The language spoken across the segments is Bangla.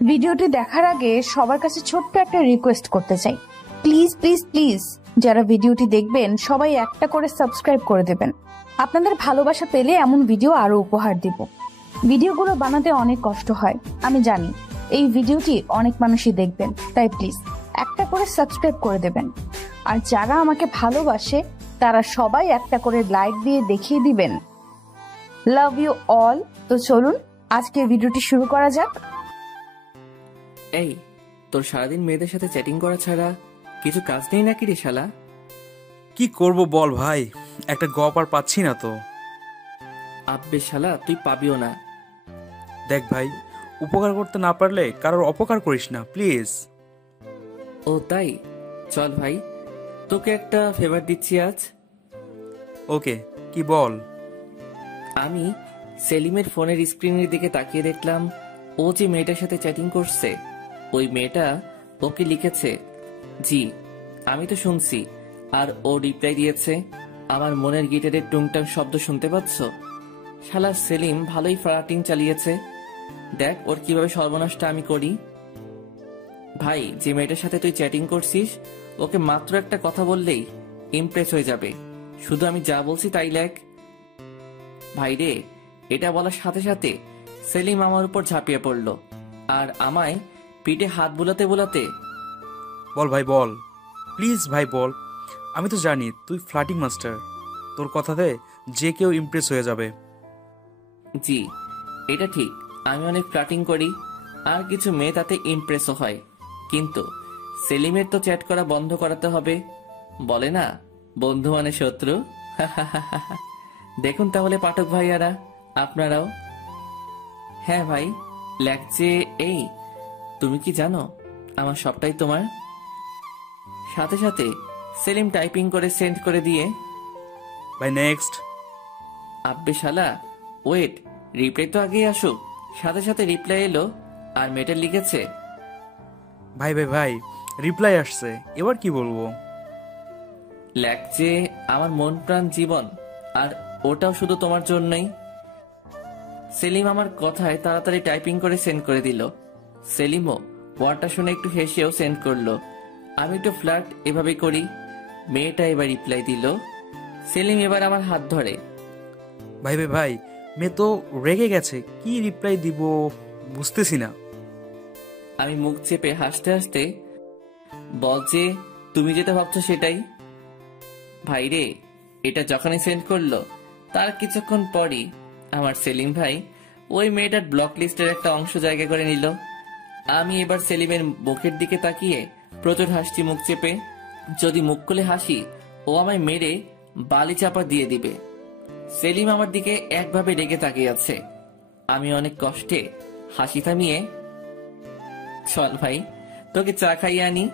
ভিডিওটি দেখার আগে সবার কাছে ছোট্ট একটা রিকোয়েস্ট করতে চাই, প্লিজ প্লিজ প্লিজ যারা ভিডিওটি দেখবেন সবাই একটা করে সাবস্ক্রাইব করে দেবেন। আপনাদের ভালোবাসা পেলে এমন ভিডিও আরো উপহার দিব। ভিডিওগুলো বানাতে অনেক কষ্ট হয়, আমি জানি। এই ভিডিওটি অনেক মানুষই দেখবেন, তাই প্লিজ একটা করে সাবস্ক্রাইব করে দেবেন। আর যারা আমাকে ভালোবাসে তারা সবাই একটা করে লাইক দিয়ে দেখিয়ে দিবেন লাভ ইউ অল। তো চলুন আজকে ভিডিওটি শুরু করা যাক। এই, তোর সারাদিন মেয়েদের সাথে চ্যাটিং করা ছাড়া কিছু কাজ নেই নাকি রে শালা? কি করব বল ভাই, একটা গপ আর পাচ্ছি না তো। আব্বে শালা, তুই পাবিও না। দেখ ভাই, উপকার করতে না পারলে কারোর অপকার করিস না প্লিজ। ও তাই, চল ভাই, তোকে একটা ফেভার দিচ্ছি আজ। ওকে, কি বল। আমি সেলিমের ফোনের স্ক্রিনের দিকে তাকিয়ে দেখলাম ও যে মেয়েটার সাথে চ্যাটিং করছে, ওই মেয়েটা ওকে লিখেছে জি। আমি তো শুনছি, আর ও রিপ্লাই দিয়েছে আমার মনের গিটারের টুংটাং শব্দ শুনতে পাচ্ছ? শালা সেলিম ভালোই ফ্লার্টিং চালিয়েছে। দেখ ওর কিভাবে সর্বনাশটা আমি করি। ভাই, যে মেয়েটার সাথে তুই চ্যাটিং করছিস ওকে মাত্র একটা কথা বললেই ইমপ্রেস হয়ে যাবে। শুধু আমি যা বলছি তাই লেখ। ভাই রে, এটা বলার সাথে সাথে সেলিম আমার উপর ঝাঁপিয়ে পড়ল আর আমায় পিঠে হাত বুলাতে বুলাতে বল ভাই বল, প্লিজ ভাই বল। আমি তো জানি তুই ফ্লার্টিং মাস্টার, তোর কথাতে যে কেউ ইমপ্রেস হয়ে যাবে। জি, এটা ঠিক, আমি অনেক ফ্লার্টিং করি আর কিছু মেয়ে তাতে ইমপ্রেসও হয়। কিন্তু সেলিমের তো চ্যাট করা বন্ধ করাতে হবে। বলে না, বন্ধু মানে শত্রু। দেখুন তাহলে পাঠক ভাইয়ারা, আপনারাও। হ্যাঁ ভাই, লেখছে এই, তুমি কি জানো আমার সবটাই তোমার। সাথে সাথে সেলিম টাইপিং করে সেন্ড করে দিয়ে ভাই নেক্সট। আব্বে শালা, ওয়েট, রিপ্লাই তো আগেই আসুক। সাথে সাথে রিপ্লাই এলো আর মেয়েটা লিখেছে ভাই ভাই ভাই, রিপ্লাই আসছে, এবার কি বলবো। লেখছে আমার মন প্রাণ জীবন, আর ওটাও শুধু তোমার জন্যই। সেলিম আমার কথায় তাড়াতাড়ি টাইপিং করে সেন্ড করে দিল। সেলিমও ওয়ার্ডটা শুনে একটু হেসেও সেন্ড করলো। আমি একটু ফ্লার্ট এভাবে করি। মেয়েটা এবার রিপ্লাই দিল। সেলিম এবার আমার হাত ধরে। ভাই ভাই ভাই, মেয়ে তো রেগে গেছে, কি রিপ্লাই দিব বুঝতেছি না। আমি মুখ চেপে হাসতে হাসতে বল যে তুমি যেটা ভাবছো সেটাই। ভাই রে, এটা যখনই সেন্ড করলো তার কিছুক্ষণ পরই আমার সেলিম ভাই ওই মেয়েটার ব্লক লিস্টের একটা অংশ জায়গা করে নিল। আমি এবার সেলিমের মুখের দিকে তাকিয়ে প্রচুর হাসছি মুখ চেপে। যদি মুখ খুলে হাসি ও আমায় মেরে বালি চাপা দিয়ে দিবে। সেলিম আমার দিকে একভাবে রেগে তাকিয়ে আছে। আমি অনেক কষ্টে হাসি থামিয়ে চল ভাই, তোকে চা খাইয়ে আনি।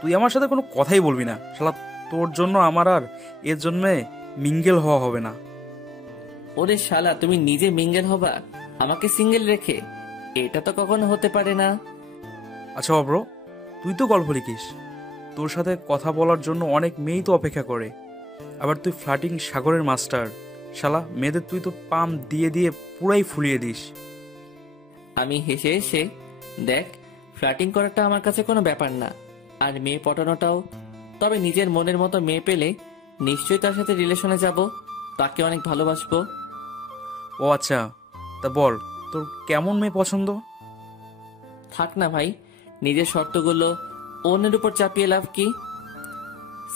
তুই আমার সাথে কোনো কথাই বলবি না শালা, তোর জন্য আমার আর এর জন্যে মিঙ্গেল হওয়া হবে না। ওরে শালা, তুমি নিজে মিঙ্গেল হবা আমাকে সিঙ্গেল রেখে? এটা তো কখনো হতে পারে না। আচ্ছা অব্র, তুই তো গল্প লিখিস, তোর সাথে কথা বলার জন্য অনেক মেয়েই তো অপেক্ষা করে। আবার তুই ফ্লার্টিং সাগরের মাস্টার, শালা মেয়েদের তুই তো পাম দিয়ে দিয়ে পুরাই ফুলিয়ে দিস। আমি হেসে হেসে, দেখ, ফ্লার্টিং করাটা আমার কাছে কোনো ব্যাপার না, আর মেয়ে পটানোটাও। তবে নিজের মনের মতো মেয়ে পেলে নিশ্চয়ই তার সাথে রিলেশনে যাব, তাকে অনেক ভালোবাসবো। ও আচ্ছা, তা বল তোর কেমন মেয়ে পছন্দ? থাক না ভাই, নিজের শর্তগুলো অন্যের উপর চাপিয়ে লাভ কি?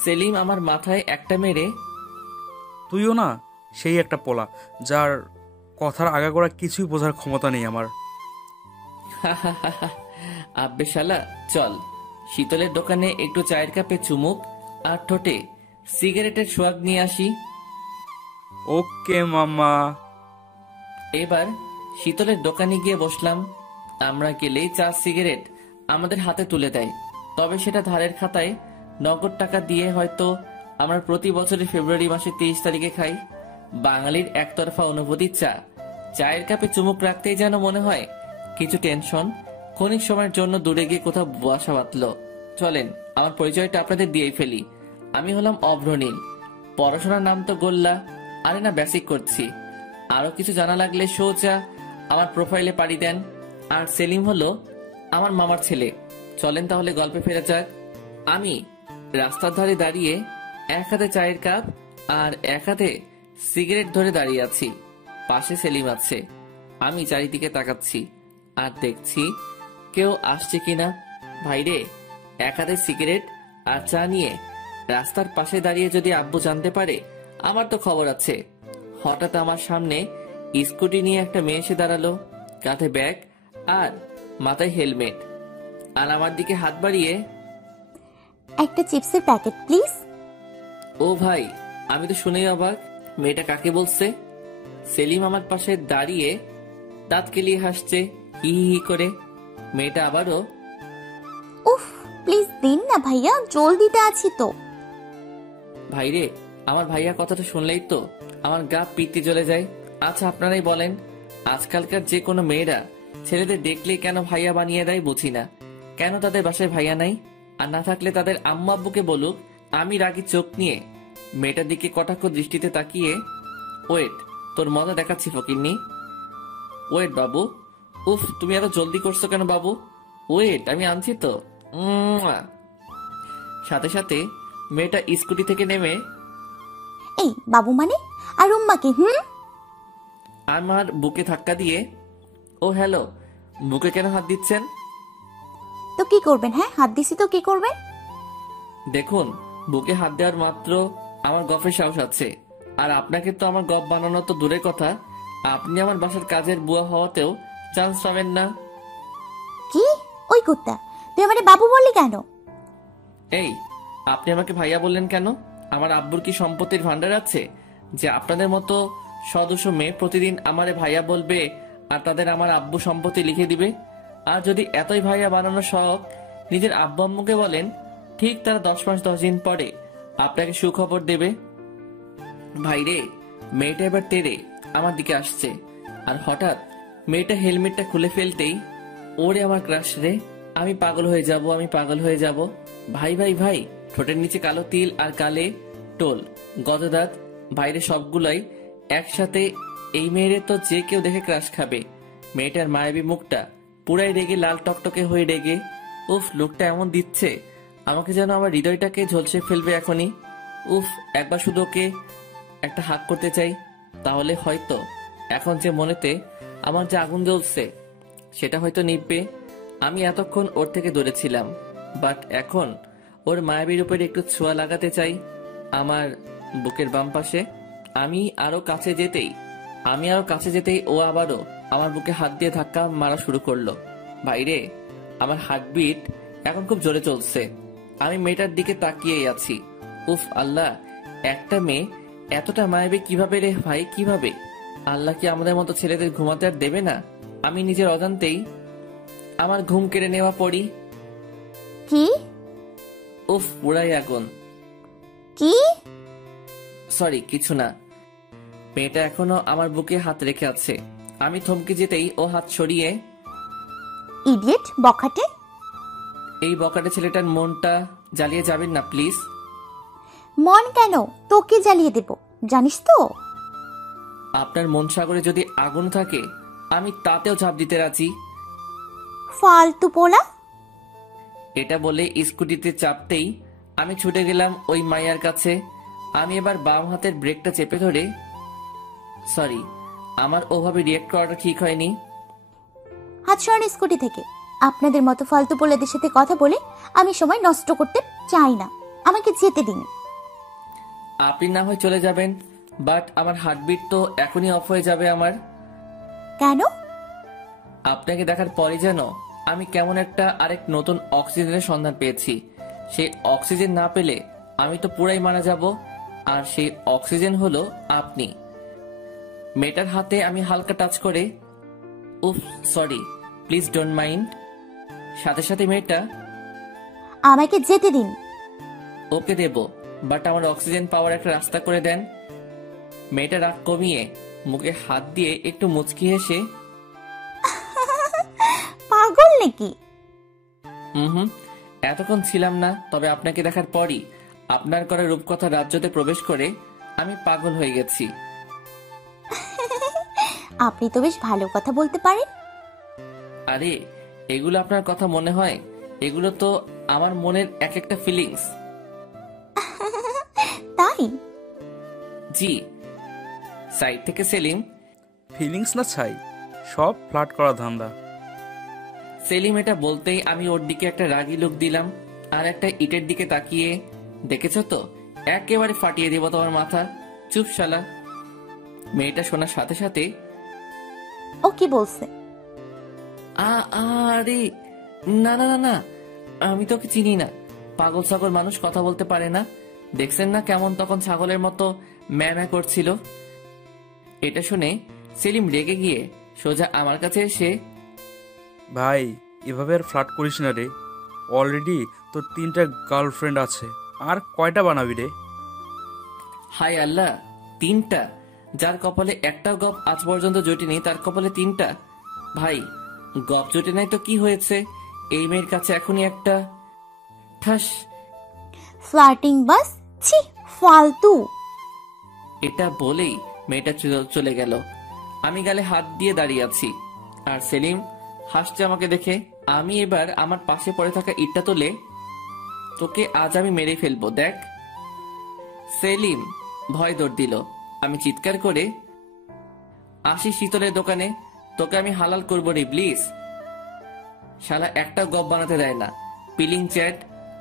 সেলিম আমার মাথায় একটা মেরে তুইও না সেই একটা পোলা, যার কথার আগাগোড়া কিছুই বোঝার ক্ষমতা নেই আমার। আব্বে শালা, চল শীতলের দোকানে একটু চায়ের কাপে চুমুক আর ঠোঁটে সিগারেটের সোয়াগ নিয়ে আসি। ওকে মামা। এবার শীতলের দোকানে গিয়ে বসলাম। আমরা গেলেই চা সিগারেট আমাদের হাতে তুলে দেয়, তবে সেটা ধারের খাতায় নগদ টাকা দিয়ে হয়তো আমরা প্রতি বছরের ফেব্রুয়ারি মাসের 30 তারিখে খাই। বাঙালির একতরফা অনুভূতি চা। চায়ের কাপে চুমুক রাখতেই যেন মনে হয় কিছু টেনশন ক্ষণিক সময়ের জন্য দূরে গিয়ে কোথাও বাসা বাঁধলো। চলেন আমার পরিচয়টা আপনাদের দিয়েই ফেলি। আমি হলাম অভ্রনীল। পড়াশোনার নাম তো গোল্লা, আরে না বেসিক করছি। আরো কিছু জানা লাগলে সোজা আমার প্রোফাইলে পাড়ি দেন। আর সেলিম হলো আমার মামার ছেলে। চলেন তাহলে গল্পে ফেরা যাক। আমি রাস্তার ধারে দাঁড়িয়ে এক হাতে চায়ের কাপ আর এক হাতে সিগারেট ধরে দাঁড়িয়ে আছি। পাশে সেলিম আছে। আমি চারিদিকে তাকাচ্ছি আর দেখছি কেউ আসছে কিনা। ভাইরে, এক হাতে সিগারেট আর চা নিয়ে রাস্তার পাশে দাঁড়িয়ে যদি আব্বু জানতে পারে আমার তো খবর আছে। হঠাৎ আমার সামনে স্কুটি নিয়ে একটা মেয়ে এসে দাঁড়ালো, কাঁধে ব্যাগ আর মাথায় হেলমেট, আর আমার দিকে হাত বাড়িয়ে, একটা চিপসের প্যাকেট প্লিজ। ও ভাই, আমি তো শুনেই অবাক। মেয়েটা কাকে বলছে? সেলিম আমার পাশে দাঁড়িয়ে দাঁত কেলিয়ে হাসছে হি হি হি করে। মেয়েটা আবারও, উফ প্লিজ দিন না ভাইয়া, জলদিতে আছি তো। ভাইরে, আমার ভাইয়া কথাটা শুনলেই তো আমার গা পিত্তি জ্বলে যায়। আচ্ছা আপনারাই বলেন, আজকালকার যে কোনো মেয়েরা ছেলেদের দেখলেই কেন ভাইয়া বানিয়ে দেয় বুঝি না। কেন তাদের বাসায় ভাইয়া নাই? আর না থাকলে তাদের আম্মু আব্বুকে বলুক। আমি রাগি চোখ নিয়ে মেয়েটার দিকে কটাক্ষ দৃষ্টিতে তাকিয়ে, ওয়েট, তোর মজা দেখাচ্ছি ফকিন্নি। ওয়েট বাবু। উফ, তুমি এত জলদি করছো কেন বাবু? ওয়েট, আমি আনছি তো। সাথে সাথে মেয়েটা স্কুটি থেকে নেমে এই বাবু মানে? আর উম্মাকে? আমার বুকে ধাক্কা দিয়ে, ও হ্যালো, বুকে কেন হাত দিচ্ছেন? তো কি করবেন? হ্যাঁ, হাত দিছি তো কি করবেন? দেখুন, বুকে হাত দেওয়ার মাত্র আমার গফের সাহস আছে। আর আপনাকে তো আমার গপ বানানো তো দূরের কথা, আপনি আমার বাসার কাজের বুয়া হওয়াতেও চান্স পাবেন না। কি? ওই কুত্তা, তুই আমারে বাবু বললি কেন? এই, আপনি আমাকে ভাইয়া বললেন কেন? আমার আব্বুর কি সম্পত্তির ভান্ডার আছে যে আপনাদের মতো সদস্য মেয়ে প্রতিদিন আমারে ভাইয়া বলবে আর তাদের আমার আব্বু সম্পত্তি লিখে দিবে? আর যদি এতই ভাইয়া বানানোর শখ নিজের আব্বু আম্মুকে বলেন, ঠিক তারা 10 মাস 10 দিন পরে আপনাকে সুখবর দেবে। ভাইরে, মেয়েটা এবার তেড়ে আমার দিকে আসছে, আর হঠাৎ মেয়েটা হেলমেটটা খুলে ফেলতেই, ওরে আমার ক্রাশ রে, আমি পাগল হয়ে যাব, আমি পাগল হয়ে যাব। ভাই ভাই ভাই, ঠোঁটের নিচে কালো তিল আর কালে টোল, গজদাঁত, ভাইরে সবগুলাই একসাথে। এই মেয়েরে তো যে কেউ দেখে ক্রাশ খাবে। মেয়েটার মায়াবী মুখটা পুরাই রেগে লাল টকটকে হয়ে রেগে। উফ, লোকটা এমন দিচ্ছে আমাকে যেন আমার হৃদয়টাকে ঝলসে ফেলবে এখনই। উফ, একবার শুধু ওকে একটা হাত করতে চাই, তাহলে হয়তো এখন যে মনেতে আমার যে আগুন জ্বলছে সেটা হয়তো নিভবে। আমি এতক্ষণ ওর থেকে দূরে ছিলাম, বাট এখন ওর মায়াবীর উপরে একটু ছোঁয়া লাগাতে চাই আমার বুকের বাম পাশে। আমি আরো কাছে যেতেই ও আবারও আমার বুকে হাত দিয়ে ধাক্কা মারা শুরু করলো। ভাইরে, আমার হার্টবিট এখন খুব জোরে চলছে। আমি মেয়েটার দিকে তাকিয়েই আছি। উফ আল্লাহ, একটা মেয়ে এতটা মায়াবী কিভাবে রে ভাই, কিভাবে? আল্লাহ কি আমাদের মতো ছেলেদের ঘুমাতে আর দেবে না? আমি নিজের অজান্তেই আমার ঘুম কেড়ে নেওয়া পড়ি। কি? উফ, পুরাই আগুন। কি? সরি, কিছু না। মেয়েটা এখনো আমার বুকে হাত রেখে আছে। আমি থমকে যেতেই ও হাত সরিয়ে, ইডিয়েট, বখাটে। এই বকাটে ছেলেটার মনটা জ্বালিয়ে যাবেন না প্লিজ। মন কেন? তোকে জ্বালিয়ে দেব, জানিস তো। আপনার মন সাগরে যদি আগুন থাকে আমি তাতেও ঝাঁপ দিতে রাজি। ফালতু পোলা। এটা বলে স্কুটিতে চাপতেই আমি ছুটে গেলাম ওই মাইয়ার কাছে। আমি এবার বাম হাতের ব্রেকটা চেপে ধরে, সরি, আমার ওভাবে রিয়েক্ট করাটা ঠিক হয়নি। হাত সরান স্কুটি থেকে। আপনাদের মতো ফালতু পোলাদের সাথে কথা বলে আমি সময় নষ্ট করতে চাই না, আমাকে যেতে দিন। আপনি না হয় চলে যাবেন, বাট আমার হার্টবিট তো এখনই অফ হয়ে যাবে আমার। কেন? আপনাকে দেখার পরে যেন আমি কেমন একটা আরেক নতুন অক্সিজেনের সন্ধান পেয়েছি। সেই অক্সিজেন না পেলে আমি তো পুরাই মারা যাব, আর সেই অক্সিজেন হলো আপনি। মেয়েটার হাতে আমি হালকা টাচ করে, উফ সরি, প্লিজ ডোন্ট মাইন্ড। সাথে সাথে মেয়েটা, আমাকে যেতে দিন। ওকে দেব, বাট আমার অক্সিজেন পাওয়ার একটা রাস্তা করে দেন। মেয়েটা রাগ কমিয়ে মুখে হাত দিয়ে একটু মুচকি হেসে, পাগল নাকি? হুম, এতক্ষণ ছিলাম না, তবে আপনাকে দেখার পরই আপনার করা রূপকথা রাজ্যতে প্রবেশ করে আমি পাগল হয়ে গেছি। আপনি তো বেশ ভালো কথা বলতে পারেন। আরে এগুলো আপনার কথা মনে হয়? এগুলো তো আমার মনের এক একটা ফিলিংস। তাই? জি। সাইড থেকে সেলিম। ফিলিংস না ছাই, সব ফ্লার্ট করা ধান্দা। সেলিম এটা বলতেই আমি ওর দিকে একটা রাগি লুক দিলাম আর একটা ইটের দিকে তাকিয়ে, দেখেছো তো, একেবারে ফাটিয়ে দিব তোমার মাথা। চুপ শালা। মেয়েটা শোনার সাথে সাথে ও কি বলছে? আরে না না না না, আমি তোকে চিনি না। পাগল ছাগল মানুষ কথা বলতে পারে না। দেখছেন না কেমন তখন ছাগলের মতো ম্যাঁ করছিল। এটা শুনে সেলিম রেগে গিয়ে সোজা আমার কাছে এসে, ভাই এভাবে আর ফ্লার্ট করিস না রে, অলরেডি তোর 3টা গার্লফ্রেন্ড আছে, আর কয়টা বানাবি রে? হাই আল্লাহ, 3টা? যার কপালে একটাও গপ আজ পর্যন্ত জোটেনি তার কপালে 3টা? ভাই গপ জোটে নাই তো কি হয়েছে, এই মেয়ের কাছে এখনই একটা ঠাস। ফ্লার্টিং বাস, ছি ফালতু। এটা বলেই মেয়েটা চলে গেল। আমি গালে হাত দিয়ে দাঁড়িয়ে আছি আর সেলিম হাসছে আমাকে দেখে। আমি এবার আমার পাশে পড়ে থাকা ইটটা তুলে, তোকে আজ আমি মেরে ফেলবো দেখ। সেলিম ভয় দৌড় দিল। আমি চিৎকার করে, আসি শীতলের দোকানে, তোকে আমি হালাল করবো রে প্লিজ। শালা একটা গপ বানাতে দেয় না। Peeling chat.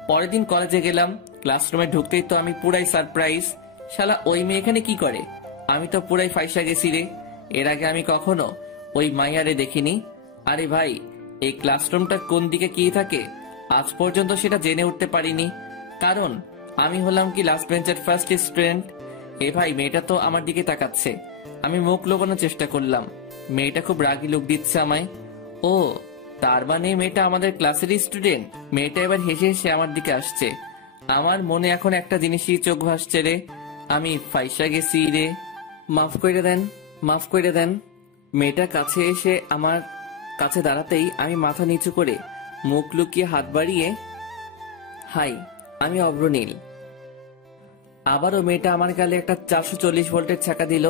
পরের দিন কলেজে গেলাম, ক্লাসরুমে ঢুকতেই তো আমি পুরাই সারপ্রাইজ। শালা ওই মেয়ে এখানে কি করে? আমি তো পুরাই ফাইসা গেছি রে। এর আগে আমি কখনো ওই মাইয়ারে দেখিনি। আরে ভাই, এই ক্লাসরুমটা কোন দিকে কি থাকে আজ পর্যন্ত সেটা জেনে উঠতে পারিনি, কারণ আমি হলাম কি লাস্ট বেঞ্চের ফার্স্ট স্টুডেন্ট। এ ভাই, মেয়েটা তো আমার দিকে তাকাচ্ছে। আমি মুখ লুকানোর চেষ্টা করলাম। মেয়েটা খুব রাগি লুক দিচ্ছে আমায়। ও তার মানে মেয়েটা আমাদের ক্লাসেরই স্টুডেন্ট। মেয়েটা এবার হেসে হেসে আমার দিকে আসছে। আমার মনে এখন একটা জিনিসই চোখ ভাসছে রে, আমি ফাইসা গেছি রে। মাফ করে দেন, মাফ করে দেন। মেয়েটা কাছে এসে আমার কাছে দাঁড়াতেই আমি মাথা নিচু করে মুখ লুকিয়ে হাত বাড়িয়ে, হাই আমি অব্রনীল। আবারও মেয়েটা আমার গালে একটা 440 ভোল্টের ছ্যাঁকা দিল।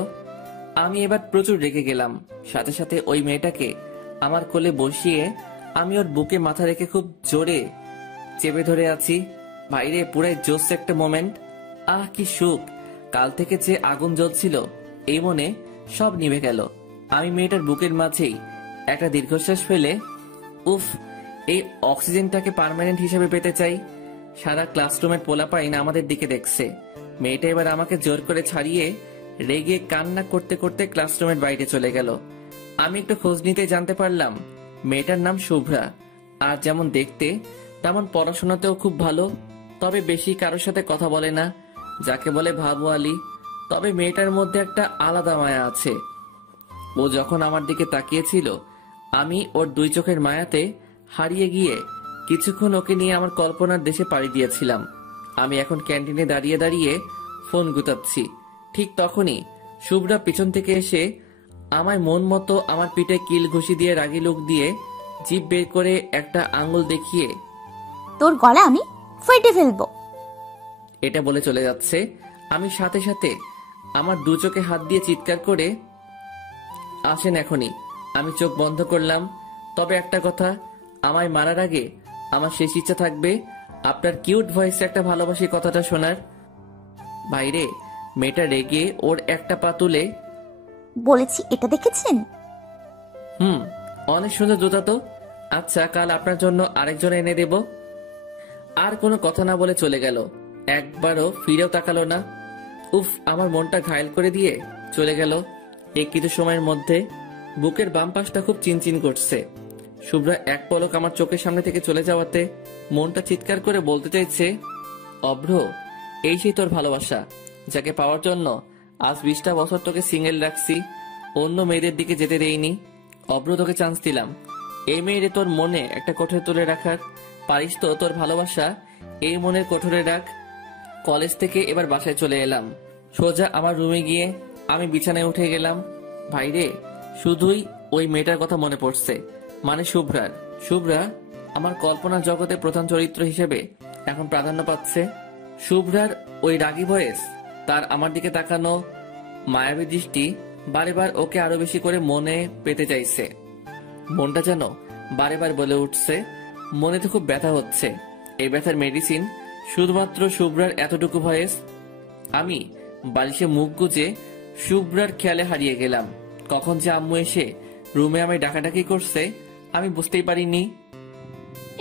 আমি এবার প্রচুর রেগে গেলাম। সাথে সাথে ওই মেয়েটাকে আমার কোলে বসিয়ে আমি ওর বুকে মাথা রেখে খুব জোরে চেপে ধরে আছি। বাইরে পুরাই জোস একটা মোমেন্ট। আহ কি সুখ! কাল থেকে যে আগুন জ্বলছিল এই মনে সব নিভে গেল। আমি মেয়েটার বুকের মাঝেই একটা দীর্ঘশ্বাস ফেলে, উফ, এই অক্সিজেনটাকে পার্মানেন্ট হিসেবে পেতে চাই। সারা ক্লাসরুমের পোলাপাইন আমাদের দিকে দেখছে। মেয়েটা এবার আমাকে জোর করে ছাড়িয়ে রেগে কান্না করতে করতে ক্লাসরুমের বাইরে চলে গেল। আমি একটু খোঁজ নিতে জানতে পারলাম মেয়েটার নাম শুভ্রা। আর যেমন দেখতে তেমন পড়াশোনাতেও খুব ভালো, তবে বেশি কারোর সাথে কথা বলে না, যাকে বলে ভাবু আলী। তবে মেয়েটার মধ্যে একটা আলাদা মায়া আছে। ও যখন আমার দিকে তাকিয়েছিল আমি ওর 2 চোখের মায়াতে হারিয়ে গিয়ে কিছুক্ষণ ওকে নিয়ে আমার কল্পনার দেশে পাড়ি দিয়েছিলাম। আমি এখন ক্যান্টিনে দাঁড়িয়ে দাঁড়িয়ে ফোন গুতাচ্ছি। ঠিক তখনই শুভ্রা পিছন থেকে এসে আমায় মন মতো আমার পিঠে কিল ঘুষি দিয়ে রাগি লুক দিয়ে জিভ বের করে একটা আঙ্গুল দেখিয়ে, তোর গলা আমি ফেটে ফেলবো, এটা বলে চলে যাচ্ছে। আমি সাথে সাথে আমার 2 চোখে হাত দিয়ে চিৎকার করে, আসেন এখনই। আমি চোখ বন্ধ করলাম। তবে একটা কথা, আমায় মারার আগে আমার শেষ ইচ্ছা থাকবে আপনার কিউট ভয়েসে একটা ভালোবাসি কথাটা শোনার। বাইরে মেয়েটা রেগে ওর একটা পা তুলে, বলেছি এটা দেখেছেন? অনেক সুন্দর জুতা তো। আচ্ছা, কাল আপনার জন্য আরেকজন এনে দেব। আর কোনো কথা না বলে চলে গেল। একবারও ফিরেও তাকালো না। উফ, আমার মনটা ঘায়ল করে দিয়ে চলে গেল। এই কিছু সময়ের মধ্যে বুকের বাম পাশটা খুব চিনচিন করছে। শুভ্রা এক পলক আমার চোখের সামনে থেকে চলে যাওয়াতে মনটা চিৎকার করে বলতে চাইছে, অভ্র, এই সেই তোর ভালোবাসা, যাকে পাওয়ার জন্য আজ 20টা বছর তোকে সিঙ্গেল রাখছি, অন্য মেয়েদের দিকে যেতে দেইনি। অভ্র, তোকে চান্স দিলাম এই মেয়েরে তোর মনে একটা কোঠরে তুলে রাখার। পারিস তো তোর ভালোবাসা এই মনের কোঠরে রাখ। কলেজ থেকে এবার বাসায় চলে এলাম। সোজা আমার রুমে গিয়ে আমি বিছানায় উঠে গেলাম। ভাইরে, শুধুই ওই মেয়েটার কথা মনে পড়ছে, মানে শুভ্রার। শুভ্রা আমার কল্পনার জগতে প্রধান চরিত্র হিসেবে এখন প্রাধান্য পাচ্ছে। শুভ্রার ওই রাগী ভয়েস, তার আমার দিকে তাকানো মায়াবী দৃষ্টি বারে বার ওকে আরো বেশি করে মনে পেতে চাইছে। মনটা যেন বারে বার বলে উঠছে, মনে তো খুব ব্যথা হচ্ছে। এই ব্যথার মেডিসিন শুধুমাত্র শুভ্রার এতটুকু ভয়েস। আমি বালিশে মুখ গুজে শুভ্রার খেয়ালে হারিয়ে গেলাম। কখন যে আম্মু এসে রুমে আমায় ডাকাডাকি করছে আমি বুঝতেই পারিনি।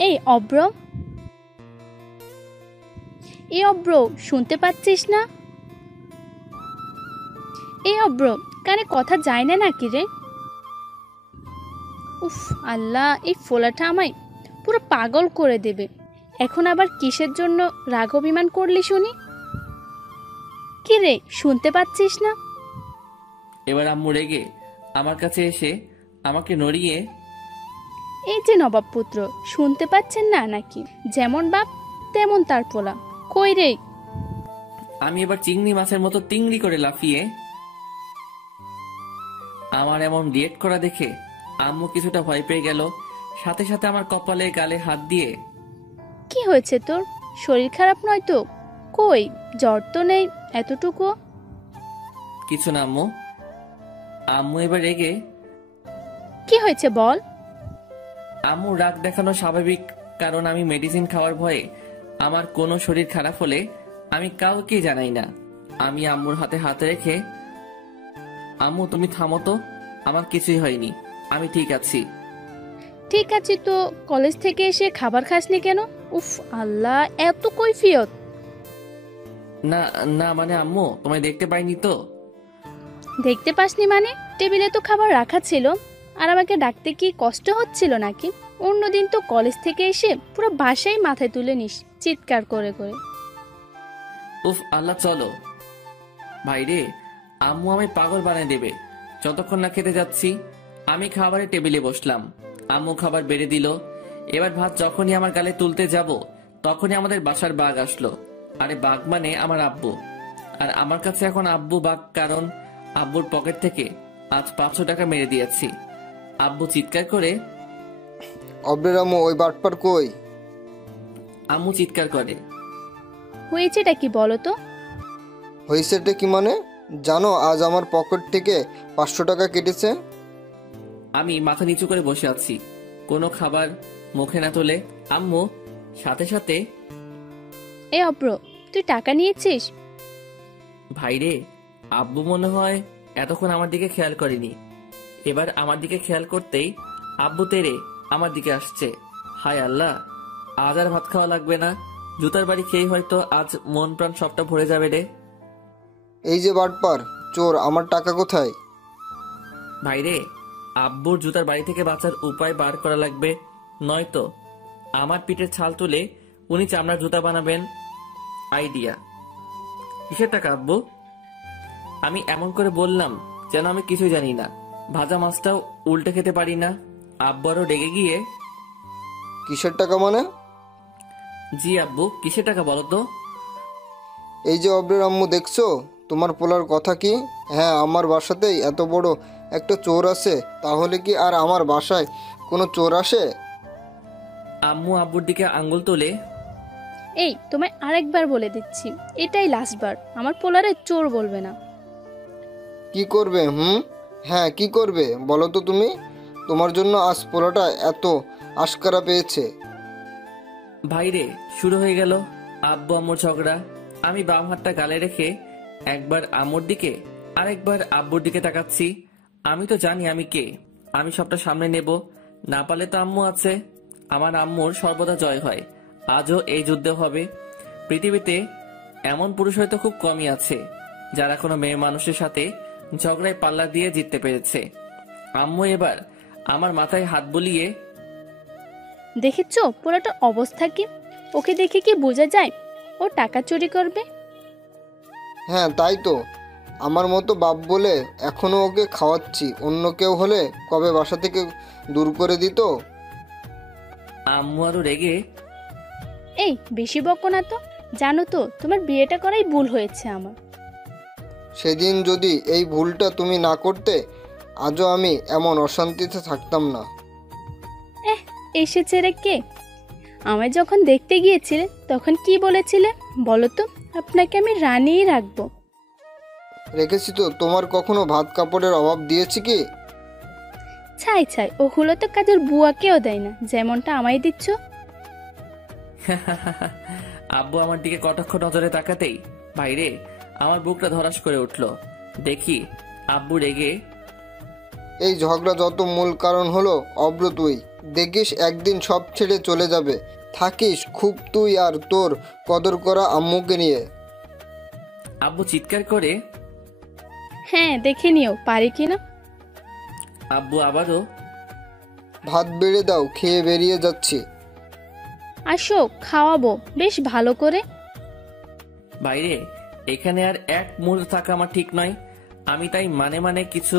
এই অব্র, শুনতে পাচ্ছিস না? এই অব্র, কানে কথা যায় না নাকি রে? উফ আল্লাহ, এই ফোলাটা আমায় পুরো পাগল করে দেবে। এখন আবার কিসের জন্য রাগ অভিমান করলি শুনি? কি রে, শুনতে পাচ্ছিস না? এবার আম্মু রেগে আমার কাছে এসে আমাকে নড়িয়ে, এই যে নবাব পুত্র, শুনতে পাচ্ছেন না নাকি? যেমন বাপ তেমন তার পোলা। কই রে? আমি এবার চিংড়ি মাছের মতো তিংড়ি করে লাফিয়ে। আমার এমন রিয়েক্ট করা দেখে আম্মু কিছুটা ভয় পেয়ে গেল। সাথে সাথে আমার কপালে গালে হাত দিয়ে, কি হয়েছে তোর? শরীর খারাপ নয় তো? কই, জ্বর তো নেই এতটুকু। কিছু না আম্মু। আম্মু এবার রেগে, কি হয়েছে বল? আম্মু রাগ দেখানো স্বাভাবিক, কারণ আমি মেডিসিন খাওয়ার ভয়ে আমার কোনো শরীর খারাপ হলে আমি কাউকে জানাই না। আমি আম্মুর হাতে হাত রেখে, আম্মু তুমি থামো তো, আমার কিছুই হয়নি, আমি ঠিক আছি। ঠিক আছে তো কলেজ থেকে এসে খাবার খাসনি কেন? উফ আল্লাহ, এত কৈফিয়ত। না না মানে আম্মু তোমায় দেখতে পাইনি তো। দেখতে পাসনি মানে? টেবিলে তো খাবার রাখা ছিল। আর আমাকে ডাকতে কি কষ্ট হচ্ছিল নাকি? অন্যদিন তো কলেজ থেকে এসে পুরো বাসায় মাথায় তুলে নিস চিৎকার করে করে। উফ আল্লাহ, চলো ভাইরে, আম্মু আমায় পাগল বানিয়ে দেবে যতক্ষণ না খেতে যাচ্ছি। আমি খাবারের টেবিলে বসলাম, আম্মু খাবার বেড়ে দিল। এবার ভাত যখনই আমার গালে তুলতে যাব তখনই আমাদের বাসার বাঘ আসলো। আরে বাঘ মানে আমার আব্বু। আর আমার কাছে এখন আব্বু বাঘ, কারণ আব্বুর পকেট থেকে আজ 500 টাকা মেরে দিয়েছি। আব্বু চিৎকার করে, অব্রের আম্মু ওই বাটপার কই? আম্মু চিৎকার করে, হয়েছেটা কি বলো তো? হয়েছেটা কি মানে? জানো আজ আমার পকেট থেকে 500 টাকা কেটেছে। আমি মাথা নিচু করে বসে আছি, কোনো খাবার মুখে না তোলে। আম্মু সাথে সাথে, এ অব্র, তুই টাকা নিয়েছিস? ভাইরে, আব্বু মনে হয় এতক্ষণ আমার দিকে খেয়াল করেনি। এবার আমার দিকে খেয়াল করতেই আব্বু তেরে আমার দিকে আসছে। হায় আল্লাহ, আজ আর ভাত খাওয়া লাগবে না। জুতার বাড়ি খেয়ে হয়তো আজ মন প্রাণ সবটা ভরে যাবে রে। এই যে বাটপার চোর, আমার টাকা কোথায়? ভাইরে, আব্বুর জুতার বাড়ি থেকে বাঁচার উপায় বার করা লাগবে, নয়তো আমার পিঠের ছাল তুলে উনি চামড়ার জুতা বানাবেন। আইডিয়া। কিসের টাকা আব্বু? আমি এমন করে বললাম যেন আমি কিছু জানি না। ভাজা মাছটাও উল্টে খেতে পারি না। আব্বু আরো রেগে গিয়ে, কিসের টাকা মানে? জি আব্বু, কিসের টাকা বলো তো? এই যে অব্রের আম্মু, দেখছো তোমার পোলার কথা কি? হ্যাঁ, আমার বাসাতেই এত বড় একটা চোর আছে, তাহলে কি আর আমার বাসায় কোনো চোর আসে? আম্মু আব্বুর দিকে আঙ্গুল তোলে, এই তোমায় আরেকবার বলে দিচ্ছি, এটাই লাস্টবার, আমার পোলারে চোর বলবে না। কি করবে? হ্যাঁ কি করবে বলো তো তুমি? তোমার জন্য আজ পোলাটা এত আশকারা পেয়েছে। ভাইরে, শুরু হয়ে গেল আব্বু আম্মুর ঝগড়া। আমি বাম হাতটা গালে রেখে একবার আম্মুর দিকে আরেকবার আব্বুর দিকে তাকাচ্ছি। আমি তো জানি আমি কে, আমি সবটা সামনে নেব। না পারলে তো আম্মু আছে। আমার আম্মুর সর্বদা জয় হয়, আজও এই যুদ্ধ হবে। পৃথিবীতে এমন পুরুষ হয়তো খুব কমই আছে যারা কোনো মেয়ে মানুষের সাথে ঝগড়ায় পাল্লা দিয়ে জিততে পেরেছে। আম্মু এবার আমার মাথায় হাত বুলিয়ে, দেখেছো পোলাটার অবস্থা কি? ওকে দেখে কি বোঝা যায় ও টাকা চুরি করবে? হ্যাঁ তাই তো, আমার মতো বাপ বলে এখনো ওকে খাওয়াচ্ছি। অন্য কেউ হলে কবে বাসা থেকে দূর করে দিত। আম্মু আরো রেগে, এই বেশি বকো না তো, জানো তো তোমার বিয়েটা করাই ভুল হয়েছে আমার। সেদিন যদি এই ভুলটা তুমি না করতে, আজও আমি এমন অশান্তিতে থাকতাম না। এসেছে রে কে? আমায় যখন দেখতে গিয়েছিলে তখন কি বলেছিলে বলো তো? আপনাকে আমি রানিই রাখবো। রেখেছি তো। তোমার কখনো ভাত কাপড়ের অভাব দিয়েছি কি? ছাই ছাই, ওগুলো তো কাজের বুয়াকেও দেয় না, যেমনটা আমায় দিচ্ছ। আব্বু আমার দিকে কটাক্ষ নজরে তাকাতেই বাইরে আমার বুকটা ধরাস করে উঠল। দেখি আব্বু রেগে, এই ঝগড়া যত মূল কারণ হলো অব্র তুই। দেখিস একদিন সব ছেড়ে চলে যাবে। থাকিস খুব তুই আর তোর কদর করা আম্মুকে নিয়ে। আব্বু চিৎকার করে। হ্যাঁ, দেখে নিও পারি কিনা। আব্বু আবারও, ভাত বেড়ে দাও, খেয়ে বেরিয়ে যাচ্ছি। আসো, খাওয়াবো বেশ ভালো করে। বাইরে এখানে আর এক মুহূর্ত থাকা আমার ঠিক নয়। আমি তাই মানে কিছু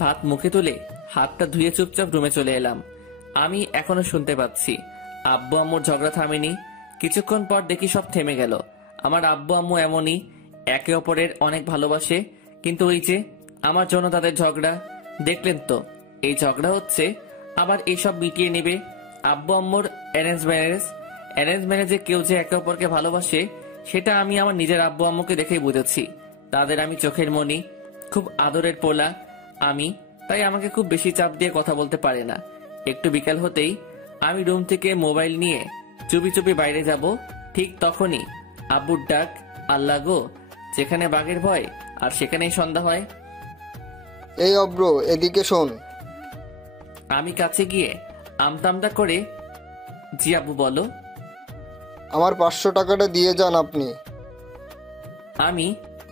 ভাত মুখে তুলে হাতটা ধুয়ে চুপচাপ রুমে চলে এলাম। আমি এখনো শুনতে পাচ্ছি আব্বু আম্মুর ঝগড়া থামেনি। কিছুক্ষণ পর দেখি সব থেমে গেল। আমার আব্বু আম্মু এমনই, একে অপরের অনেক ভালোবাসে, কিন্তু ওই যে আমার জন্য তাদের ঝগড়া। দেখলেন তো, এই ঝগড়া হচ্ছে, আবার এইসব মিটিয়ে নেবে। আব্বু আম্মুর অ্যারেঞ্জ ম্যারেজে কেউ যে একে অপরকে ভালোবাসে সেটা আমি আমার নিজের আব্বু আম্মুকে দেখেই বুঝেছি। তাদের আমি চোখের মনি, খুব আদরের পোলা আমি, তাই আমাকে খুব বেশি চাপ দিয়ে কথা বলতে পারে না। একটু বিকাল হতেই আমি রুম থেকে মোবাইল নিয়ে চুপি চুপি বাইরে যাব। ঠিক তখনই আব্বুর ডাক, আল্লাহ গো, যেখানে বাঘের ভয় আর সেখানেই সন্ধ্যা হয়। এই অব্র, এদিকে শোন। আমি কাছে গিয়ে আমতামতা করে, জি আব্বু বলো। আমার 500 টাকাটা দিয়ে যান আপনি। আমি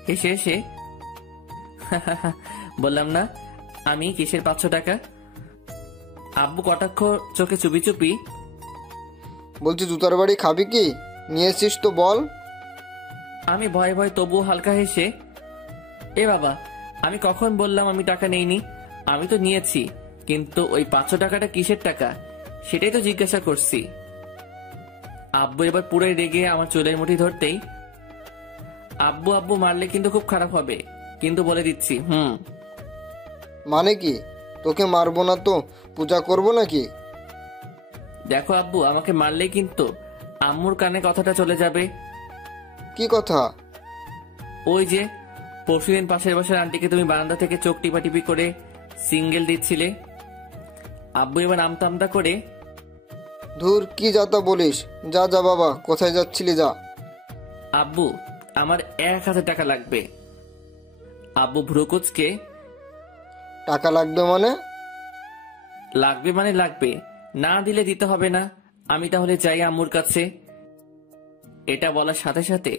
হেসে হেসে বললাম না, আমি কিসের 500 টাকা। আব্বু কটাক্ষ চোখে চুপি চুপি, বলছি জুতার বাড়ি খাবি কি? নিয়েছিস তো বল। আমি ভয়ে ভয়ে তবুও হালকা হেসে, এ বাবা, আমি কখন বললাম আমি টাকা নেইনি? আমি তো নিয়েছি, কিন্তু ওই 500 টাকাটা কিসের টাকা সেটাই তো জিজ্ঞাসা করছি। আব্বু এবার পুরোই রেগে আমার চুলের মুঠি ধরতেই, আব্বু আব্বু মারলে কিন্তু খুব খারাপ হবে, কিন্তু বলে দিচ্ছি। মানে কি? তোকে মারবো না তো পূজা করবো নাকি? দেখো আব্বু, আমাকে মারলেই কিন্তু আম্মুর কানে কথাটা চলে যাবে। কি কথা? ওই যে পরশুদিন পাশের বাসার আন্টিকে তুমি বারান্দা থেকে চোখ টিপাটিপি করে সিঙ্গেল দিচ্ছিলে। আব্বু এবার আমতা করে, ধুর, কি যাতা বলিস? যা যা বাবা, কোথায় যাচ্ছিলি যা। আব্বু আমার 1000 টাকা লাগবে। আব্বু ভ্রুকুচকে, টাকা লাগবে মানে? লাগবে মানে লাগবে, না দিলে দিতে হবে না। আমি তাহলে যাই আম্মুর কাছে। এটা বলার সাথে সাথে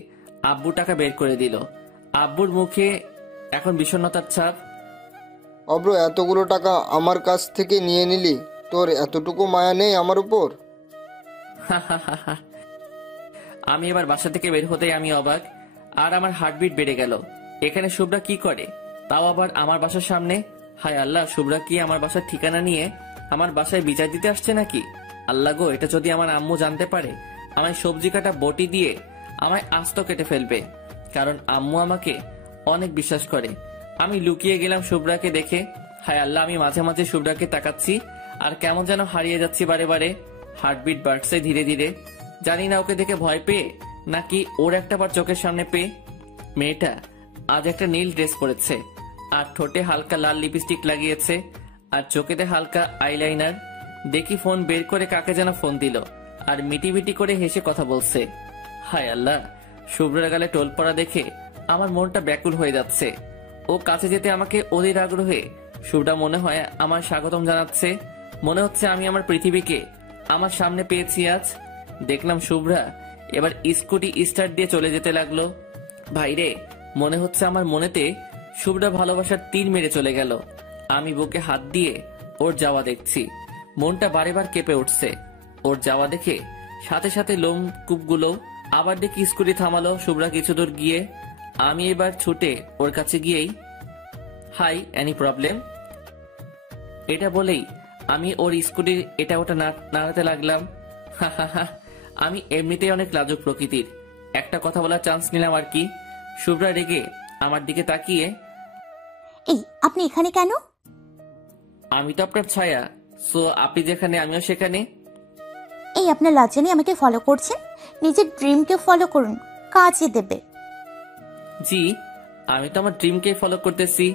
আব্বু টাকা বের করে দিল। আব্বুর মুখে এখন বিষণ্ণতার ছাপ। অব্র, এতগুলো টাকা আমার কাছ থেকে নিয়ে নিলি, তোর এতটুকু মায়া নেই আমার উপর? আমি এবার বাসা থেকে বের হতেই আমি অবাক, আর আমার হার্টবিট বেড়ে গেল। এখানে শুভ্রা কি করে, তাও আবার আমার বাসার সামনে? হায় আল্লাহ, শুভ্রা কি আমার বাসার ঠিকানা নিয়ে আমার বাসায় বিচার দিতে আসছে নাকি? আল্লাহ গো, এটা যদি আমার আম্মু জানতে পারে, আমায় সবজি কাটা বটি দিয়ে আমায় আস্ত কেটে ফেলবে, কারণ আম্মু আমাকে অনেক বিশ্বাস করে। আমি লুকিয়ে গেলাম শুভ্রাকে দেখে। হায় আল্লাহ, আমি মাঝে মাঝে শুভ্রাকে তাকাচ্ছি আর কেমন যেন হারিয়ে যাচ্ছি বারে বারে। হার্টবিট বাড়ছে ধীরে ধীরে। জানি না ওকে দেখে ভয় পেয়ে নাকি ওর একটা বার চোখের সামনে পেয়ে। মেয়েটা আজ একটা নীল ড্রেস পরেছে, আর ঠোঁটে হালকা লাল লিপস্টিক লাগিয়েছে, আর চোখেতে হালকা আইলাইনার। দেখি ফোন বের করে কাকে যেন ফোন দিল, আর মিটি করে হেসে কথা বলছে। হায় আল্লাহ, শুভ্রের গালে টোল পড়া দেখে আমার মনটা ব্যাকুল হয়ে যাচ্ছে। ও কাছে যেতে আমাকে অধীর আগ্রহে শুভ্রা মনে হয় আমার স্বাগতম জানাচ্ছে। মনে হচ্ছে আমি আমার পৃথিবীকে আমার সামনে পেয়েছি আজ। দেখলাম শুভ্রা এবার স্কুটি স্টার্ট দিয়ে চলে যেতে লাগলো। ভাইরে, মনে হচ্ছে আমার মনেতে শুভ্রা ভালোবাসার তীর মেরে চলে গেল। আমি বুকে হাত দিয়ে ওর যাওয়া দেখছি, মনটা বারেবার কেঁপে উঠছে। ওর যাওয়া দেখে সাথে সাথে লোম কূপগুলো। আবার দেখি স্কুটি থামালো শুভ্রা কিছু দূর গিয়ে। আমি এবার ছুটে ওর কাছে গিয়েই, হাই, এনি প্রবলেম? এটা বলেই আমি ওর স্কুটির এটা ওটা নাড়াতে লাগলাম। আমি এমনিতেই অনেক লাজুক প্রকৃতির, একটা কথা বলার চান্স নিলাম আর কি। শুভ্রা রেগে আমার দিকে তাকিয়ে, এই আপনি এখানে কেন? আমি তো আপনার ছায়া, সো আপনি যেখানে আমিও সেখানে। এই আপনার লজ্জা নেই আমাকে ফলো করছেন? নিজের ড্রিমকে ফলো করুন, কাজে দেবে। জি, আমি তো আমার ড্রিমকে ফলো করতেছি,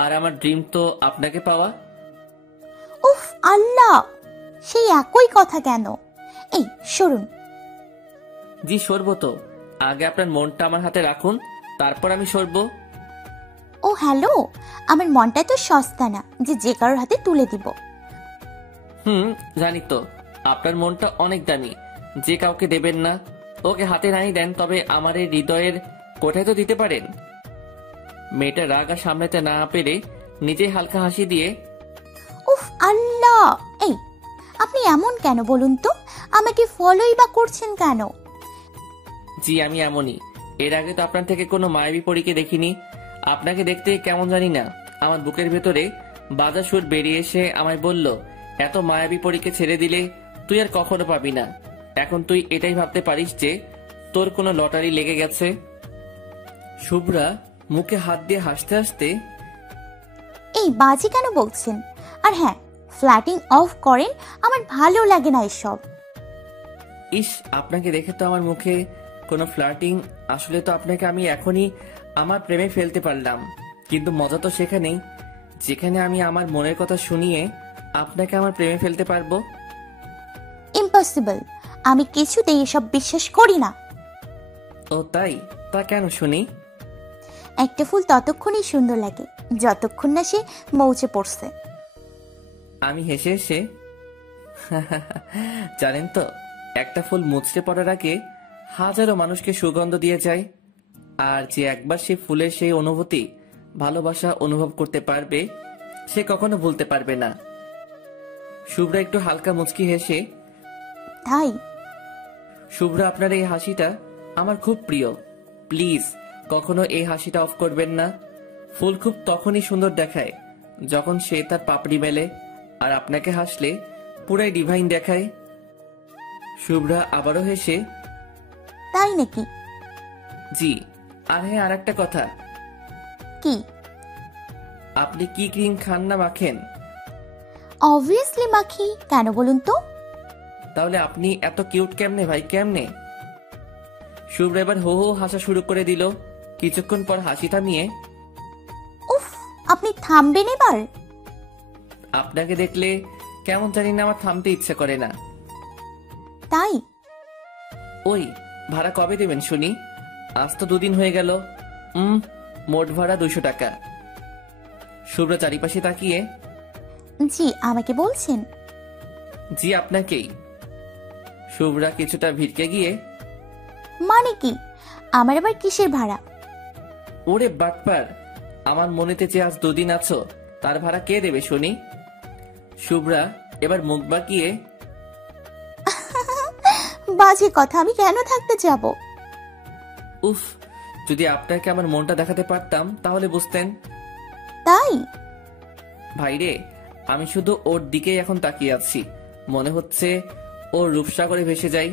আর আমার ড্রিম তো আপনাকে পাওয়া। উফ আল্লাহ, সেই একই কথা কেন? এই সরুন। জি সরবো তো, আগে আপনার মনটা আমার হাতে রাখুন, তারপর আমি সরবো। ও হ্যালো, আমার মনটা তো সস্তা না যে যে কারোর হাতে তুলে দিব। জানি তো, আপনার মনটা অনেক দামি, যে কাউকে দেবেন না। ওকে হাতে নাই দেন, তবে আমার এই হৃদয়ের কোঠায় তো দিতে পারেন। মেয়েটা রাগ আর সামলাতে না পেরে নিজেই হালকা হাসি দিয়ে, উফ আল্লাহ, এই আপনি এমন কেন বলুন তো? আমাকে ফলোই বা করছেন কেন? জি আমি এমনই। এর আগে তো আপনার থেকে কোনো মায়াবী পরীকে দেখিনি। আপনাকে দেখতে কেমন জানি না, আমার বুকের ভেতরে বাজা সুর বেরিয়ে এসে আমায় বলল, এত মায়াবী পরীকে ছেড়ে দিলে তুই আর কখনো পাবি না। এখন তুই এটাই ভাবতে পারিস যে তোর কোনো লটারি লেগে গেছে। শুভ্রা মুখে হাত দিয়ে হাসতে হাসতে, এই বাজে কেন বলছেন? আর হ্যাঁ, ফ্ল্যাটিং অফ করেন, আমার ভালো লাগে না এসব। ইস, আপনাকে দেখে তো আমার মুখে কোনো ফ্লার্টিং, আসলে তো আপনাকে আমি এখনই আমার প্রেমে ফেলতে পারলাম। কিন্তু মজা তো সেখানেই, যেখানে আমি আমার মনের কথা শুনিয়ে আপনাকে আমার প্রেমে ফেলতে পারবো। ইম্পসিবল, আমি কিছুতেই এসব বিশ্বাস করি না। ও তাই? তা কেন শুনি? একটা ফুল ততক্ষণই সুন্দর লাগে যতক্ষণ না সে মৌচে পড়ছে। আমি হেসে হেসে, জানেন তো, একটা ফুল মুচড়ে পড়ার আগে হাজারো মানুষকে সুগন্ধ দিয়ে যায়। আর যে একবার সে ফুলের সেই অনুভূতি, ভালোবাসা অনুভব করতে পারবে, সে কখনো ভুলতে পারবে না। শুভ্রা একটু হালকা মুচকি হেসে, তাই? শুভ্রা আপনার এই হাসিটা আমার খুব প্রিয়। প্লিজ কখনো এই হাসিটা অফ করবেন না। ফুল খুব তখনই সুন্দর দেখায় যখন সে তার পাপড়ি মেলে, আর আপনাকে হাসলে পুরাই ডিভাইন দেখায়। শুভ্রা আবারও হেসে, তাই নাকি? জি। আর হ্যাঁ, আর একটা কথা, কি? আপনি কি ক্রিম খান না মাখেন? অবভিয়াসলি মাখি, কেন বলুন তো? তাহলে আপনি এত কিউট কেমনে ভাই, কেমনে? শুভ্রা এবার হো হো হাসা শুরু করে দিল। কিছুক্ষণ পর হাসি থামিয়ে, উফ, আপনি থামবেন এবার? আপনাকে দেখলে কেমন জানি না আমার থামতে ইচ্ছে করে না। তাই? ওই ভাড়া কবে দেবেন শুনি? আজ তো 2 দিন হয়ে গেল। মোট ভাড়া 200 টাকা। শুভ্রা চারিপাশে তাকিয়ে, জি আমাকে বলছেন? জি আপনাকেই। শুভ্রা কিছুটা ভিড়কে গিয়ে, মানে কি? আমার আবার কিসের ভাড়া? ওরে বাটপার, আমার মনেতে যে আজ 2 দিন আছো তার ভাড়া কে দেবে শুনি? শুভ্রা এবার মুখ বাঁকিয়ে, বাজে কথা, আমি কেন থাকতে যাব? উফ, যদি আপনাকে আমার মনটা দেখাতে পারতাম তাহলে বুঝতেন। তাই? ভাইরে, আমি শুধু ওর দিকেই এখন তাকিয়ে আছি। মনে হচ্ছে ওর রূপসাগরে ভেসে যাই।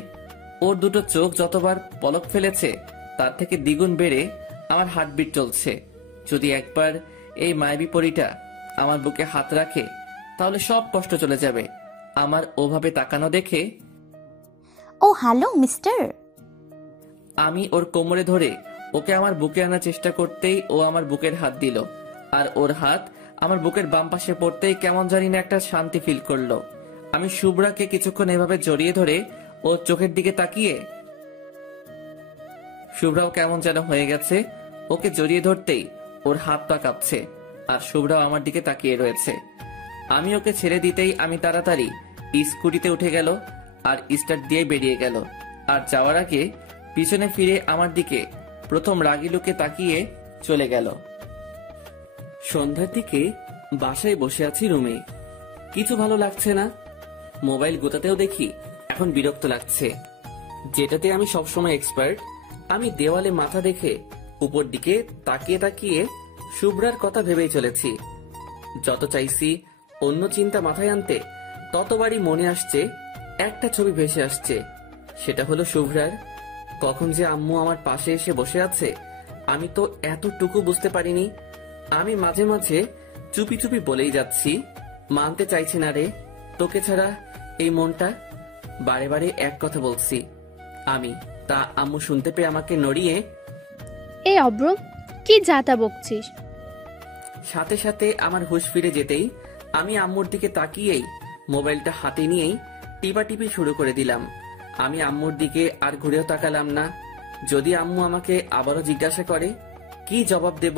ওর দুটো চোখ যতবার পলক ফেলেছে তার থেকে দ্বিগুণ বেড়ে আমার হার্টবিট চলছে। যদি একবার এই মায়াবী পরীটা আমার বুকে হাত রাখে তাহলে সব কষ্ট চলে যাবে। আমার ওভাবে তাকানো দেখে ও হ্যালো মিস্টার। আমি ওর কোমরে ধরে ওকে আমার বুকে আনার চেষ্টা করতেই ও আমার বুকের হাত দিল, আর ওর হাত আমার বুকের বাম পাশে পড়তেই কেমন জানি না একটা শান্তি ফিল করলো। আমি শুভ্রাকে কিছুক্ষণ এভাবে জড়িয়ে ধরে ওর চোখের দিকে তাকিয়ে, শুভ্রাও কেমন যেন হয়ে গেছে। ওকে জড়িয়ে ধরতেই ওর হাত পা কাঁপছে, আর শুভ্রাও আমার দিকে তাকিয়ে রয়েছে। আমি ওকে ছেড়ে দিতেই আমি তাড়াতাড়ি স্কুটিতে উঠে গেল আর স্টার্ট দিয়ে বেরিয়ে গেল। আর যাওয়ার আগে পিছনে ফিরে আমার দিকে প্রথম রাগী লোকে তাকিয়ে চলে গেল। সন্ধ্যার দিকে বাসায় বসে আছি রুমে, কিছু ভালো লাগছে না। মোবাইল গোতাতেও দেখি এখন বিরক্ত লাগছে। যেটাতে আমি সবসময় এক্সপার্ট, আমি দেওয়ালে মাথা দেখে উপর দিকে তাকিয়ে তাকিয়ে শুভ্রার কথা ভেবেই চলেছি। যত চাইছি অন্য চিন্তা মাথায় আনতে ততবারই মনে আসছে একটা ছবি ভেসে আসছে। সেটা হলো শুভ্রার। কখন যে আম্মু আমার পাশে এসে বসে আছে আমি তো এতটুকু বুঝতে পারিনি। আমি মাঝে মাঝে চুপি চুপি বলেই যাচ্ছি, মানতে চাইছি না রে তোকে ছাড়া এই মনটা। বারে বারে এক কথা বলছি আমি, তা আম্মু শুনতে পেয়ে আমাকে নড়িয়ে, এই অব্র, কি যাতা বকছিস? সাথে সাথে আমার হুঁশ ফিরে যেতেই আমি আম্মুর দিকে তাকিয়েই মোবাইলটা হাতে নিয়েই টিপাটিপি শুরু করে দিলাম। আমি আম্মুর দিকে আর ঘুরেও তাকালাম না। যদি আম্মু আমাকে আবারও জিজ্ঞাসা করে কি জবাব দেব?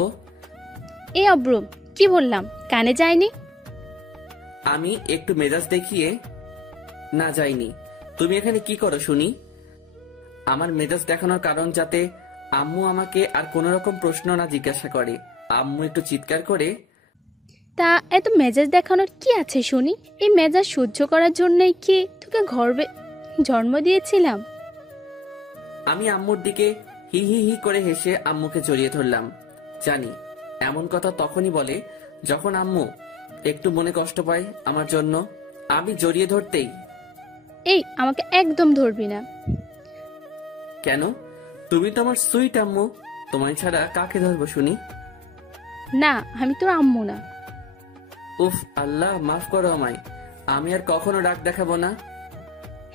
এই অব্র, কি বললাম কানে যায়নি? আমি একটু মেজাজ দেখিয়ে, না যাইনি। তুমি এখানে কি করো শুনি? আমার মেজাজ দেখানোর কারণ যাতে আম্মু আমাকে আর কোনো রকম প্রশ্ন না জিজ্ঞাসা করে। আম্মু একটু চিৎকার করে, তা এত মেজাজ দেখানোর কি আছে শুনি? এই মেজাজ সহ্য করার জন্যই কি তোকে গর্বে জন্ম দিয়েছিলাম? আমি আম্মুর দিকে হি হি হি করে হেসে আম্মুকে জড়িয়ে ধরলাম। জানি এমন কথা তখনই বলে যখন আম্মু একটু মনে কষ্ট পায় আমার জন্য। আমি জড়িয়ে ধরতেই, এই আমাকে একদম ধরবি না। কেন? তুমি তো আমার সুইট আম্মু, তোমায় ছাড়া কাকে ধরবো শুনি? না, আমি তোর আম্মু না। উফ আল্লাহ, মাফ করো আমায়। আমি আর কখনো রাগ দেখাবো না।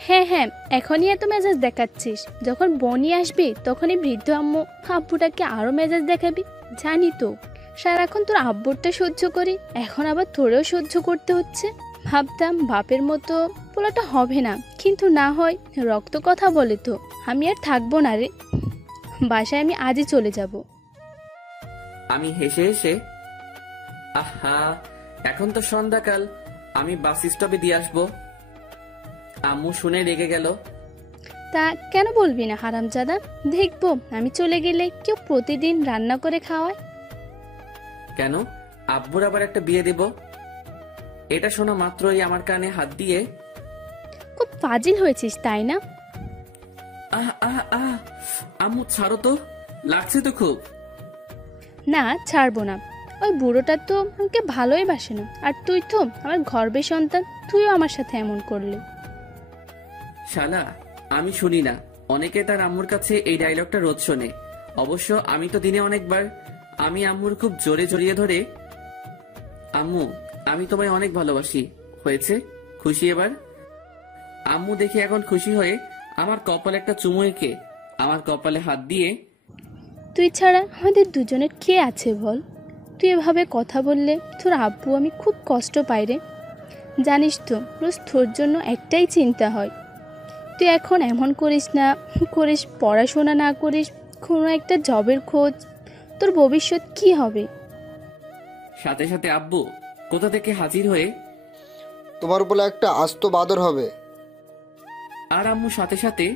হ্যাঁ হ্যাঁ, এখনই এত মেজাজ দেখাচ্ছিস, যখন বনি আসবি তখনই বৃদ্ধ আম্মু আব্বুটাকে আরো মেজাজ দেখাবি। জানি তো সারাক্ষণ তোর আব্বুরটা সহ্য করি, এখন আবার তোরেও সহ্য করতে হচ্ছে। ভাবতাম বাপের মতো পোলাটা হবে না, কিন্তু না হয়। রক্ত কথা বলে তো। আমি আর থাকবো না রে, বাসায় আমি আজই চলে যাব। আমি হেসে হেসে, আহা এখন তো সন্ধ্যাকাল, আমি বাস স্টপে দিয়ে আসবো। আম্মু শুনে রেগে গেল। তা কেন বলবি না হারামজাদা? দেখবো আমি চলে গেলে কেউ প্রতিদিন রান্না করে খাওয়ায়। কেন? আব্বুর আবার একটা বিয়ে দেব? এটা শোনা মাত্রই আমার কানে হাত দিয়ে, খুব ফাজিল হয়েছিস তাই না? আহ আহ আহ, আম্মু ছাড়ো তো, লাগছে তো খুব। না, ছাড়বো না। ওই বুড়োটা তো আমাকে ভালোই বাসে না, আর তুই তো আমার গর্বের সন্তান, তুইও আমার সাথে এমন করলি। শালা, আমি শুনি না, অনেকে তার আম্মুর কাছে এই ডায়লগটা রোজ শোনে। অবশ্য আমি তো দিনে অনেকবার। আমি আম্মুর খুব জোরে জড়িয়ে ধরে, আম্মু আমি তোমায় অনেক ভালোবাসি। হয়েছে? খুশি এবার? আম্মু দেখে এখন খুশি হয়ে আমার কপালে একটা চুমু এঁকে আমার কপালে হাত দিয়ে, তুই ছাড়া আমাদের দুজনের কে আছে বল? তুই এভাবে কথা বললে তোর আব্বু আমি খুব কষ্ট পাই রে। জানিস তো রোজ তোর জন্য একটাই চিন্তা হয়, তুই এখন এমন করিস না করিস, পড়াশোনা না করিস, কোনো একটা জবের খোঁজ, তোর ভবিষ্যৎ কি হবে? সাথে সাথে আব্বু কোথা থেকে হাজির হয়ে, তোমার বলে একটা আস্ত বাদর হবে। আর আম্মু সাথে সাথে,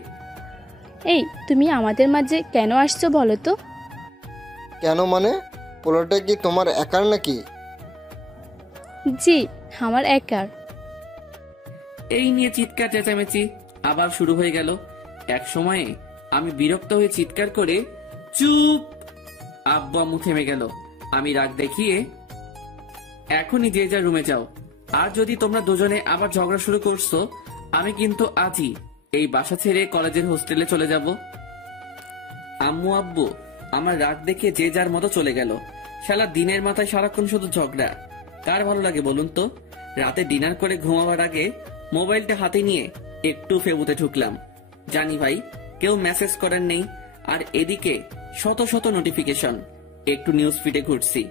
এই তুমি আমাদের মাঝে কেন আসছো বলো তো? কেন মানে? পোলাটা কি তোমার একার নাকি? জি, আমার একার। এই নিয়ে চিৎকার চেঁচামেচি আবার শুরু হয়ে গেল। এক সময়ে আমি বিরক্ত হয়ে চিৎকার করে, চুপ! আব্বু আম্মু থেমে গেল। আমি রাগ দেখিয়ে, এখনই যে যার রুমে যাও, আর যদি তোমরা দুজনে আবার ঝগড়া শুরু করছো, আমি কিন্তু আজই এই বাসা ছেড়ে কলেজের হোস্টেলে চলে যাব। আম্মু আব্বু আমার রাগ দেখে যে যার মতো চলে গেল। শালা দিনের মাথায় সারাক্ষণ শুধু ঝগড়া, কার ভালো লাগে বলুন তো? রাতে ডিনার করে ঘুমাবার আগে মোবাইলটা হাতে নিয়ে একটু ফেবুতে ঢুকলাম। জানি ভাই কেউ মেসেজ করার নেই, আর এদিকে শত শত নোটিফিকেশন। একটু নিউজ ফিডে ঘুরছি,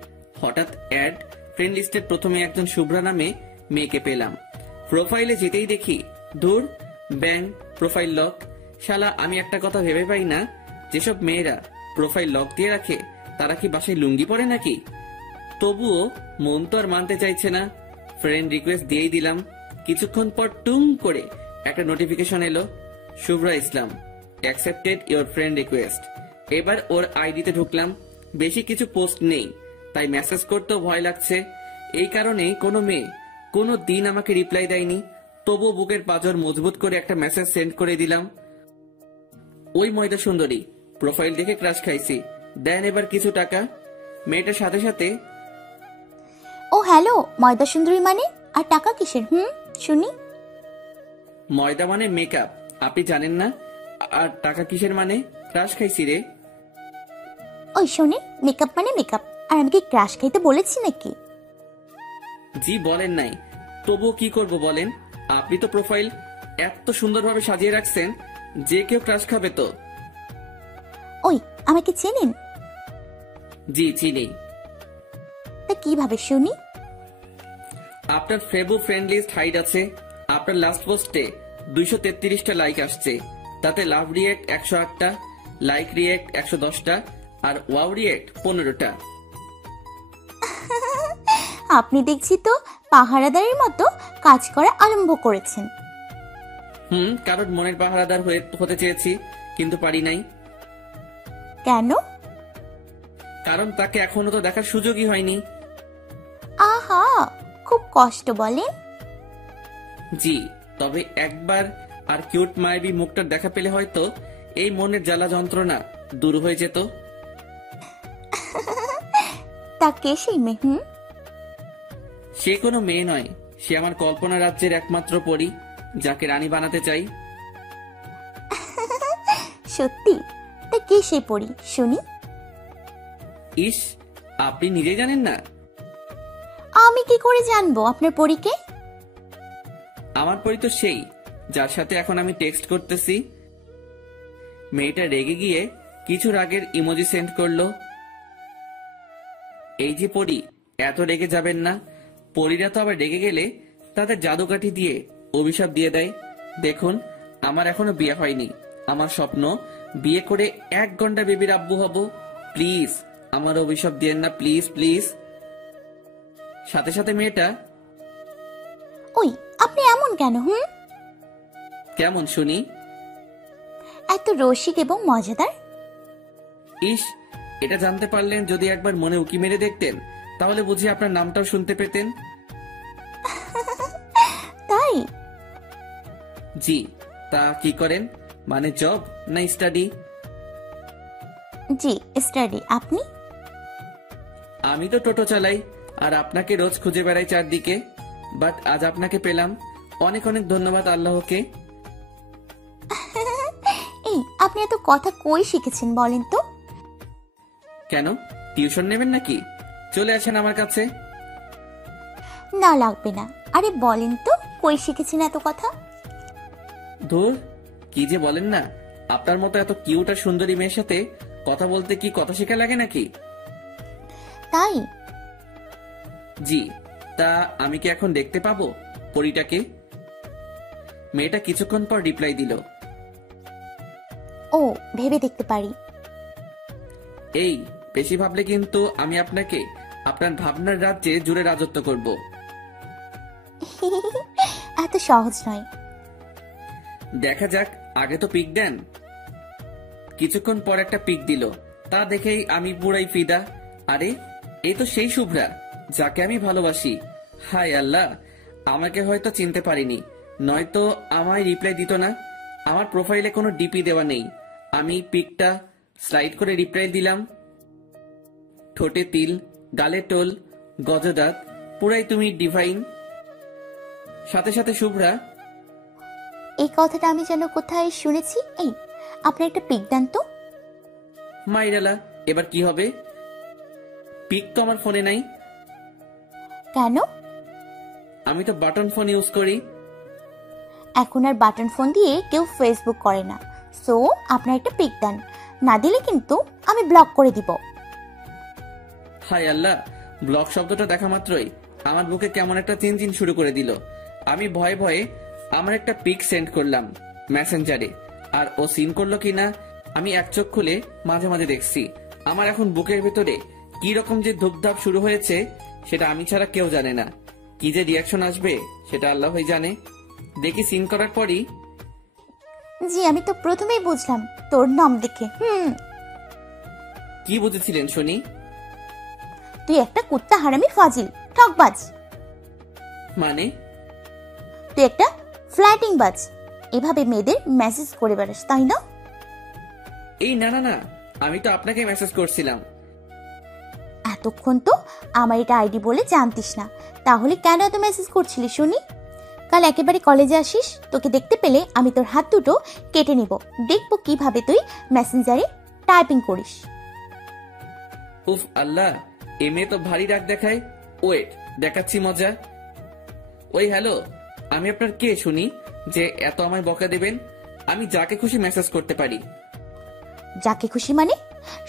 হঠাৎ অ্যাড। ফ্রেন্ড লিস্টের প্রথমে একজন শুভ্রা নামে মেয়েকে পেলাম। প্রোফাইলে যেতেই দেখি, ধুর, ব্যাং, প্রোফাইল লক। শালা আমি একটা কথা ভেবে পাই না, যেসব মেয়েরা প্রোফাইল লক দিয়ে রাখে তারা কি বাসায় লুঙ্গি পরে নাকি? তবুও মন তো আর মানতে চাইছে না। ফ্রেন্ড রিকোয়েস্ট দিয়েই দিলাম। কিছুক্ষণ পর টুং করে একটা নোটিফিকেশন এলো, শুভ্রা ইসলাম, অ্যাকসেপ্টেড ইওর ফ্রেন্ড রিকোয়েস্ট। এবার ওর আইডিতে ঢুকলাম। বেশি কিছু পোস্ট নেই, তাই মেসেজ করতেও ভয় লাগছে। এই কারণে কোনো মেয়ে কোনো দিন আমাকে রিপ্লাই দেয়নি। তবুও বুকের পাঁজর মজবুত করে একটা মেসেজ সেন্ড করে দিলাম। ওই ময়দা সুন্দরী, প্রোফাইল দেখে ক্রাশ খাইছি, দেন এবার কিছু টাকা। মেয়েটার সাথে সাথে, ও হ্যালো, ময়দা সুন্দরী মানে? আর টাকা কিসের? শুনি। ময়দা মানে মেকআপ, আপনি জানেন না? আর টাকা কিসের মানে? ক্রাশ খাইছি রে। ওই শোনে, মেকআপ মানে মেকআপ, আর আমি কি ক্রাশ খাইতে বলেছি নাকি? জি বলেন নাই, তবুও কি করব বলেন? আপনি তো প্রোফাইল এত সুন্দরভাবে সাজিয়ে রাখছেন, যে কেউ ক্রাশ খাবে তো। ওই আমাকে চেনেন? জি চিনি। তা কিভাবে শুনি? আপনার ফেবু ফ্রেন্ড লিস্ট হাইড আছে। আপনার লাস্ট পোস্টে 233টা লাইক আসছে, তাতে লাভ রিয়েক্ট 108টা, লাইক রিয়েক্ট 110টা আর ওয়াও রিয়েক্ট 15টা। আপনি দেখছি তো পাহারাদারের মতো কাজ করা আরম্ভ করেছেন। কারণ মনের পাহারাদার হতে চেয়েছি, কিন্তু পারি নাই। কেন? কারণ তাকে এখনো তো দেখার সুযোগই হয়নি। আহা, খুব কষ্ট বলেন। জি, তবে একবার আর কিউট মায়াবী মুখটার দেখা পেলে হয়তো এই মনের জ্বালা যন্ত্রণা দূর হয়ে যেত। তা কে সেই মেয়ে? সে কোনো মেয়ে নয়, সে আমার কল্পনা রাজ্যের একমাত্র পরী, যাকে রানী বানাতে চাই। সত্যি? তা কে সেই পরী শুনি? ইস, আপনি নিজে জানেন না? আমি কি করে জানবো আপনার পরীকে? আমার পরী তো সেই, যার সাথে এখন আমি টেক্সট করতেছি। মেয়েটা রেগে গিয়ে কিছু রাগের ইমোজি সেন্ড করলো। এই যে পরী, এত রেগে যাবেন না। পরীরা তো আবার রেগে গেলে তাদের জাদুকাঠি দিয়ে অভিশাপ দিয়ে দেয়। দেখুন, আমার এখনো বিয়ে হয়নি। আমার স্বপ্ন বিয়ে করে 1 ঘন্টা বেবির আব্বু হব। প্লিজ আমার অভিশাপ দিয়েন না, প্লিজ প্লিজ। সাথে সাথে মেয়েটা, ওই আপনি এমন কেন? কেমন শুনি? এত রসিক এবং মজাদার। ইস, এটা জানতে পারলেন যদি একবার মনে উকি মেরে দেখতেন, তাহলে বুঝি আপনার নামটাও শুনতে পেতেন। তাই? জি। তা কি করেন? মানে জব না স্টাডি? জি, স্টাডি। আপনি? আমি তো টোটো চালাই আর আপনাকে রোজ খুঁজে বেড়াই চারদিকে, বাট আজ আপনাকে পেলাম। অনেক অনেক ধন্যবাদ আল্লাহকে। এই, আপনি এত কথা কই শিখেছেন বলেন তো? কেন, টিউশন নেবেন নাকি? চলে আসেন আমার কাছে। না, লাগবে না। আরে বলেন তো কই শিখেছেন এত কথা? ধুর, কি যে বলেন না। আপনার মতো এত কিউট আর সুন্দরী মেয়ের সাথে কথা বলতে কি কথা শেখা লাগে নাকি? তাই? জি। তা আমি কি এখন দেখতে পাবো পরীটাকে? মেয়েটা কিছুক্ষণ পর রিপ্লাই দিল, ও, ভেবে দেখতে পারি। এই বেশি ভাবলে কিন্তু আমি আপনাকে আপনার ভাবনার রাজ্যে জুড়ে রাজত্ব করব। এত সহজ নয়। দেখা যাক, আগে তো পিক দেন। কিছুক্ষণ পর একটা পিক দিল, তা দেখেই আমি পুরাই ফিদা। আরে, এই তো সেই শুভ্রা যাকে আমি ভালোবাসি। হায় আল্লাহ, আমাকে হয়তো চিনতে পারিনি, নয়তো আমায় রিপ্লাই দিত না। আমার প্রোফাইলে কোনো ডিপি দেওয়া নেই। আমি পিকটা স্লাইড করে রিপ্লাই দিলাম। ঠোঁটে তিল, গালে টোল, গজদাঁত, পুরাই তুমি ডিভাইন। সাথে সাথে শুভ্রা, এই কথাটা আমি যেন কোথায় শুনেছি। এই, আপনার একটা পিক দেন তো। মাইরালা, এবার কি হবে? পিক তো আমার ফোনে নাই। কেন? আমি তো বাটন ফোন ইউজ করি। এখন আর বাটন ফোন দিয়ে কেউ ফেসবুক করে না। সো আপনার একটা পিক দেন, না দিলে কিন্তু আমি ব্লক করে দিব। হায় আল্লাহ, ব্লক শব্দটা দেখা মাত্রই আমার বুকে কেমন একটা চিনচিন শুরু করে দিল। আমি ভয়ে ভয়ে আমার একটা পিক সেন্ড করলাম মেসেঞ্জারে, আর ও সিন করলো কিনা আমি এক চোখ খুলে মাঝে মাঝে দেখছি। আমার এখন বুকের ভেতরে কি রকম যে ধুপধাপ শুরু হয়েছে সেটা আমি ছাড়া কেউ জানে না। কি যে রিয়াকশন আসবে সেটা আল্লাহই জানে। দেখি সিন করার পরই, জি, আমি তো প্রথমেই বুঝলাম তোর নাম দেখে। কি বুঝেছিলেন শুনি? তুই একটা কুত্তা হারামি ফাজিল ঠকবাজ। মানে? তুই একটা ফ্ল্যাটিং বাজ। এভাবে মেয়েদের মেসেজ করে বেড়াস, তাই না? এই না না না, আমি তো আপনাকে মেসেজ করছিলাম। এতক্ষণ তো আমার এটা আইডি বলে জানতিস না, তাহলে কেন এত মেসেজ করছিলি শুনি? কাল একেবারে কলেজে আসিস, তোকে দেখতে পেলে আমি তোর হাত দুটো কেটে নিব। দেখবো কিভাবে তুই মেসেঞ্জারে টাইপিং করিস। উফ আল্লাহ, এ মেয়ে তো ভারী রাগ দেখায়। ওয়েট, দেখাচ্ছি মজা। ওই হ্যালো, আমি আপনার কে শুনি যে এত আমায় বকা দেবেন? আমি যাকে খুশি মেসেজ করতে পারি। যাকে খুশি মানে?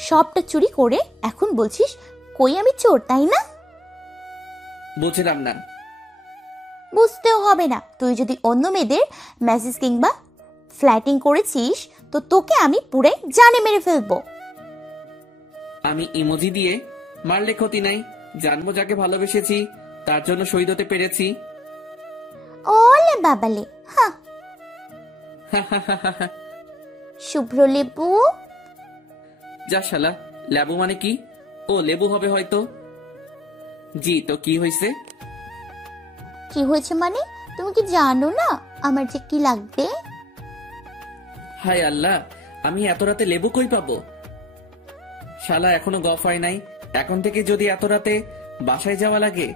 সবটা চুরি করে এখন বলছিস কই আমি চোর, তাই না? বুঝলাম না। বুঝতেও হবে না। তুই যদি অন্য মেয়েদের মেসেজ কিংবা ফ্ল্যাটিং করেছিস তো তোকে আমি পুরে জানে মেরে ফেলবো। আমি ইমোজি দিয়ে মারলে ক্ষতি নাই, জানবো যাকে ভালোবেসেছি তার জন্য শহীদ হতে পেরেছি। ওলে বাবালে, হ্যাঁ। শুভ্র লেবু। যা শালা, লেবু মানে কি? ও লেবু হবে হয়তো। জি, তো কি হয়েছে? কি হয়েছে মানে? তুমি কি জানো না আমার যে কি লাগবে? হায় আল্লাহ, আমি এত রাতে লেবু কই পাবো? শালা এখনো গফ হয় নাই, এখন থেকে যদি এত রাতে বাসায় যাওয়া লাগে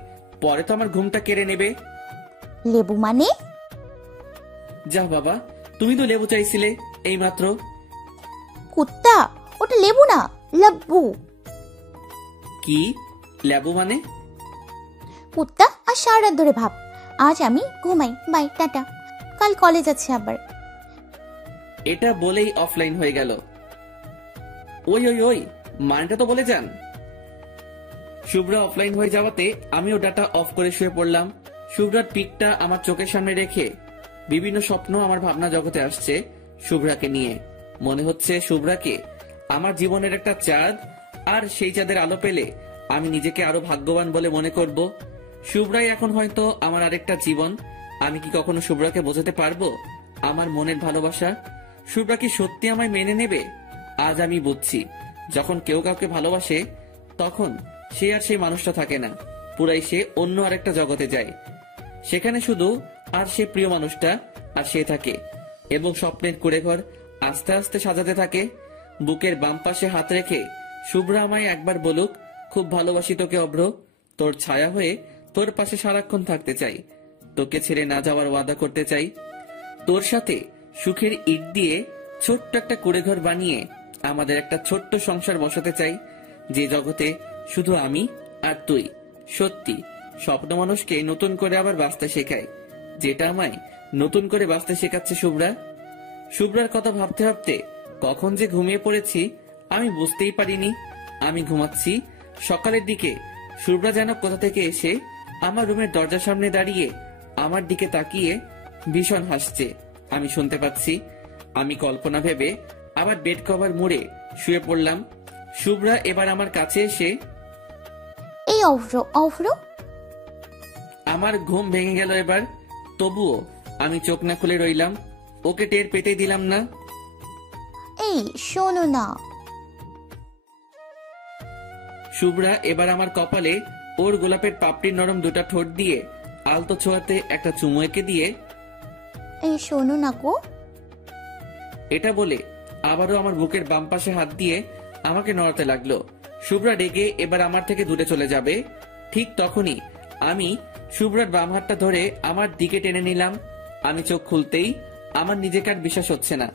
পরে তো আমার ঘুমটা কেড়ে নেবে। লেবু মানে? যা বাবা, তুমি তো লেবু চাইছিলে এইমাত্র। কুত্তা, ওটা লেবু না, লাব্বু। কি লেবু মানে? কুত্তা আর সারা রাত ধরে ভাব। আজ আমি ঘুমাই, বাই, টাটা। কাল কলেজ আছে আবার। এটা বলেই অফলাইন হয়ে গেল। ওই ওই ওই, মানটা তো বলে যান। শুভ্রা অফলাইন হয়ে যাওয়াতে আমিও ডাটা অফ করে শুয়ে পড়লাম। শুভ্রার পিকটা আমার চোখের সামনে রেখে বিভিন্ন স্বপ্ন আমার ভাবনা জগতে আসছে শুভ্রাকে নিয়ে। মনে হচ্ছে শুভ্রাকে আমার জীবনের একটা চাঁদ, আর সেই চাঁদের আলো পেলে আমি নিজেকে আরো ভাগ্যবান বলে মনে করব। শুভ্রাই এখন হয়তো আমার আরেকটা জীবন। আমি কি কখনো শুভ্রাকে বোঝাতে পারবো আমার মনের ভালোবাসা? শুভ্রা কি সত্যি আমায় মেনে নেবে? আজ আমি বুঝছি, যখন কেউ কাউকে ভালোবাসে তখন সে আর সেই মানুষটা থাকে না, পুরাই সে অন্য আরেকটা জগতে যায়। সেখানে শুধু আর সে প্রিয় মানুষটা আর সে থাকে, এবং স্বপ্নের কুড়েঘর আস্তে আস্তে সাজাতে থাকে। বুকের বাম পাশে হাত রেখে শুভ্রা আমায় একবার বলুক, খুব ভালোবাসি তোকে অভ্র, তোর ছায়া হয়ে তোর পাশে সারাক্ষণ থাকতে চাই, তোকে ছেড়ে না যাওয়ার ওয়াদা করতে চাই, তোর সাথে সুখের ইট দিয়ে ছোট্ট একটা কুড়েঘর বানিয়ে আমাদের একটা ছোট্ট সংসার বসাতে চাই, যে জগতে শুধু আমি আর তুই। সত্যি স্বপ্ন মানুষকে নতুন করে আবার বাঁচতে শেখায়, যেটা আমায় নতুন করে বাঁচতে শেখাচ্ছে শুভ্রা। শুভ্রার কথা ভাবতে ভাবতে কখন যে ঘুমিয়ে পড়েছি আমি বুঝতেই পারিনি। আমি ঘুমাচ্ছি, সকালের দিকে শুভ্রা যেন কোথা থেকে এসে আমার রুমের দরজার সামনে দাঁড়িয়ে আমার দিকে তাকিয়ে ভীষণ হাসছে আমি শুনতে পাচ্ছি। আমি কল্পনা ভেবে আবার বেড কভার মুড়ে শুয়ে পড়লাম। শুভ্রা এবার আমার কাছে এসে, এই অভ্র, অভ্র। আমার ঘুম ভেঙে গেল এবার। তবুও আমি চোখ না খুলে রইলাম, ওকে টের পেতে দিলাম না। এই শোনো না। শুভ্রা এবার আমার কপালে ওর গোলাপের পাপড়ির নরম দুটা ঠোঁট দিয়ে আলতো ছোঁয়াতে একটা চুমু এঁকে দিয়ে, এই শোনো না গো। এটা বলে আবারও আমার বুকের বাম পাশে হাত দিয়ে আমাকে নড়াতে লাগলো। শুভ্রা রেগে এবার আমার থেকে দূরে চলে যাবে, ঠিক তখনই আমি শুভ্রার বাম হাতটা ধরে আমার দিকে টেনে নিলাম। আমি চোখ খুলতেই আমার নিজেকে আর বিশ্বাস হচ্ছে না,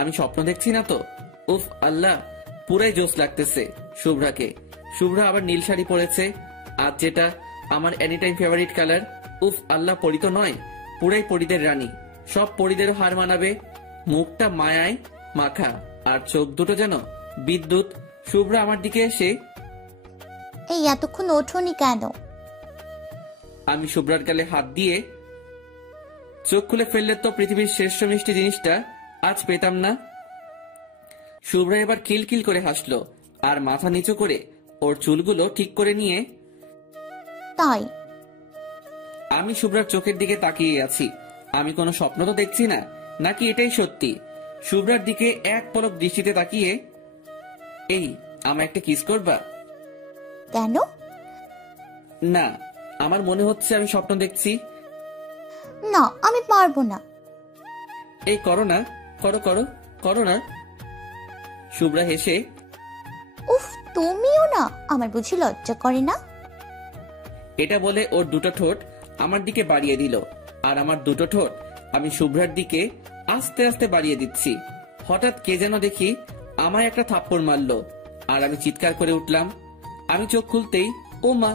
আমি স্বপ্ন দেখছি না তো। উফ আল্লাহ, পুরাই জোশ লাগতেছে শুভ্রাকে। শুভ্রা আবার নীল শাড়ি পরেছে, আজ যেটা আমার এনিটাইম ফেভারিট কালার। উফ আল্লাহ, পরি তো নয়, পুরাই পরিদের রানী, সব পরিদেরও হার মানাবে। মুখটা মায়ায় মাখা আর চোখ দুটো যেন বিদ্যুৎ। শুভ্রা আমার দিকে এসে, এই এতক্ষণ ওঠোনি কেন? আমি শুভ্রার গালে হাত দিয়ে, চোখ খুলে ফেললে তো পৃথিবীর শ্রেষ্ঠ মিষ্টি জিনিসটা আজ পেতাম না। শুভ্রা এবার খিলখিল করে হাসলো আর মাথা নিচু করে ওর চুলগুলো ঠিক করে নিয়ে, তাই? আমি শুভ্রার চোখের দিকে তাকিয়ে আছি। আমি কোনো স্বপ্ন তো দেখছি না, নাকি এটাই সত্যি? শুভ্রার দিকে এক পলক দৃষ্টিতে তাকিয়ে, এই আমায় একটা কিস করবা? কেন? না, আমার মনে হচ্ছে আমি স্বপ্ন দেখছি। না, আমি পারবো না। এই করো না, করো করো করো না। শুভ্রা হেসে, উফ, তুমিও না, আমার বুঝি লজ্জা করে না? এটা বলে ওর দুটো ঠোঁট আমার দিকে বাড়িয়ে দিল, আর আমার দুটো ঠোঁট আমি শুভ্রার দিকে আস্তে আস্তে বাড়িয়ে দিচ্ছি। হঠাৎ কে যেন দেখি আমায় একটা থাপ্পড় মারলো, আর আমি চিৎকার করে উঠলাম। আমি চোখ খুলতেই, ও মা,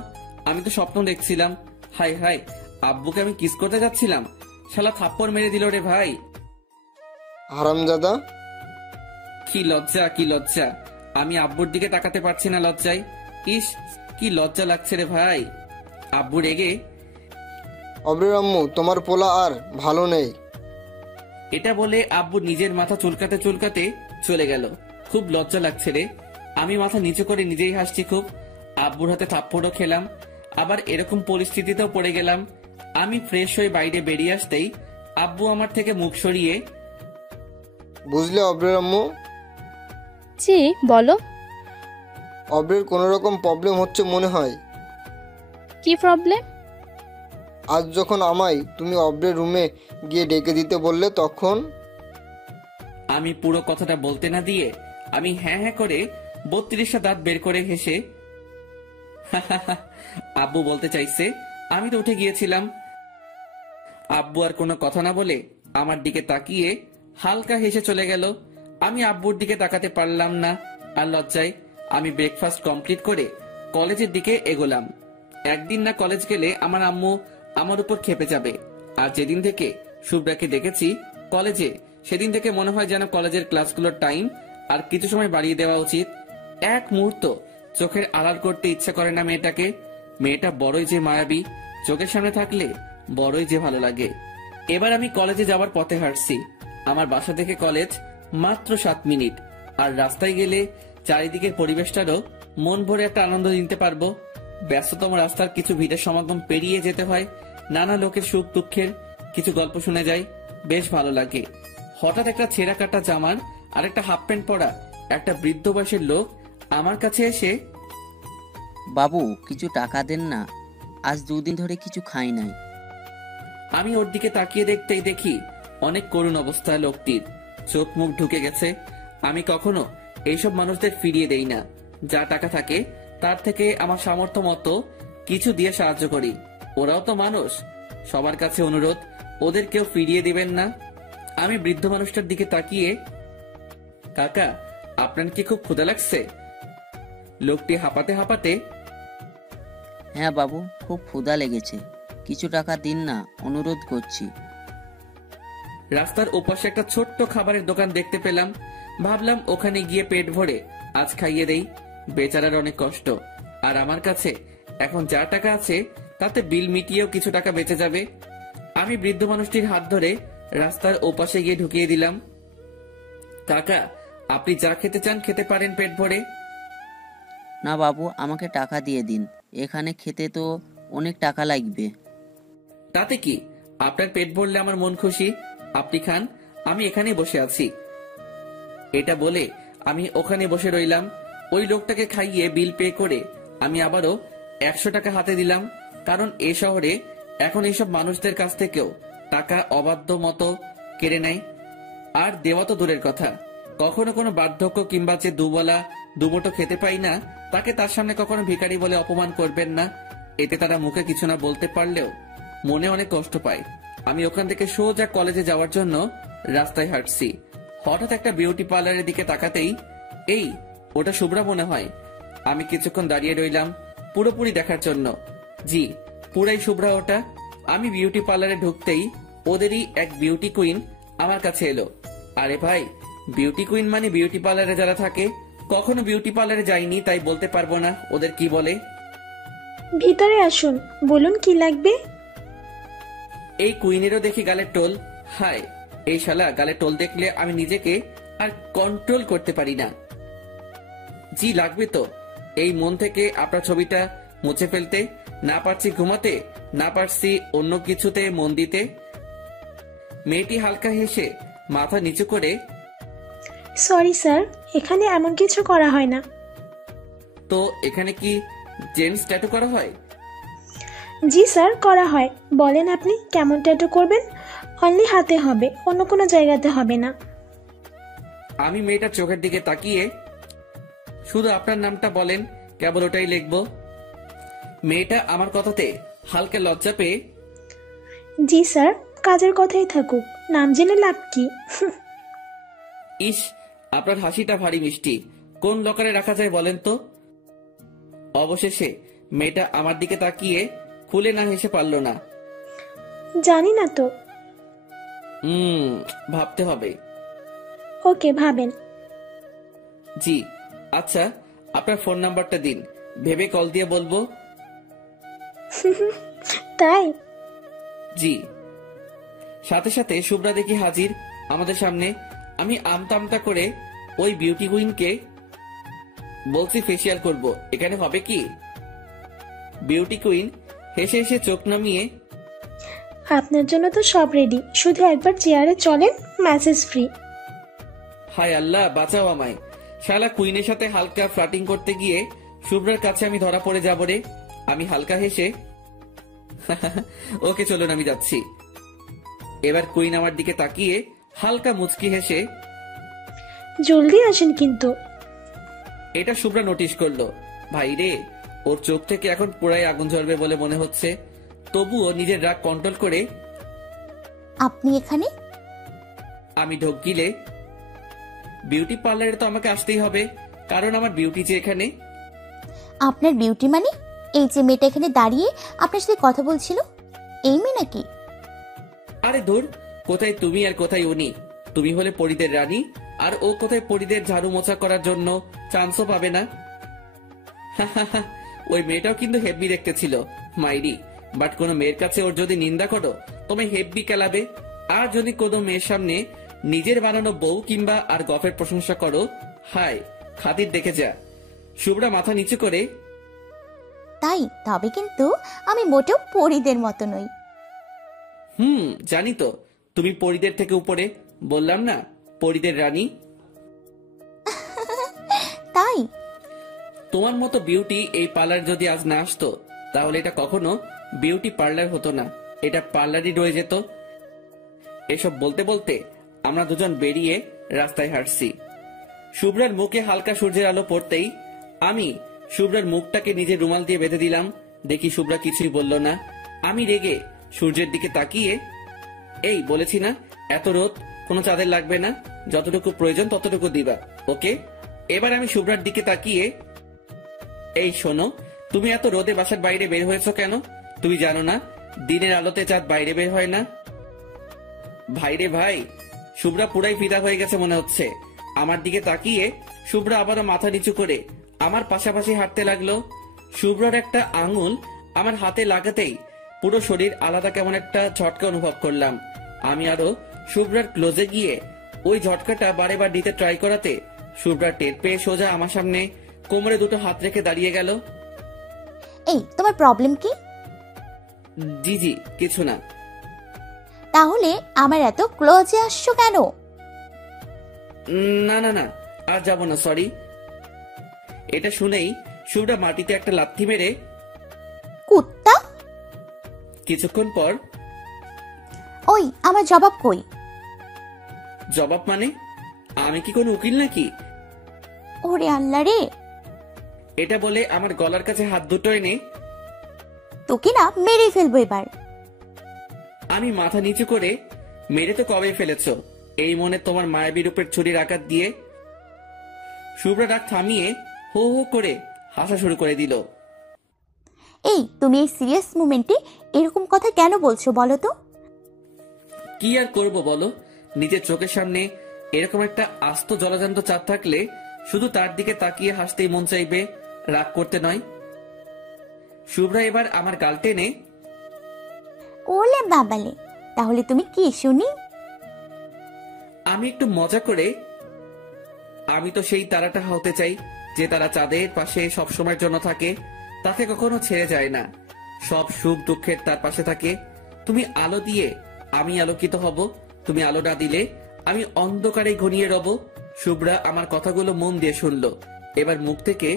আমি তো স্বপ্ন দেখছিলাম। হাই হাই, আব্বুকে আমি কিস করতে যাচ্ছিলাম, শালা থাপ্পড় মেরে দিল রে ভাই। হারামজাদা। কি লজ্জা, কি লজ্জা, আমি আব্বুর দিকে তাকাতে পারছি না লজ্জায়। ইস, কি লজ্জা লাগছে রে ভাই। আব্বু রেগে, অব্রের আম্মু, তোমার পোলা আর ভালো নেই। এটা বলে আব্বু নিজের মাথা চুলকাতে চুলকাতে চলে গেল। খুব লজ্জা লাগছে রে। আমি মাথা নিচু করে নিজেই হাসছি খুব। আব্বুর হাতে থাপ্পড়ও খেলাম, আবার এরকম পরিস্থিতিতেও পড়ে গেলাম। আমি ফ্রেশ হয়ে বাইরে বেরিয়ে আসতেই আব্বু আমার থেকে মুখ সরিয়ে, বুঝলে অব্রের আম্মু, জি বলো। অব্রের কোনো রকম প্রবলেম হচ্ছে মনে হয়। কি প্রবলেম? আজ যখন আমায় তুমি অব্রের রুমে গিয়ে ডেকে দিতে বললে তখন আমি পুরো কথাটা বলতে না দিয়ে আমি হ্যাঁ হ্যাঁ করে 32টা দাঁত বের করে হেসে আব্বু বলতে চাইছে আমি তো উঠে গিয়েছিলাম। আব্বু আর কোনো কথা না বলে আমার দিকে তাকিয়ে হালকা হেসে চলে গেল। আমি আব্বুর দিকে তাকাতে পারলাম না আর লজ্জায় আমি ব্রেকফাস্ট কমপ্লিট করে কলেজের দিকে এগোলাম। একদিন না কলেজ গেলে আমার আম্মু আমার উপর ক্ষেপে যাবে। আর যেদিন থেকে শুভ্রাকে দেখেছি কলেজে, সেদিন থেকে মনে হয় যেন কলেজের ক্লাসগুলোর টাইম আর কিছু সময় বাড়িয়ে দেওয়া উচিত। এক মুহূর্ত চোখের আড়াল করতে ইচ্ছা করে না মেয়েটাকে। মেয়েটা বড়ই যে মায়াবী, চোখের সামনে থাকলে বড়ই যে ভালো লাগে। এবার আমি কলেজে যাওয়ার পথে হাঁটছি। আমার বাসা থেকে কলেজ মাত্র 7 মিনিট। আর রাস্তায় গেলে চারিদিকের পরিবেশটারও মন ভরে একটা আনন্দ নিতে পারবো। ব্যস্ততম রাস্তার কিছু ভিড়ের সমাগম পেরিয়ে যেতে হয়, নানা লোকের সুখ দুঃখের কিছু গল্প শুনে যায়, বেশ ভালো লাগে। হঠাৎ একটা ছেঁড়া কাটা জামার আর একটা হাফ প্যান্ট পরা একটা বৃদ্ধ বয়সের লোক আমার কাছে এসে, বাবু কিছু টাকা দেন না, আজ 2 দিন ধরে কিছু খাই নাই। আমি ওর দিকে তাকিয়ে দেখতেই দেখি অনেক করুণ অবস্থা লোকটির, চোখ মুখ ঢুকে গেছে। আমি কখনো এইসব মানুষদের ফিরিয়ে দেই না। যা টাকা থাকে তার থেকে আমার সামর্থ্য মতো কিছু দিয়ে সাহায্য করি। ওরাও তো মানুষ, সবার কাছে অনুরোধ ওদের কেউ ফিরিয়ে দিবেন না। আমি বৃদ্ধ মানুষটার দিকে তাকিয়ে, কাকা আপনার কি খুব ক্ষুধা লাগছে? লোকটি হাঁপাতে হাঁপাতে, হ্যাঁ বাবু, খুব ক্ষুধা লেগেছে, কিছু টাকা দিন না, অনুরোধ করছি। রাস্তার ওপাশে একটা ছোট্ট খাবারের দোকান দেখতে পেলাম। ভাবলাম ওখানে গিয়ে পেট ভরে আজ খাইয়ে দেই। বেচারার অনেক কষ্ট, আর আমার কাছে এখন যা টাকা আছে তাতে বিল মিটিয়েও কিছু টাকা বেঁচে যাবে। আমি বৃদ্ধ মানুষটির হাত ধরে রাস্তার ওপাশে গিয়ে ঢুকিয়ে দিলাম। কাকা আপনি যা খেতে চান খেতে পারেন পেট ভরে। না বাবু, আমাকে টাকা দিয়ে দিন, এখানে খেতে তো অনেক টাকা লাগবে। তাতে কি, আপনার পেট ভরলে আমার মন খুশি। আপনি খান, আমি এখানে বসে আছি। এটা বলে আমি ওখানে বসে রইলাম। ওই লোকটাকে খাইয়ে বিল পে করে আমি আবারও 100 টাকা হাতে দিলাম। কারণ এ শহরে এখন এইসব মানুষদের কাছ থেকেও টাকা অবাধ্য মতো কেড়ে নেয়। আর দেওয়া তো দূরের কথা, কখনো কোনো বার্ধক্য কিংবা যে দুবেলা দুমুঠো খেতে পাই না তাকে তার সামনে কখনো ভিখারি বলে অপমান করবেন না। এতে তারা মুখে কিছু না বলতে পারলেও মনে অনেক কষ্ট পায়। আমি ওখান থেকে সোজা কলেজে যাওয়ার জন্য রাস্তায় হাঁটছি। হঠাৎ একটা বিউটি পার্লারের দিকে তাকাতেই, এই ওটা শুভ্রা মনে হয়। আমি কিছুক্ষণ দাঁড়িয়ে রইলাম পুরোপুরি দেখার জন্য। জি পুরাই শুভ্রা ওটা। আমি বিউটি পার্লারে ঢুকতেই ওদেরই এক বিউটি কুইন আমার কাছে এলো। আরে ভাই, বিউটি কুইন মানে বিউটি পার্লারে যারা থাকে। কখনো বিউটি পার্লারে যাইনি তাই বলতে পারবো না ওদের কি বলে। ভিতরে আসুন, বলুন কি লাগবে। এই কুইনেরও দেখি গালের টোল। হায়, এই শালা গালে টোল দেখলে আমি নিজেকে আর কন্ট্রোল করতে পারি না। জি লাগবে তো। এই মন থেকে আপনার ছবিটা মুছে ফেলতে, না পারছি ঘুমাতে, না পারছি অন্য কিছুতে মন দিতে। মেয়েটি হালকা হেসে মাথা নিচু করে, সরি স্যার, এখানে এমন কিছু করা হয় না। তো এখানে কি জেন্টস ট্যাটু করা হয়? জি স্যার, করা হয়। বলেন আপনি কেমন ট্যাটু করবেন। অনলি হাতে হবে, অন্য কোনো জায়গাতে হবে না। আমি মেয়েটার চোখের দিকে তাকিয়ে, শুধু আপনার নামটা বলেন, কেবল ওটাই লিখবো। মেয়েটা আমার কথাতে হালকা লজ্জা পেয়ে, জি স্যার, কাজের কথাই থাকুক, নাম জেনে লাভ কি। ইস আপনার হাসিটা ভারী মিষ্টি, কোন লকারে রাখা যায় বলেন তো। অবশেষে মেয়েটা আমার দিকে তাকিয়ে খুলে না হেসে পারল না। জানি না তো। ভাবতে হবে। ওকে, ভাবেন। জি আচ্ছা, আপনার ফোন নাম্বারটা দিন, ভেবে কল দিয়ে বলবো। তাই? জি। সাথে সাথে শুভ্রা দেখি হাজির আমাদের সামনে। আমি আমতা আমতা করে ওই বিউটি কুইনকে বলছি ফেসিয়াল করব, এখানে হবে কি? বিউটি কুইন হেসে হেসে চোখ নামিয়ে, আপনার জন্য তো সব রেডি, শুধু একবার চেয়ারে চলেন, ম্যাসেজ ফ্রি। হায় আল্লাহ, বাঁচাও আমায়। শালা কুইনের সাথে হালকা ফ্লাটিং করতে গিয়ে শুভ্রার কাছে আমি ধরা পড়ে যাব রে। আমি হালকা হেসে ওকে চলুন আমি যাচ্ছি। এবার কুইন আমার দিকে তাকিয়ে হালকা মুচকি হেসে, জলদি আসেন কিন্তু। এটা শুভ্রা নোটিশ করলো। ভাই রে, ওর চোখ থেকে এখন পুরাই আগুন ঝরবে বলে মনে হচ্ছে। তবুও নিজের রাগ কন্ট্রোল করে আপনি এখানে? আমি ঢোক গিলে, বিউটি পার্লারে তো আমাকে আসতেই হবে, কারণ আমার বিউটি যে এখানে। আপনার বিউটি মানে? এই যে মেয়েটা এখানে দাঁড়িয়ে আপনার সাথে কথা বলছিল, এই মেয়ে নাকি? আরে দূর, কোথায় তুমি আর কোথায় উনি? তুমি হলে পরীদের রানী, আর ও কোথায় পরীদের ঝাড়ু মোছা করার জন্য চান্সও পাবে না। ওই মেয়েটাও কিন্তু হেব্বি দেখতে ছিল মাইরি, বাট কোনো মেয়ের কাছে ওর যদি নিন্দা করো তুমি হেব্বি কেলাবে। আর যদি কোনো মেয়ের সামনে নিজের বানানো বউ কিংবা আর গফের প্রশংসা করো, হায় খাতির দেখে যা। শুভ্রা মাথা নিচু করে, তাই? তবে কিন্তু আমি মোটেও পরীদের মতো নই। জানি তো, তুমি পরীদের থেকে উপরে, বললাম না পরীদের রানী। তাই? তোমার মতো বিউটি এই পার্লার যদি আজ না আসতো তাহলে এটা কখনো বিউটি পার্লার হতো না, এটা পার্লারই রয়ে যেত। এসব বলতে বলতে আমরা দুজন বেরিয়ে রাস্তায় হাঁটছি। শুভ্রার মুখে হালকা সূর্যের আলো পড়তেই আমি শুভ্রার মুখটাকে নিজের রুমাল দিয়ে বেঁধে দিলাম। দেখি শুভ্রা কিছুই বলল না। আমি রেগে সূর্যের দিকে তাকিয়ে, এই বলেছি না এত রোদ, কোনো চাঁদের লাগবে না, যতটুকু প্রয়োজন ততটুকু দিবা, ওকে? এবার আমি শুভ্রার দিকে তাকিয়ে, এই শোনো, তুমি এত রোদে বাসার বাইরে বের হয়েছো কেন? তুমি জানো না দিনের আলোতে চাঁদ বাইরে বের হয় না? ভাইরে ভাই, শুভ্রা পুরাই ফিদা হয়ে গেছে মনে হচ্ছে। আমার দিকে তাকিয়ে শুভ্রা আবারও মাথা নিচু করে আমার পাশাপাশি হাঁটতে লাগলো। শুভ্রার একটা আঙুল আমার হাতে লাগাতেই পুরো শরীর আলাদা কেমন একটা ঝটকা অনুভব করলাম। আমি আরো শুভ্রার ক্লোজে গিয়ে ওই ঝটকাটা বারে বার দিতে ট্রাই করাতে শুভ্রা টের পেয়ে সোজা আমার সামনে কোমরে দুটো হাত রেখে দাঁড়িয়ে গেল। এই, তোমার প্রবলেম কি? জি জি, কিছু না। তাহলে আমার এত ক্লোজে আসছো কেন? না না না, আর যাবো না, সরি। এটা শুনেই শুভ্রা মাটিতে একটা লাথি মেরে কুত্তা! কিছুক্ষণ পর, ওই আমার জবাব কই? জবাব মানে? আমি কি কোনো উকিল নাকি? ওরে আল্লাহ রে! এটা বলে আমার গলার কাছে হাত দুটো এনে তোকে না মেরে ফেলবো এবার। আমি মাথা নিচু করে, মেরে তো কবে ফেলেছ, এই মনে তোমার মায়াবী রূপের ছুরির আঘাত দিয়ে। শুভ্রা ডাক থামিয়ে হো হো করে হাসা শুরু করে দিল। এই, তুমি এই সিরিয়াস মোমেন্টে এরকম কথা কেন বলছো বলো তো? কি আর করব বলো, নিজের চোখের সামনে এরকম একটা আস্ত জলজান্ত চাঁদ থাকলে শুধু তার দিকে তাকিয়ে হাসতেই মন চাইবে, রাগ করতে নয়। শুভ্রা এবার আমার গাল টেনে, ওলে বাবালে, তাহলে তুমি কি শুনি? আমি একটু মজা করে, আমি তো সেই তারাটা হতে চাই যে তারা চাঁদের পাশে সব সময়ের জন্য থাকে, তাকে কখনো ছেড়ে যায় না, সব সুখ দুঃখের তার পাশে থাকে। তুমি আলো দিয়ে আমি আলোকিত হব, তুমি আলো না দিলে আমি অন্ধকারে ঘনিয়ে রব। শুভ্রা আমার কথাগুলো মন দিয়ে শুনলো। এবার মুখ থেকে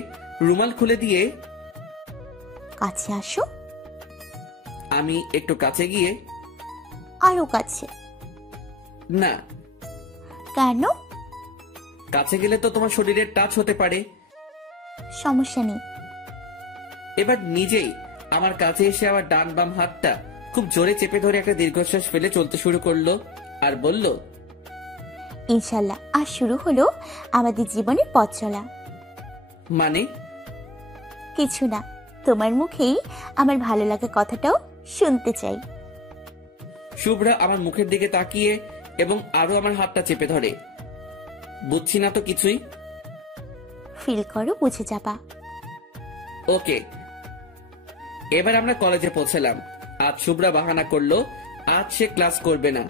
রুমাল খুলে দিয়ে কাছে আসো। আমি একটু কাছে গিয়ে, আরো কাছে। না। কেন? কাছে গেলে তো তোমার শরীরের টাচ হতে পারে। সমস্যা নেই। এবার নিজেই আমার কাছে এসে আমার ডান বাম হাতটা খুব জোরে চেপে ধরে একটা দীর্ঘশ্বাস ফেলে চলতে শুরু করলো আর বলল, ইনশাল্লাহ আর শুরু হলো আমাদের জীবনের পথ চলা। মানে? কিছু না, তোমার মুখেই আমার ভালো লাগা কথাটাও শুনতে চাই। শুভ্রা আমার মুখের দিকে তাকিয়ে এবং আরো আমার হাতটা চেপে ধরে। বুঝছি না তো কিছুই। ফিল করো, বুঝে যাবা। ওকে। এবার আমরা কলেজে পৌঁছলাম। আজ শুভ্রা বাহানা করলো আজ সে ক্লাস করবে না,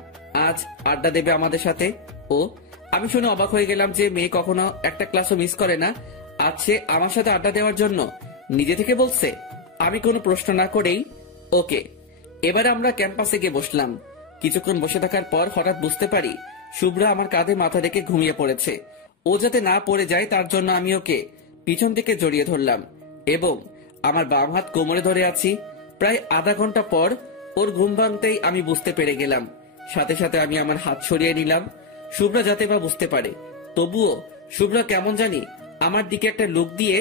আজ আড্ডা দেবে আমাদের সাথে। ও আমি শুনে অবাক হয়ে গেলাম যে মেয়ে কখনো একটা ক্লাসও মিস করে না, আজ সে আমার সাথে আড্ডা দেওয়ার জন্য নিজে থেকে বলছে। আমি কোনো প্রশ্ন না করেই ওকে। এবারে আমরা ক্যাম্পাসে গিয়ে বসলাম। কিছুক্ষণ বসে থাকার পর হঠাৎ বুঝতে পারি শুভ্রা আমার কাঁধে মাথা রেখে ঘুমিয়ে পড়েছে। ও যাতে না পড়ে যায় তার জন্য আমি ওকে পিছন থেকে জড়িয়ে ধরলাম এবং আমার বাম হাত কোমরে ধরে আছি। প্রায় আধা ঘন্টা পর ওর ঘুম ভাঙতেই আমি বুঝতে পেরে গেলাম। সাথে সাথে আমি আমার হাত সরিয়ে নিলাম, শুভ্রা যাতে বা বুঝতে পারে। তবুও শুভ্রা কেমন জানি আমার দিকে একটা লুক দিয়ে,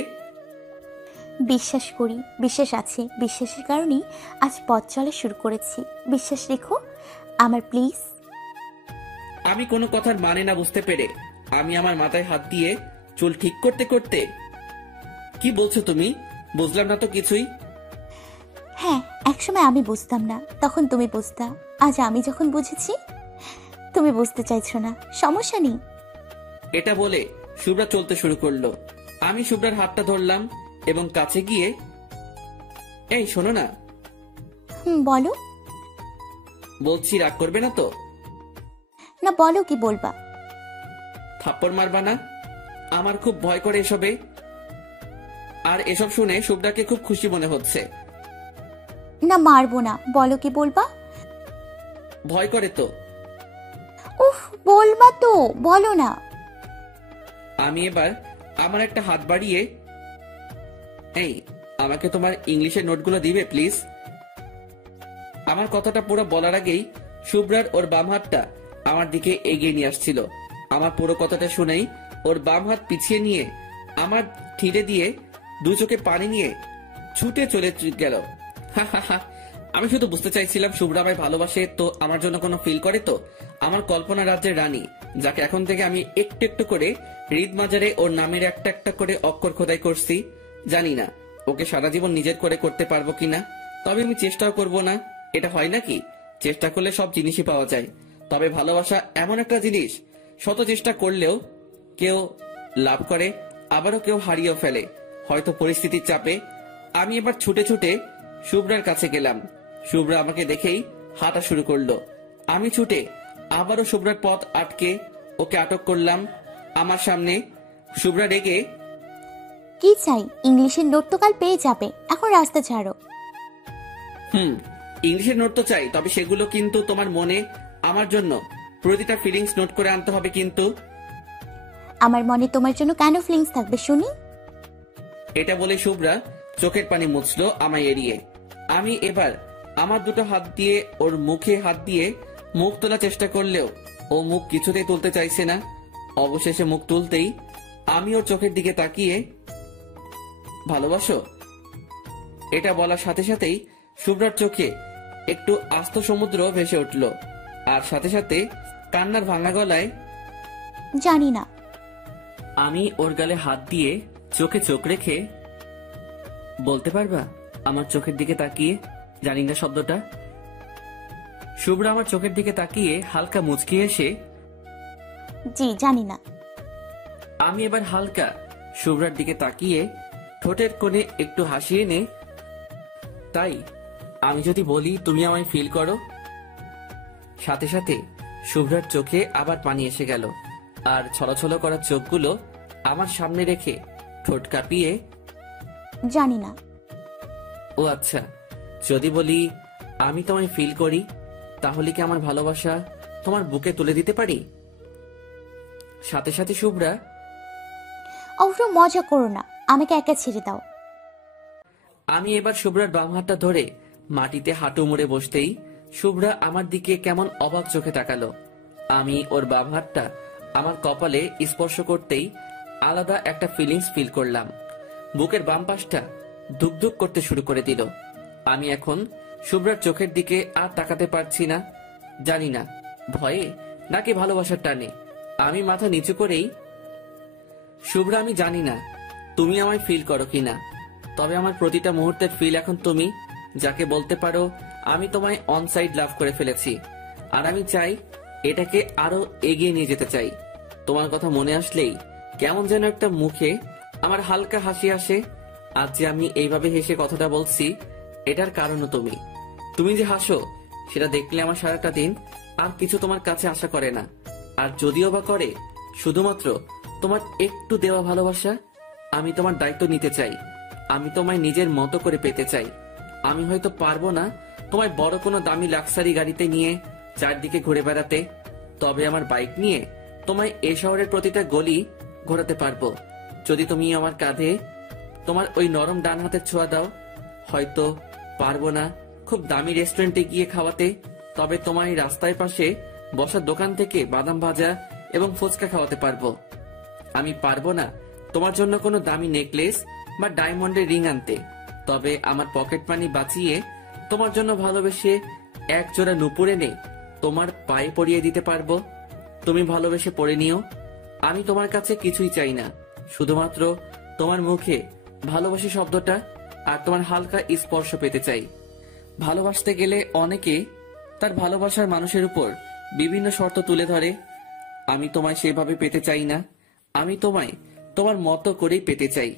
বিশ্বাস করি, বিশ্বাস আছে, বিশ্বাসের কারণেই আজ পথ চলা শুরু করেছি। বিশ্বাস রেখো আমার প্লিজ। আমি কোনো কথার মানে না বুঝতে পেরে আমি আমার মাথায় হাত দিয়ে চুল ঠিক করতে করতে, কি বলছো তুমি? বুঝলাম না তো কিছুই। হ্যাঁ, একসময় আমি বুঝতাম না, তখন তুমি বুঝতা। আজ আমি যখন বুঝেছি তুমি বুঝতে চাইছো না, সমস্যা নেই। এটা বলে শুভ্রা চলতে শুরু করলো। আমি শুভ্রার হাতটা ধরলাম এবং কাছে গিয়ে, এই শোনো না। বলো। বলছি রাগ করবে না তো? না, বলো কি বলবা। থাপ্পড় মারবা না? আমার খুব ভয় করে এসবে। আর এসব শুনে শুভ্রাকে খুব খুশি মনে হচ্ছে। না, মারবো না, বলো কি বলবা। ভয় করে তো? উফ, বলবা তো, বলো না। আমি এবার আমার একটা হাত বাড়িয়ে, এই আমাকে তোমার ইংলিশের নোটগুলো দিবে প্লিজ। আমার কথাটা পুরো বলার আগেই শুভ্রার ওর বাম হাতটা আমার দিকে এগিয়ে নিয়ে আসছিল। আমার পুরো কথাটা শুনেই ওর বাম হাত পিছিয়ে নিয়ে আমার ঠিলে দিয়ে দু চোখে পানি নিয়ে ছুটে চলে গেল। আমি শুধু বুঝতে চাইছিলাম শুভ্রা আমায় ভালোবাসে তো, আমার জন্য কোনো ফিল করে তো। আমার কল্পনা রাজ্যের রানী, যাকে এখন থেকে আমি একটু একটু করে হৃদ মাজারে ওর নামের একটা একটা করে অক্ষর খোদাই করছি। জানি না ওকে সারা জীবন নিজের করে করতে পারবো কিনা, তবে আমি চেষ্টাও করব না। এটা হয় নাকি, চেষ্টা করলে সব জিনিসই পাওয়া যায়। তবে ভালোবাসা এমন একটা জিনিস, শত চেষ্টা করলেও কেউ লাভ করে, আবারও কেউ হারিয়েও ফেলে, হয়তো পরিস্থিতির চাপে। আমি এবার ছুটে ছুটে শুভ্রার কাছে গেলাম। শুভ্রা আমাকে দেখেই হাঁটা শুরু করলো। আমি ছুটে আবারও শুভ্রার পথ আটকে ওকে আটক করলাম আমার সামনে। শুভ্রা রেগে, কি চাই? ইংলিশের নোট তো কাল পেয়ে যাবে, এখন রাস্তা ছাড়ো। ইংলিশের নোট তো চাই, তবে সেগুলো কিন্তু তোমার মনে আমার জন্য প্রতিটা ফিলিংস নোট করে আনতে হবে কিন্তু। আমার মনে তোমার জন্য কেন ফিলিংস থাকবে শুনি? এটা বলে শুভ্রা চোখের পানি মুছলো আমায় এড়িয়ে। আমি এবার আমার দুটো হাত দিয়ে ওর মুখে হাত দিয়ে মুখ তোলার চেষ্টা করলেও ও মুখ কিছুতেই তুলতে চাইছে না। অবশেষে মুখ তুলতেই আমি ওর চোখের দিকে তাকিয়ে, ভালোবাসো? এটা বলার সাথে সাথেই শুভ্রার চোখে একটু আস্ত সমুদ্র ভেসে উঠল, আর সাথে সাথে কান্নার ভাঙা গলায়, জানি না। আমি ওর গালে হাত দিয়ে চোখে চোখ রেখে, বলতে পারবা আমার চোখের দিকে তাকিয়ে জানি না শব্দটা? শুভ্রা আমার চোখের দিকে তাকিয়ে হালকা মুচকি এসে, জি জানি না। আমি এবার হালকা শুভ্রার দিকে তাকিয়ে ঠোঁটের কোণে একটু হাসি এনে, তাই আমি যদি বলি তুমি আমায় ফিল করো? সাথে সাথে শুভ্রার চোখে আবার পানি এসে গেল, আর ছলছল করা চোখগুলো আমার সামনে রেখে ঠোঁট কাঁপিয়ে, জানি না। ও আচ্ছা, যদি বলি আমি তোমায় ফিল করি, তাহলে কি আমার ভালোবাসা তোমার বুকে তুলে দিতে পারি? সাথে সাথে শুভ্রা, অবশ্য মজা করো না, আমাকে একা ছেড়ে দাও। আমি এবার শুভ্রার বাম হাতটা ধরে মাটিতে হাঁটু মুড়ে বসতেই শুভ্রা আমার দিকে কেমন অবাক চোখে তাকালো। আমি ওর বাম হাতটা আমার কপালে স্পর্শ করতেই আলাদা একটা ফিলিংস ফিল করলাম। বুকের বাম পাশটা ধুকধুক করতে শুরু করে দিল। আমি এখন শুভ্রার চোখের দিকে আর তাকাতে পারছি না। জানি না ভয়ে নাকি ভালোবাসার টানে আমি মাথা নিচু করেই, শুভ্রা আমি জানি না তুমি আমায় ফিল করো কিনা, তবে আমার প্রতিটা মুহূর্তের ফিল এখন তুমি, যাকে বলতে পারো আমি তোমায় অনসাইড লাভ করে ফেলেছি। আর আমি চাই এটাকে আরো এগিয়ে নিয়ে যেতে চাই। তোমার কথা মনে আসলেই কেমন যেন একটা মুখে আমার হালকা হাসি আসে। আজ যে আমি এইভাবে হেসে কথাটা বলছি, এটার কারণও তুমি। তুমি যে হাসো সেটা দেখলে আমার সারাটা দিন আর কিছু তোমার কাছে আশা করে না। আর যদিও বা করে, শুধুমাত্র তোমার একটু দেওয়া ভালোবাসা। আমি তোমার দায়িত্ব নিতে চাই। আমি তোমায় নিজের মতো করে পেতে চাই। আমি হয়তো পারবো না তোমায় বড় কোনো দামি লাক্সারি গাড়িতে নিয়ে চারদিকে ঘুরে বেড়াতে, তবে আমার বাইক নিয়ে তোমায় এ শহরের প্রতিটা গলি ঘোরাতে পারবো, যদি তুমি আমার কাঁধে তোমার ওই নরম ডান হাতের ছোঁয়া দাও। হয়তো পারবো না খুব দামি রেস্টুরেন্টে গিয়ে খাওয়াতে, তবে তোমায় রাস্তায় পাশে বসার দোকান থেকে বাদাম ভাজা এবং ফুচকা খাওয়াতে পারবো। আমি পারবো না তোমার জন্য কোনো দামি নেকলেস বা ডায়মন্ডের রিং আনতে, তবে আমার পকেট মানি বাঁচিয়ে তোমার জন্য ভালোবেসে এক জোড়া নুপুর এনে তোমার পায়ে পরিয়ে দিতে পারবো। তুমি ভালোবেসে পড়ে নিও। আমি তোমার কাছে কিছুই চাই না, শুধুমাত্র তোমার মুখে ভালোবাসি শব্দটা আর তোমার হালকা স্পর্শ পেতে চাই। ভালোবাসতে গেলে অনেকে তার ভালোবাসার মানুষের উপর বিভিন্ন শর্ত তুলে ধরে। আমি তোমায় সেভাবে পেতে চাই না। আমি তোমায় তোমার মতো করেই পেতে চাই।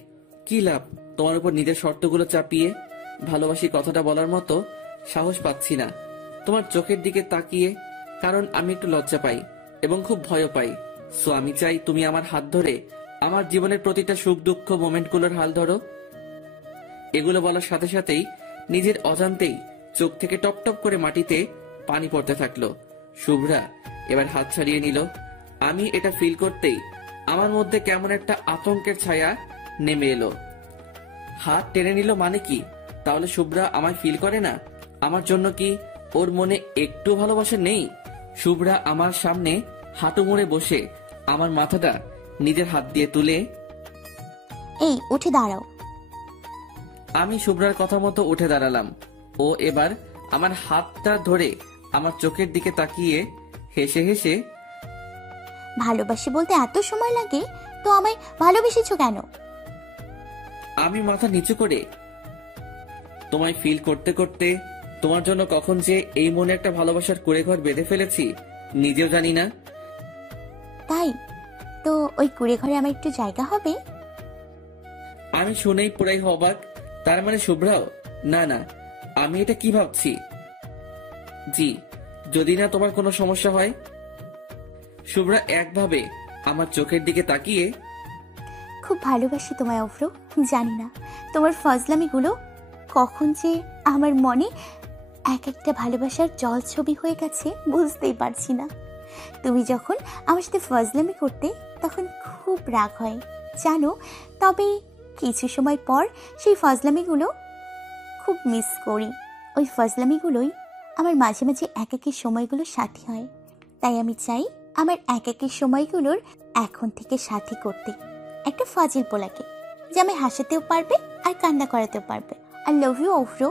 কি লাভ তোমার উপর নিজের শর্তগুলো চাপিয়ে? ভালোবাসি কথাটা বলার মতো সাহস পাচ্ছি না তোমার চোখের দিকে তাকিয়ে, কারণ আমি একটু লজ্জা পাই এবং খুব ভয় পাই। সো আমি চাই তুমি আমার হাত ধরে আমার জীবনের প্রতিটা সুখ দুঃখ মোমেন্টগুলোর হাল ধরো। এগুলো বলার সাথে সাথেই নিজের অজান্তেই চোখ থেকে টপ টপ করে মাটিতে পানি পড়তে থাকলো। শুভ্রা এবার হাত ছাড়িয়ে নিল। আমি এটা ফিল করতেই আমার মধ্যে কেমন একটা আতঙ্কের ছায়া নেমে এলো। হাত টেনে নিল মানে কি? তাহলে শুভ্রা আমায় ফিল করে না? আমার জন্য কি ওর মনে একটু ভালোবাসা নেই? শুভ্রা আমার সামনে হাঁটু মুড়ে বসে আমার মাথাটা নিজের হাত দিয়ে তুলে, এই উঠে দাঁড়াও। আমি শুভ্রার কথা মতো উঠে দাঁড়ালাম। ও এবার আমার হাতটা ধরে আমার চোখের দিকে তাকিয়ে হেসে হেসে, ভালোবাসি বলতে এত সময় লাগে তো আমায় ভালোবেসেছো কেন? আমি মাথা নিচু করে, তোমায় ফিল করতে করতে তোমার জন্য কখন যে এই মনে একটা ভালোবাসার কুঁড়েঘর বেঁধে ফেলেছি নিজেও জানি না। তাই তো ওই কুড়ে ঘরে আমার একটু জায়গা হবে? আমি শুনেই পুরাই অবাক। তার মানে শুভ্রাও? না না, আমি এটা কি ভাবছি? জি, যদি না তোমার কোনো সমস্যা হয়। শুভ্রা একভাবে আমার চোখের দিকে তাকিয়ে, খুব ভালোবাসি তোমায় অভ্র। জানি না তোমার ফজলামিগুলো কখন যে আমার মনে এক একটা ভালোবাসার জল ছবি হয়ে গেছে বুঝতেই পারছি না। তুমি যখন আমার সাথে ফজলামি করতে তখন খুব রাগ হয় জানো, তবে কিছু সময় পর সেই ফজলামিগুলো খুব মিস করি। ওই ফজলামিগুলোই আমার মাঝে মাঝে একাকী সময়গুলোর সাথী হয়। তাই আমি চাই আমার একাকী সময়গুলোর এখন থেকে সাথী করতে একটা ফাজিল পোলাকে, যে আমি হাসাতেও পারবে আর কান্না করাতেও পারবে। আই লাভ ইউ অভ্র।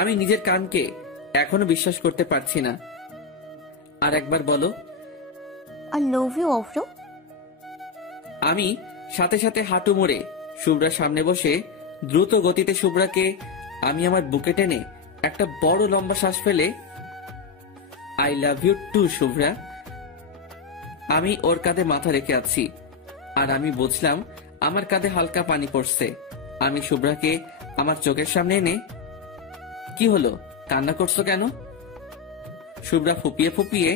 আমি নিজের কানকে এখনো বিশ্বাস করতে পারছি না। আর একবার বলো। আই লাভ ইউ অভ্র। আমি সাথে সাথে হাঁটু মুড়ে শুভ্রার সামনে বসে দ্রুত গতিতে শুভ্রাকে আমি আমার বুকে টেনে একটা বড় লম্বা শ্বাস ফেলে, I love you too Shubhra. আমি ওর কাঁধে মাথা রেখে আছি আর আমি বুঝলাম আমার কাঁধে হালকা পানি পড়ছে। আমি শুভ্রাকে আমার চোখের সামনে এনে, কি হলো, কান্না করছো কেন? শুভ্রা ফুপিয়ে ফুপিয়ে,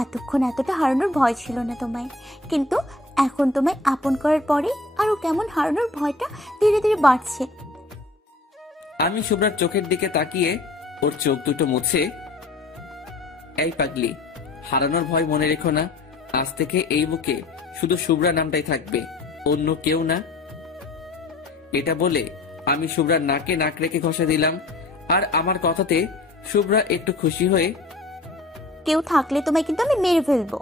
এতক্ষণ এতটা হারানোর ভয় ছিল না তোমায়, কিন্তু এখন তোমায় আপন করার পরে আরো কেমন হারানোর ভয়টা ধীরে ধীরে বাড়ছে। আমি শুভ্রার চোখের দিকে তাকিয়ে ওর চোখ দুটো মুছে, এই পাগলি, হারানোর ভয় মনে রেখো না। আজ থেকে এই বুকে শুধু শুভ্রা নামটাই থাকবে, অন্য কেউ না। এটা বলে আমি শুভ্রার নাকে নাক রেখে ঘষা দিলাম। আর আমার কথাতে শুভ্রা একটু খুশি হয়ে, কেউ থাকলে তোমায় কিন্তু আমি মেরে ফেলবো।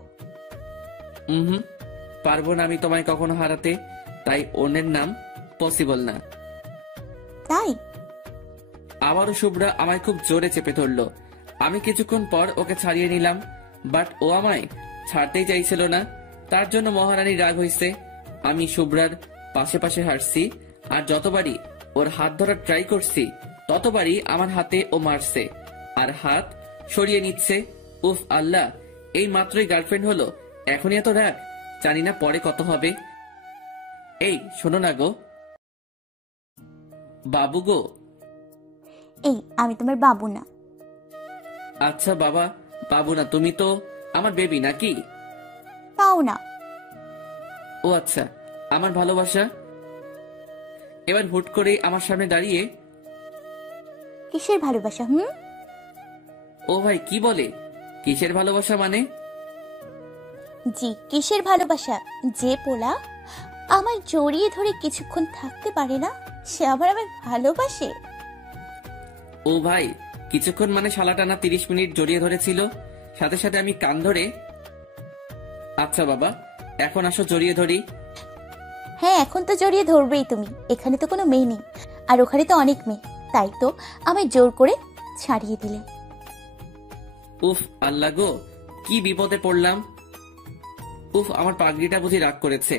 পারবো না আমি তোমায় কখনো হারাতে, তাই অন্যের নাম পসিবল না। তাই আবারও শুভ্রা আমায় খুব জোরে চেপে ধরলো। আমি কিছুক্ষণ পর ওকে ছাড়িয়ে নিলাম, বাট ও আমায় ছাড়তেই চাইছিল না। তার জন্য মহারানী রাগ হয়েছে। আমি শুভ্রার পাশে পাশে হাঁটছি আর যতবারই ওর হাত ধরার ট্রাই করছি ততবারই আমার হাতে ও মারছে আর হাত সরিয়ে নিচ্ছে। উফ আল্লাহ, এই মাত্রই গার্লফ্রেন্ড হলো, এখনই এত রাগ, জানি না পরে কত হবে। এই শোনো না গো, বাবু গো। এই আমি তোমার বাবু না। আচ্ছা বাবা, বাবু না, তুমি তো আমার বেবি নাকি? তাও না। ও আচ্ছা, আমার ভালোবাসা। এবার হুট করে আমার সামনে দাঁড়িয়ে কিসের ভালোবাসা? ও ভাই কি বলে? কিসের ভালোবাসা মানে? জি কিসের ভালোবাসা? যে পোলা আমার জড়িয়ে ধরে কিছুক্ষণ থাকতে পারে না সে আবার আমায় ভালোবাসে? ও ভাই, কিছুক্ষণ মানে শালাটানা 30 মিনিট জড়িয়ে ধরেছিল, সাথে সাথে আমি কান ধরে। আচ্ছা বাবা, এখন আসো জড়িয়ে ধরি। হ্যাঁ এখন তো জড়িয়ে ধরবেই তুমি, এখানে তো কোনো মেয়ে নেই আর ওখানে তো অনেক মেয়ে, তাই তো আমায় জোর করে ছাড়িয়ে দিলে। উফ আল্লাহ গো, কি বিপদে পড়লাম। উফ, আমার পাগড়িটা বুঝি রাগ করেছে।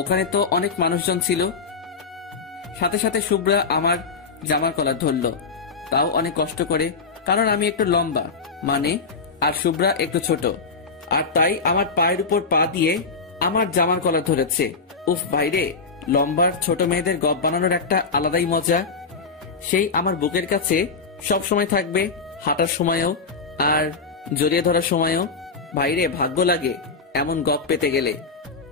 ওখানে তো অনেক মানুষজন ছিল। সাথে সাথে শুভ্রা আমার জামার কলার ধরলো, তাও অনেক কষ্ট করে, কারণ আমি একটু লম্বা মানে, আর শুভ্রা একটু ছোট, আর তাই আমার পায়ের উপর পা দিয়ে আমার জামার কলার ধরেছে। উফ ভাইরে, লম্বার ছোট মেয়েদের গপ বানানোর একটা আলাদাই মজা। সেই আমার বুকের কাছে সব সময় থাকবে, হাঁটার সময়ও আর জড়িয়ে ধরার সময়ও। ভাইরে, ভাগ্য লাগে এমন গপ পেতে গেলে।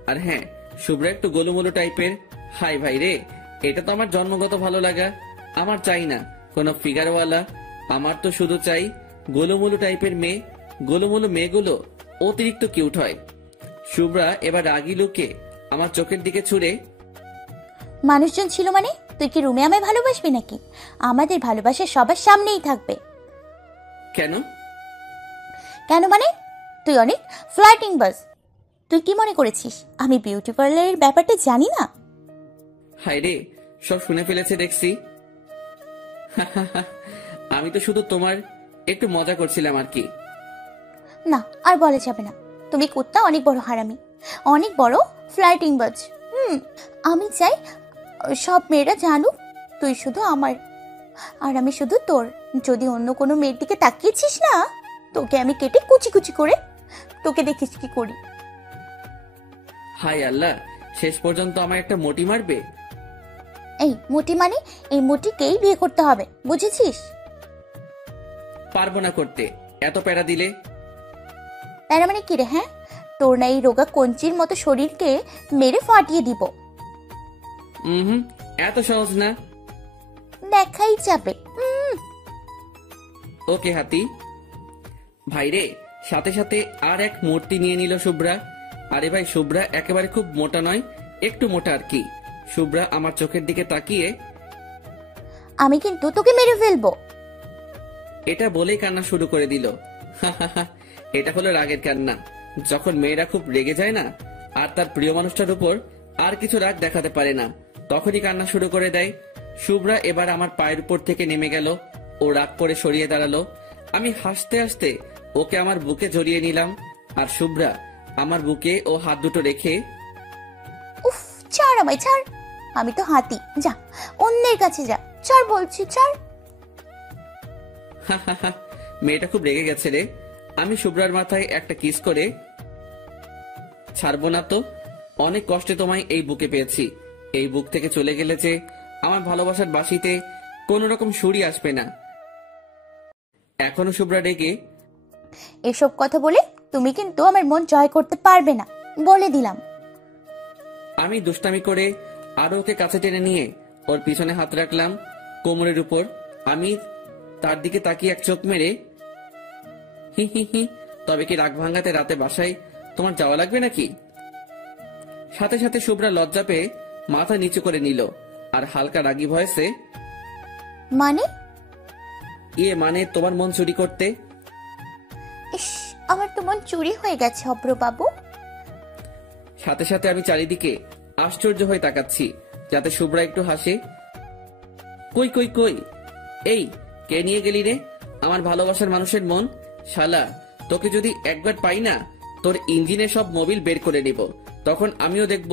আর হ্যাঁ, শুভ্রা একটু গোলুমোলু টাইপের। হাই ভাইরে, এটা তো আমার জন্মগত ভালো লাগা। আমার চাই না কোনো ফিগারওয়ালা, আমার তো শুধু চাই গোলুমোলু টাইপের মেয়ে। গোলুমোলু মেয়েগুলো অতিরিক্ত কিউট হয়। শুভ্রা এবার রাগি লুকে আমার চোখের দিকে ছুড়ে, মানুষজন ছিল মানে তুই কি রুমে আমায় ভালোবাসবি নাকি? আমাদের ভালোবাসা সবার সামনেই থাকবে। কেন? কেন মানে? তুই অনেক ফ্লার্টিং বাস। তুই কি মনে করেছিস আমি বিউটি পার্লারের ব্যাপারটা জানি না? হাই রে, সব শুনে ফেলেছে দেখছি। আমি তো শুধু তোমার একটু মজা করছিলাম আর কি। না আর বলা যাবে না, তুমি কুত্তা অনেক বড় হারামি, অনেক বড় ফ্লার্টিং বাজ। আমি চাই সব মেয়েরা জানুক তুই শুধু আমার আর আমি শুধু তোর। যদি অন্য কোনো মেয়ের দিকে তাকিয়েছিস না, তোকে আমি কেটে কুচি কুচি করে তোকে দেখিস কি করি। হাই আল্লাহ, শেষ পর্যন্ত আমার একটা মোটি মারবে? এই মোটি মানে এই মোটিকেই বিয়ে করতে হবে, বুঝেছিস? পারবো না করতে, এত প্যারা দিলে। তার মানে কি রে? হ্যাঁ, তোর না এই রোগা কঞ্চির মতো শরীরকে মেরে ফাটিয়ে দিব। এত সহজ না। দেখাই যাবে। ওকে হাতি। ভাইরে, সাথে সাথে আর এক মূর্তি নিয়ে নিল শুভ্রা। আরে ভাই, শুভ্রা একেবারে খুব মোটা নয়, একটু মোটা আর কি। শুভ্রা আমার চোখের দিকে তাকিয়ে, আমি কিন্তু তোকে মেরে ফেলবো, এটা বলেই কান্না শুরু করে দিল। এটা হলো রাগের কান্না। যখন মেয়েরা খুব রেগে যায় না, আর তার প্রিয় মানুষটার উপর আর কিছু রাগ দেখাতে পারে না, তখনই কান্না শুরু করে দেয়। শুভ্রা এবার আমার পায়ের উপর থেকে নেমে গেল। ও রাগ করে সরিয়ে দাঁড়ালো। আমি হাসতে হাসতে ওকে আমার বুকে জড়িয়ে নিলাম, আর শুভ্রা আমার বুকে ও হাত দুটো রেখে, উফ ছাড় আমায় ছাড়, আমি তো হাতি, যা অন্যের কাছে যা, ছাড় বলছি ছাড়। মেয়েটা খুব রেগে গেছে রে। আমি শুভ্রার মাথায় একটা কিস করে, ছাড়বো না তো, অনেক কষ্টে তোমায় এই বুকে পেয়েছি। এই বুক থেকে চলে গেলে যে আমার ভালোবাসার বাঁশিতে কোন রকম সুরই আসবে না। এখনো শুভ্রা রেগে, এসব কথা বলে তুমি কিন্তু আমার মন জয় করতে পারবে না, বলে দিলাম। আমি দুষ্টামি করে আরো ওকে কাছে টেনে নিয়ে ওর পিছনে হাত রাখলাম কোমরের উপর। আমি তার দিকে তাকিয়ে এক চোখ মেরে, হি হি হি, তবে কি রাগ ভাঙাতে রাতে বাসায় তোমার যাওয়া লাগবে নাকি? সাথে সাথে শুভ্রা লজ্জা পেয়ে মাথা নিচু করে নিল আর হালকা রাগী ভয়েসে, মানে? মানে তোমার মন চুরি করতে। ইস, আমার তো মন চুরি হয়ে গেছে অব্র বাবু। সাথে সাথে আমি চারিদিকে আশ্চর্য হয়ে তাকাচ্ছি যাতে শুভ্রা একটু হাসে। কই কই কই, এই কে নিয়ে গেলি রে আমার ভালোবাসার মানুষের মন? শালা, তোকে যদি একবার পাই না, তোর ইঞ্জিনের সব মোবিল বের করে নিব, তখন আমিও দেখব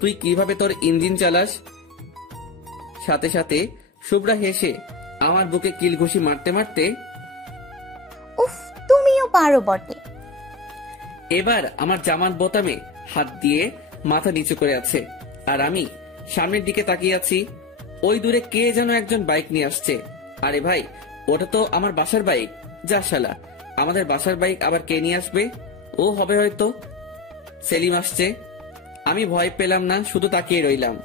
তুই কিভাবে তোর ইঞ্জিন চালাস। সাথে সাথে শুভ্রা হেসে আমার বুকে কিল ঘুষি মারতে মারতে, উফ তুমিও পারো বটে। এবার আমার জামার বোতামে হাত দিয়ে মাথা নিচু করে আছে, আর আমি সামনের দিকে তাকিয়ে আছি। ওই দূরে কে যেন একজন বাইক নিয়ে আসছে। আরে ভাই, ওটা তো আমার বাসার বাইক। যা শালা, আমাদের বাসার বাইক আবার কে নিয়ে আসবে? ও হবে হয়তো। সেলিম আসছে। আমি ভয় পেলাম না, শুধু তাকিয়ে রইলাম।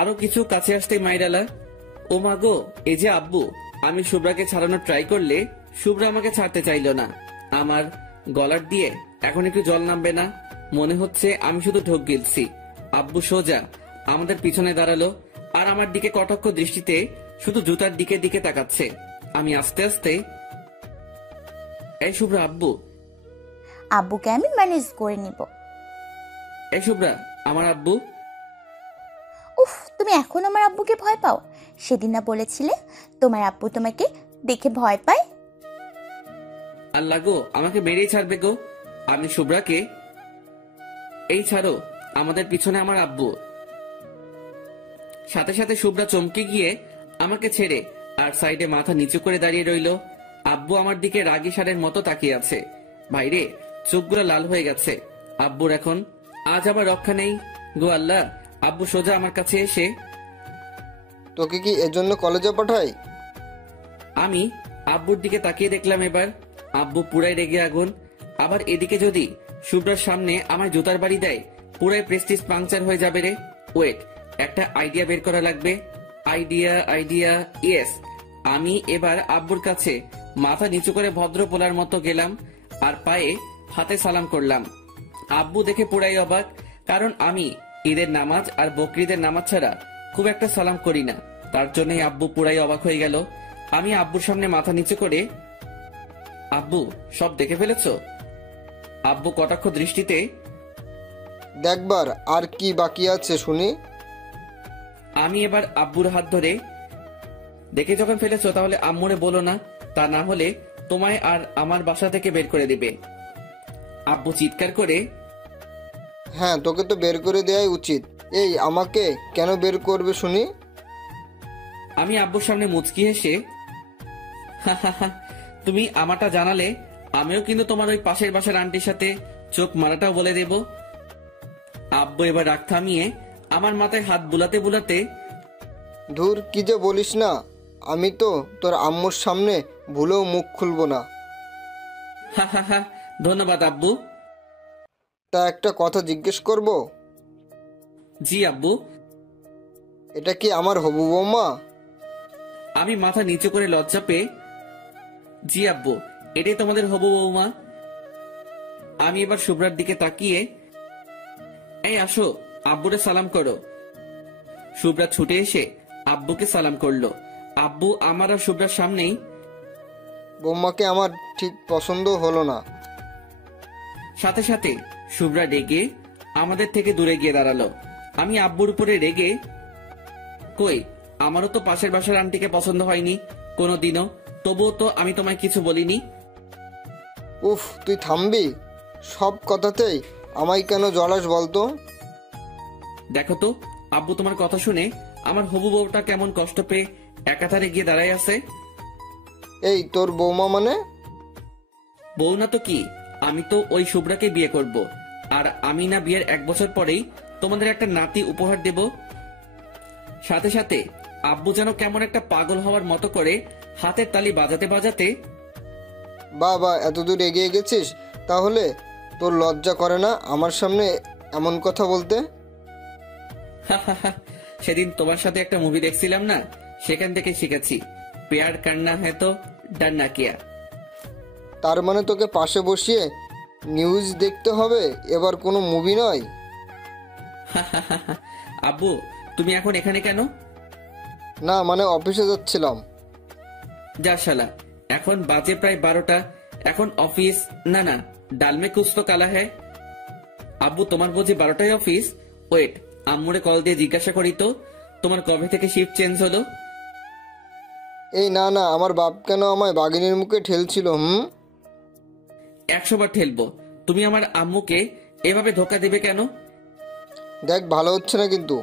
আরো কিছু কাছে আসতে মাইরালা, ও মা গো, এই যে আব্বু। আমি শুভ্রাকে ছাড়ানোর ট্রাই করলে শুভ্রা আমাকে ছাড়তে চাইলো না। আমার গলার দিয়ে এখন একটু জল নামবে না, মনে হচ্ছে আমি শুধু ঢোক গিলছি। আব্বু সোজা আমাদের পিছনে দাঁড়ালো আর আমার দিকে কটাক্ষ দৃষ্টিতে শুধু জুতার দিকে দিকে তাকাচ্ছে। আমি আস্তে আস্তে, এই শুভ্রা, আব্বু। আব্বুকে আমি ম্যানেজ করে নিব। এই শুভ্রা, আমার আব্বু। উফ, তুমি এখন আমার আব্বুকে ভয় পাও? সেদিন না বলেছিলে তোমার আব্বু তোমাকে দেখে ভয় পায়? আল্লাহ গো, আমাকে বেরিয়ে ছাড়বে গো। আমি শুভ্রাকে, এই ছাড়ো, আমাদের পিছনে আমার আব্বু। সাথে সাথে শুভ্রা চমকে গিয়ে আমাকে ছেড়ে আর সাইডে মাথা নিচু করে দাঁড়িয়ে রইল। আব্বু আমার দিকে রাগী ষাঁড়ের মতো তাকিয়ে আছে। ভাইরে, চোখগুলো লাল হয়ে গেছে। আব্বুর এখন আজ আবার রক্ষা নেই গো আল্লাহ। আব্বু সোজা আমার কাছে এসে, তোকে কি এজন্য কলেজে পাঠাই? আমি আব্বুর দিকে তাকিয়ে দেখলাম। এবার আব্বু পুরাই রেগে আগুন। আবার এদিকে যদি শুভ্রার সামনে আমার জুতার বাড়ি দেয়, পুরাই প্রেস্টিজ পাংচার হয়ে যাবে রে। ওয়েট, একটা আইডিয়া বের করা লাগবে। Idea, yes. আমি এবার আব্বুর কাছে মাথা নিচু করে ভদ্র পোলার মতো গেলাম আর পায়ে হাতে সালাম করলাম। আব্বু দেখে পুরাই অবাক, কারণ আমি ঈদের নামাজ আর বকরিদের নামাজ ছাড়া খুব একটা সালাম করি না। তার জন্যই আব্বু পুরাই অবাক হয়ে গেল। আমি আব্বুর সামনে মাথা নিচু করে, আব্বু সব দেখে ফেলেছো? আব্বু কটাক্ষ দৃষ্টিতে, দেখবার আর কি বাকি আছে শুনি। আমি এবার আব্বুর হাত ধরে, দেখে যখন ফেলেছো তাহলে আম্মুরে বলো না, তা না হলে তোমায় আর আমার বাসা থেকে বের করে দিবে। আব্বু চিৎকার করে, হ্যাঁ, তোকে তো বের করে দেওয়াই উচিত। এই, আমাকে কেন বের করবে শুনি? আমি আব্বুর সামনে মুচকি হেসে, তুমি আমারটা জানালে আমিও কিন্তু তোমার ওই পাশের বাসার আন্টির সাথে চোখ মারাটাও বলে দেব। আব্বু এবার রাগ থামিয়ে আমার মাথায় হাত বুলাতে বুলাতে, ধুর, কি যে বলিস না। আমি তো তোর আম্মুর সামনে ভুলেও মুখ খুলবো না। ধন্যবাদ আব্বু। তা একটা কথা জিজ্ঞেস করব? জি আব্বু। এটা কি আমার হবু বৌমা? আমি মাথা নিচু করে লজ্জা পেয়ে, জি আব্বু, এটাই তোমাদের হবু বৌমা। আমি এবার শুভ্রার দিকে তাকিয়ে, এই আসো, আব্বুরে সালাম করো। শুভ্রা ছুটে এসে আব্বুকে সালাম করলো। আব্বু আমার আর শুভ্রার সামনেই, বৌমাকে আমার ঠিক পছন্দ হলো না। সাথে সাথে শুভ্রা রেগে আমাদের থেকে দূরে গিয়ে দাঁড়ালো। আমি আব্বুর উপরে রেগে, কই, আমারও তো পাশের বাসার আন্টিকে পছন্দ হয়নি কোনোদিনও, তবুও তো আমি তোমায় কিছু বলিনি। উফ, তুই থামবি? সব কথাতেই আমায় কেন জড়াস বলতো? দেখো তো আব্বু, তোমার কথা শুনে আমার হবু বউটা কেমন কষ্ট পেয়ে একাধারে গিয়ে দাঁড়ায় আছে। এই, তোর বৌমা মানে? বউ না তো কি, আমি তো ওই শুভ্রাকে বিয়ে করব। আর আমি না বিয়ের 1 বছর পরেই তোমাদের একটা নাতি উপহার দেব। সাথে সাথে আব্বু যেন কেমন একটা পাগল হওয়ার মতো করে হাতের তালি বাজাতে বাজাতে, বাবা, এত দূর এগিয়ে গেছিস? তাহলে তোর লজ্জা করে না আমার সামনে এমন কথা বলতে? সেদিন তোমার সাথে একটা মুভি দেখছিলাম না, সেখান থেকে শিখেছি, প্যার কান্না হ্যাঁ তো ডান্না কিয়া। তার মানে তোকে পাশে বসিয়ে নিউজ দেখতে হবে, এবার কোনো মুভি নয়। আব্বু, তুমি এখন এখানে কেন? না, মানে অফিসে যাচ্ছিলাম। যা শালা, এখন বাজে প্রায় 12টা, এখন অফিস? না না, ডালমে কুছ তো কালা হ্যায়। আব্বু, তোমার বুঝি 12টায় অফিস? ওয়েট, আম্মুরে কল দিয়ে জিজ্ঞাসা করি তো, তোমার কবে থেকে শিফট চেঞ্জ হলো? এই না না, আমার বাপ কেন আমায় বাঘিনীর মুখে ঠেলছিল? 100 বার ঠেলবো। তুমি আমার আম্মুকে এভাবে ধোকা দেবে কেন? দেখ, ভালো হচ্ছে না কিন্তু।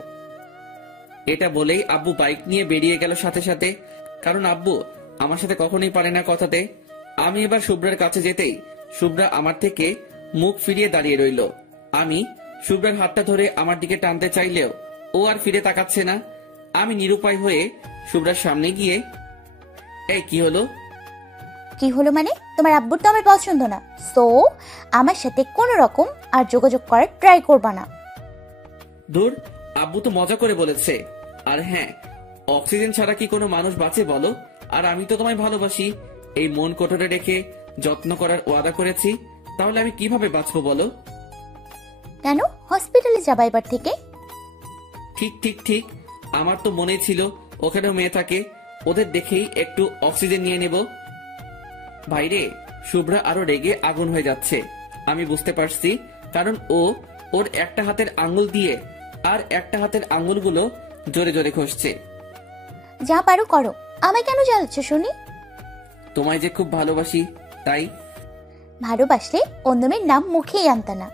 এটা বলেই আব্বু বাইক নিয়ে বেরিয়ে গেল সাথে সাথে, কারণ আব্বু আমার সাথে কখনোই পারে না কথাতে। আমি এবার শুভ্রার কাছে যেতেই শুভ্রা আমার থেকে মুখ ফিরিয়ে দাঁড়িয়ে রইল। আমি শুভ্রার হাতটা ধরে আমার দিকে টানতে চাইলেও ও আর ফিরে তাকাচ্ছে না। আমি নিরুপায় হয়ে শুভ্রার সামনে গিয়ে, এই কি হলো? কি হলো মানে? তোমার আব্বুর তো আমার পছন্দ না, সো আমার সাথে কোনো রকম আর যোগাযোগ করার ট্রাই করবা না। দূর, আব্বু তো মজা করে বলেছে। আর হ্যাঁ, অক্সিজেন ছাড়া কি কোনো মানুষ বাঁচে বলো? আর আমি তো তোমায় ভালোবাসি, এই মন কোটরে রেখে যত্ন করার ওয়াদা করেছি, তাহলে আমি কিভাবে বাঁচবো বলো? কেন হসপিটালে যাবা এবার থেকে? ঠিক ঠিক ঠিক, আমার তো মনে ছিল ওখানেও মেয়ে থাকে, ওদের দেখেই একটু অক্সিজেন নিয়ে নেব। ভাইরে, শুভ্রা আরো রেগে আগুন হয়ে যাচ্ছে, আমি বুঝতে পারছি, কারণ ওর একটা হাতের আঙ্গুল দিয়ে আর একটা হাতের আঙ্গুলগুলো জোরে জোরে ঘষছে। যা পারো করো, আমায় কেন জ্বালাচ্ছ শুনি? তোমায় যে খুব ভালোবাসি তাই। ভালোবাসলে অন্য মেয়ের নাম মুখেই আনতা না।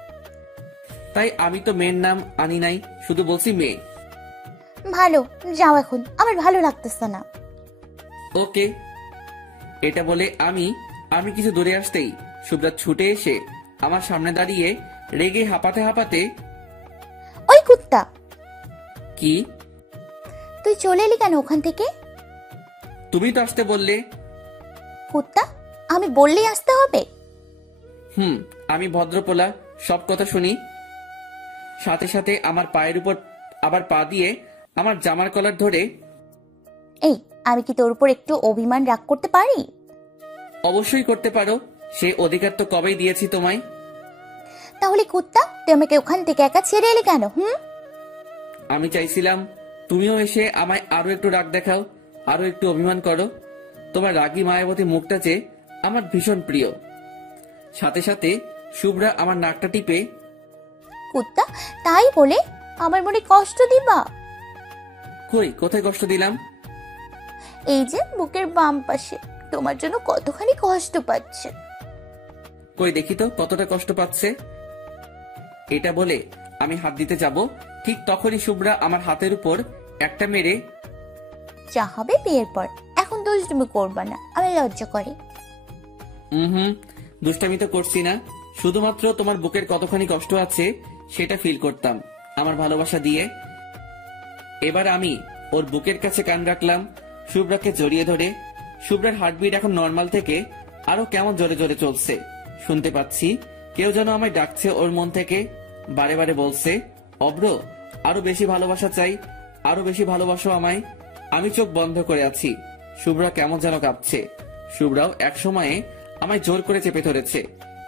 তাই আমি তো মেয়ের নাম আনি নাই, শুধু বলছি মেয়ে। ভালো, যাও এখন, আমার ভালো লাগতেছে না। ওকে। এটা বলে আমি কিছু দূরে আসতেই শুভ্রা ছুটে এসে আমার সামনে দাঁড়িয়ে রেগে হাঁপাতে হাঁপাতে, ওই কুত্তা, কি? তুই চলে এলি কেন ওখান থেকে? তুমি তো আসতে বললে। কুত্তা, আমি বললেই আসতে হবে? আমি ভদ্রপোলা, সব কথা শুনি। সাথে সাথে আমার পায়ের উপর আবার পা দিয়ে আমার জামার কলার ধরে। এই, আমি কি তোর উপর একটু অভিমান রাগ করতে পারি? অবশ্যই করতে পারো, সে অধিকার তো কবেই দিয়েছি তোমায়। তাহলে কুত্তা, তুই আমাকে ওখান থেকে একা ছেড়ে এলি কেন? আমি চাইছিলাম তুমিও এসে আমায় আরো একটু রাগ দেখাও, আরো একটু অভিমান করো। তোমার রাগী মায়াবতী মুখটা যে আমার ভীষণ প্রিয়। সাথে সাথে শুভ্রা আমার নাকটা টিপে, কুত্তা, তাই বলে আমার মনে কষ্ট দিবা? কই, কোথায় কষ্ট দিলাম? এই যে বুকের বাম পাশে, তোমার জন্য কতখানি কষ্ট পাচ্ছে। কই দেখি তো কতটা কষ্ট পাচ্ছে। এটা বলে আমি হাত দিতে যাব, ঠিক তখনই শুভ্রা আমার হাতের উপর একটা মেরে, যা হবে বিয়ের পর, এখন দুষ্টুমি করবা না, আমি লজ্জা করে। দুষ্টামি তো করছি না, শুধুমাত্র তোমার বুকের কতখানি কষ্ট আছে সেটা ফিল করতাম আমার ভালোবাসা দিয়ে। এবার আমি ওর বুকের কাছে কান রাখলাম, শুভ্রাকে জড়িয়ে ধরে। শুভ্রার হার্টবিট এখন নর্মাল থেকে আরো কেমন জোরে জোরে চলছে, শুনতে পাচ্ছি কেউ যেন আমায় ডাকছে ওর মন থেকে, বারে বারে বলছে, অব্র, আরো বেশি ভালোবাসা চাই, আরো বেশি ভালোবাসো আমায়। আমি চোখ বন্ধ করে আছি, শুভ্রা কেমন যেন কাঁপছে। শুভ্রাও এক সময়ে আমায় জোর করে চেপে ধরেছে।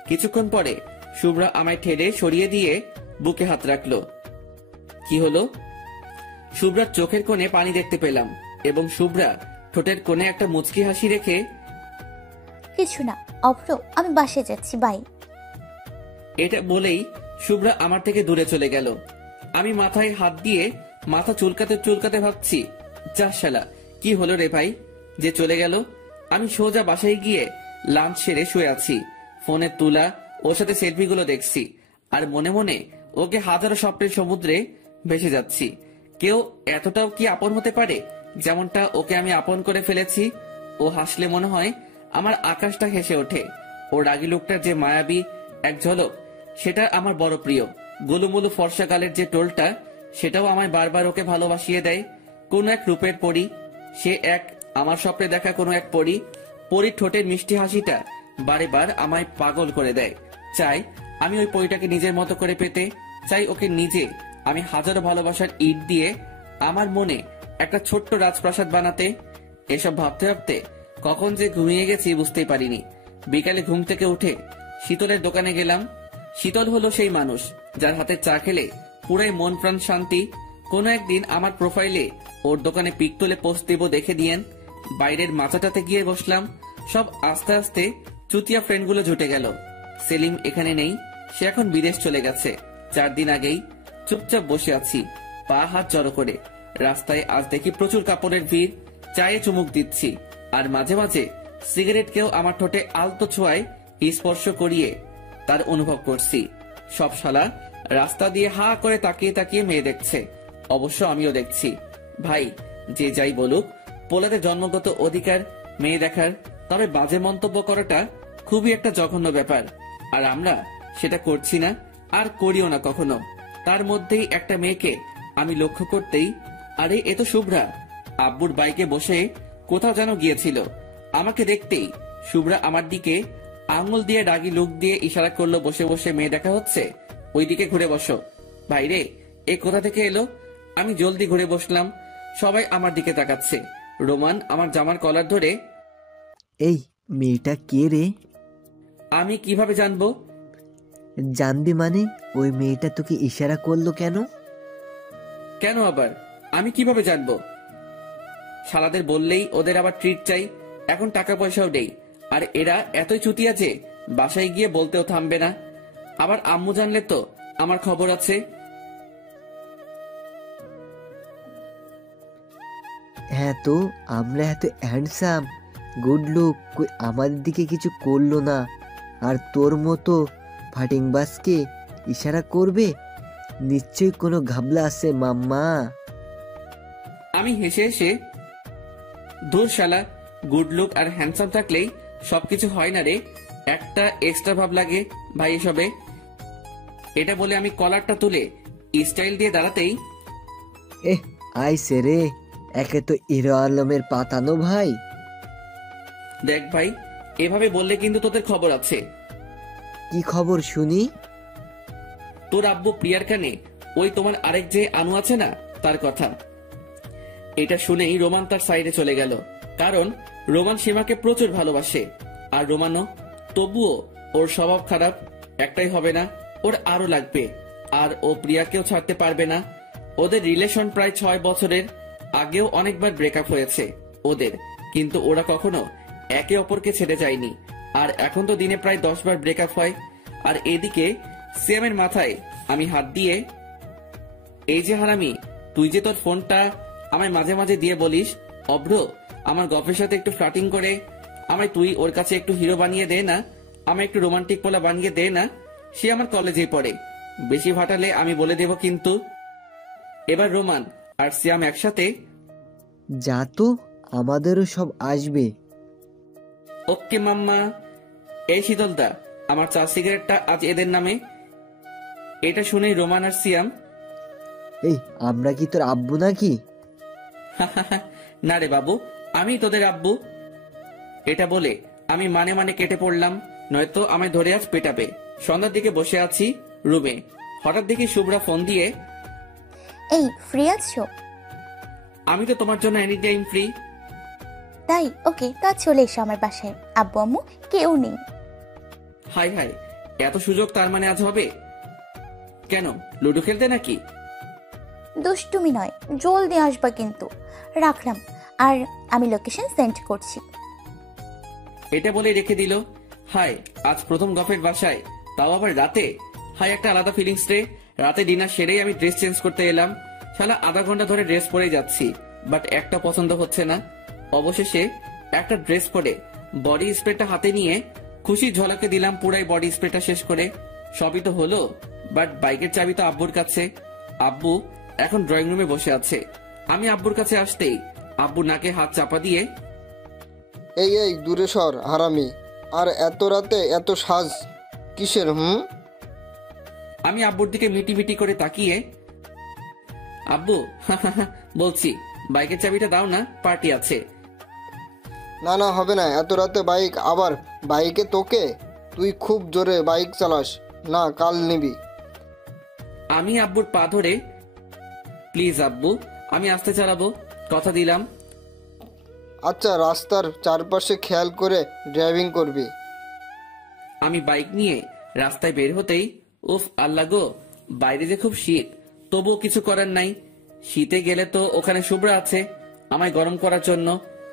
কিছুক্ষণ পরে শুভ্রা আমায় ঠেলে সরিয়ে দিয়ে বুকে হাত রাখলো। কি হলো? শুভ্রার চোখের কোণে পানি দেখতে পেলাম এবং শুভ্রা ঠোঁটের কোণে একটা মুচকি হাসি রেখে, কিছু না অভ্র, আমি বাসায় যাচ্ছি, বাই। এটা বলেই শুভ্রা আমার থেকে দূরে চলে গেল। আমি মাথায় হাত দিয়ে মাথা চুলকাতে চুলকাতে ভাবছি, যা শালা, কি হলো রে ভাই যে চলে গেল। আমি সোজা বাসায় গিয়ে লাঞ্চ সেরে শুয়ে আছি, ফোনে তোলা ওর সাথে সেলফিগুলো দেখছি আর মনে মনে ওকে হাজারো স্বপ্নের সমুদ্রে ভেসে যাচ্ছি। কেউ এতটাও কি আপন হতে পারে যেমনটা ওকে আমি আপন করে ফেলেছি। ও হাসলে মনে হয় আমার আকাশটা হেসে ওঠে। ওর রাগী লোকটার যে মায়াবী এক ঝলক, সেটা আমার বড় প্রিয়। গোলুমুলু ফর্সা গালের যে টোলটা, সেটাও আমায় বারবার ওকে ভালোবাসিয়ে দেয়। কোন এক রূপের পরী, সে এক আমার স্বপ্নে দেখা কোনো এক পরী। পরীর ঠোঁটের মিষ্টি হাসিটা বারে বার আমায় পাগল করে দেয়। চাই আমি ওই পরীটাকে নিজের মতো করে পেতে, চাই ওকে নিজে আমি হাজারো ভালোবাসার ইট দিয়ে আমার মনে একটা ছোট্ট রাজপ্রাসাদ বানাতে। এসব ভাবতে ভাবতে কখন যে ঘুমিয়ে গেছি বুঝতেই পারিনি। বিকালে ঘুম থেকে উঠে শীতলের দোকানে গেলাম। শীতল হলো সেই মানুষ যার হাতে চা খেলে পুরাই মন প্রাণ শান্তি। কোনো একদিন আমার প্রোফাইলে ওর দোকানে পিক তুলে পোস্ট দেব দেখে দিয়েন। বাইরের মাচাটাতে গিয়ে বসলাম। সব আস্তে আস্তে চুতিয়া ফ্রেন্ডগুলো জুটে গেল। সেলিম এখানে নেই, সে এখন বিদেশ চলে গেছে 4 দিন আগেই। চুপচাপ বসে আছি, পা হাত জড়ো করে। রাস্তায় আজ দেখি প্রচুর কাপড়ের ভিড়। চায়ে চুমুক দিচ্ছি আর মাঝে মাঝে সিগারেটকেও আমার ঠোঁটে আলতো ছোঁয়ায় স্পর্শ করিয়ে তার অনুভব করছি। সব শালা রাস্তা দিয়ে হা করে তাকিয়ে তাকিয়ে মেয়ে দেখছে, অবশ্য আমিও দেখছি। ভাই, যে যাই বলুক, পোলাতে জন্মগত অধিকার মেয়ে দেখার, তবে বাজে মন্তব্য করাটা খুবই একটা জঘন্য ব্যাপার। আর আমরা সেটা করছি না, আর করিও না কখনো। তার মধ্যেই একটা মেয়েকে আমি লক্ষ্য করতেই, আরে এ তো শুভ্রা। আব্বুর বাইকে বসে কোথাও যেন গিয়েছিল, আমাকে দেখতেই শুভ্রা আমার দিকে আঙুল দিয়ে রাগি লুক দিয়ে ইশারা করলো, বসে বসে মেয়ে দেখা হচ্ছে, ওইদিকে ঘুরে বসো। ভাইরে, এ কোথা থেকে এলো? আমি জলদি ঘুরে বসলাম। সবাই আমার দিকে তাকাচ্ছে। রোমান আমার জামার কলার ধরে, এই মেয়েটা কে রে? আমি কিভাবে জানবো? জানবি মানে? ওই মেয়েটা তোকে ইশারা করলো কেন? কেন আবার? আমি কিভাবে জানবো? শালাদের বললেই ওদের আবার ট্রিট চাই। এখন টাকা পয়সাও নেই, আর এরা এতই চুতিয়া যে বাসায় গিয়ে বলতেও থামবে না। আবার আম্মু জানলে তো আমার খবর আছে। হ্যাঁ, তো আমরা এত হ্যান্ডসাম গুড লুক, কই আমাদের দিকে কিছু করলো না, আর তোর মতো ফাটিং বাসকে ইশারা করবে? নিশ্চয়ই কোনো ঘাবলা আছে মাম্মা। আমি হেসে হেসে, ধুর শালা, গুড লুক আর হ্যান্ডসাম থাকলেই সবকিছু হয় না রে, একটা এক্সট্রা ভাব লাগে ভাই এসবে। এটা বলে আমি কলারটা তুলে স্টাইল দিয়ে দাঁড়াতেই, আইসে রে, একে তো হিরো আলমের পাতানো ভাই। দেখ ভাই, এভাবে বললে কিন্তু তোদের খবর আছে। কি খবর শুনি? তোর আব্বু প্রিয়ার কানে ওই তোমার আরেক যে আনু আছে না, তার কথা। এটা শুনেই রোমান তার সাইডে চলে গেল, কারণ রোমান সীমাকে প্রচুর ভালোবাসে, আর রোমানও। তবুও ওর স্বভাব খারাপ, একটাই হবে না, ওর আরো লাগবে, আর ও প্রিয়াকেও ছাড়তে পারবে না। ওদের রিলেশন প্রায় 6 বছরের, আগেও অনেকবার ব্রেকআপ হয়েছে ওদের, কিন্তু ওরা কখনো একে অপরকে ছেড়ে যায়নি। আর এখন তো দিনে প্রায় 10 বার ব্রেকআপ হয়। আর এদিকে সিয়ামের মাথায় আমি হাত দিয়ে, এই যে হারামি, তুই যে তোর ফোনটা আমায় মাঝে মাঝে দিয়ে বলিস, অভ্র আমার গফের সাথে একটু ফ্লার্টিং করে আমায় তুই ওর কাছে একটু হিরো বানিয়ে দে না, আমায় একটু রোমান্টিক পোলা বানিয়ে দে না। সে আমার কলেজেই পড়ে, বেশি ভাটালে আমি বলে দেব কিন্তু। এবার রোমান আর সিয়াম একসাথে, যা তো, আমাদেরও সব আসবে। ওকে মাম্মা। এই শীতলদা, আমার চা সিগারেটটা আজ এদের নামে। এটা শুনেই রোমান আর সিয়াম, এই আমরা কি তোর আব্বু নাকি? না রে বাবু, আমি তোদের আব্বু। এটা বলে আমি মানে মানে কেটে পড়লাম, নয়তো আমায় ধরে আজ পেটাবে। সন্ধ্যার দিকে বসে আছি রুমে, হঠাৎ দেখি শুভ্রা ফোন দিয়ে, এই ফ্রি আছো? আমি তো তোমার জন্য এনি টাইম ফ্রি। তাই? ওকে, তা চলে এসো আমার বাসায়, আব্বু আম্মু কেউ নেই। হাই হাই, এত সুযোগ তার মানে আজ হবে? কেন, লুডো খেলতে নাকি? দুষ্টুমি নয়, জলদি আসবা কিন্তু। রাখলাম, আর আমি লোকেশন সেন্ড করছি। এটা বলে রেখে দিল। হাই, আজ প্রথম গফের বাসায়, তাও আবার রাতে। হাই, একটা আলাদা ফিলিংস রে। রাতে ডিনার সেরেই আমি ড্রেস চেঞ্জ করতে এলাম। শালা আধা ঘন্টা ধরে ড্রেস পরে যাচ্ছি, বাট একটা পছন্দ হচ্ছে না। অবশেষে একটা ড্রেস পরে বডি স্প্রেটা হাতে নিয়ে খুশি ঝলকে দিলাম পুরাই বডি স্প্রেটা শেষ করে। সবই তো হলো, বাট বাইকের চাবি তো আব্বুর কাছে। আব্বু এখন ড্রয়িং রুমে বসে আছে। আমি আব্বুর কাছে আসতেই আব্বু নাকে হাত চাপা দিয়ে, এই এই দূরে সর হারামি, আর এত রাতে এত সাজ কিসের? আমি আব্বুর দিকে মিটি মিটি করে তাকিয়ে, আব্বু বলছি, বাইকের চাবিটা দাও না, পার্টি আছে। না না, হবে না, এত রাতে বাইক, আবার বাইকে তোকে? তুই খুব জোরে বাইক চালাস না, কাল নিবি। আমি আব্বুর পা ধরে, প্লিজ আব্বু, আমি আস্তে চালাবো, কথা দিলাম। আচ্ছা, রাস্তার চারপাশে খেয়াল করে ড্রাইভিং করবি। আমি বাইক নিয়ে রাস্তায় বের হতেই, উফ আল্লাহ গো, বাইরে যে খুব শীত, তবুও কিছু করার নাই। শীতে গেলে তো ওখানে শুভ্রা আছে আমায় গরম করার জন্য।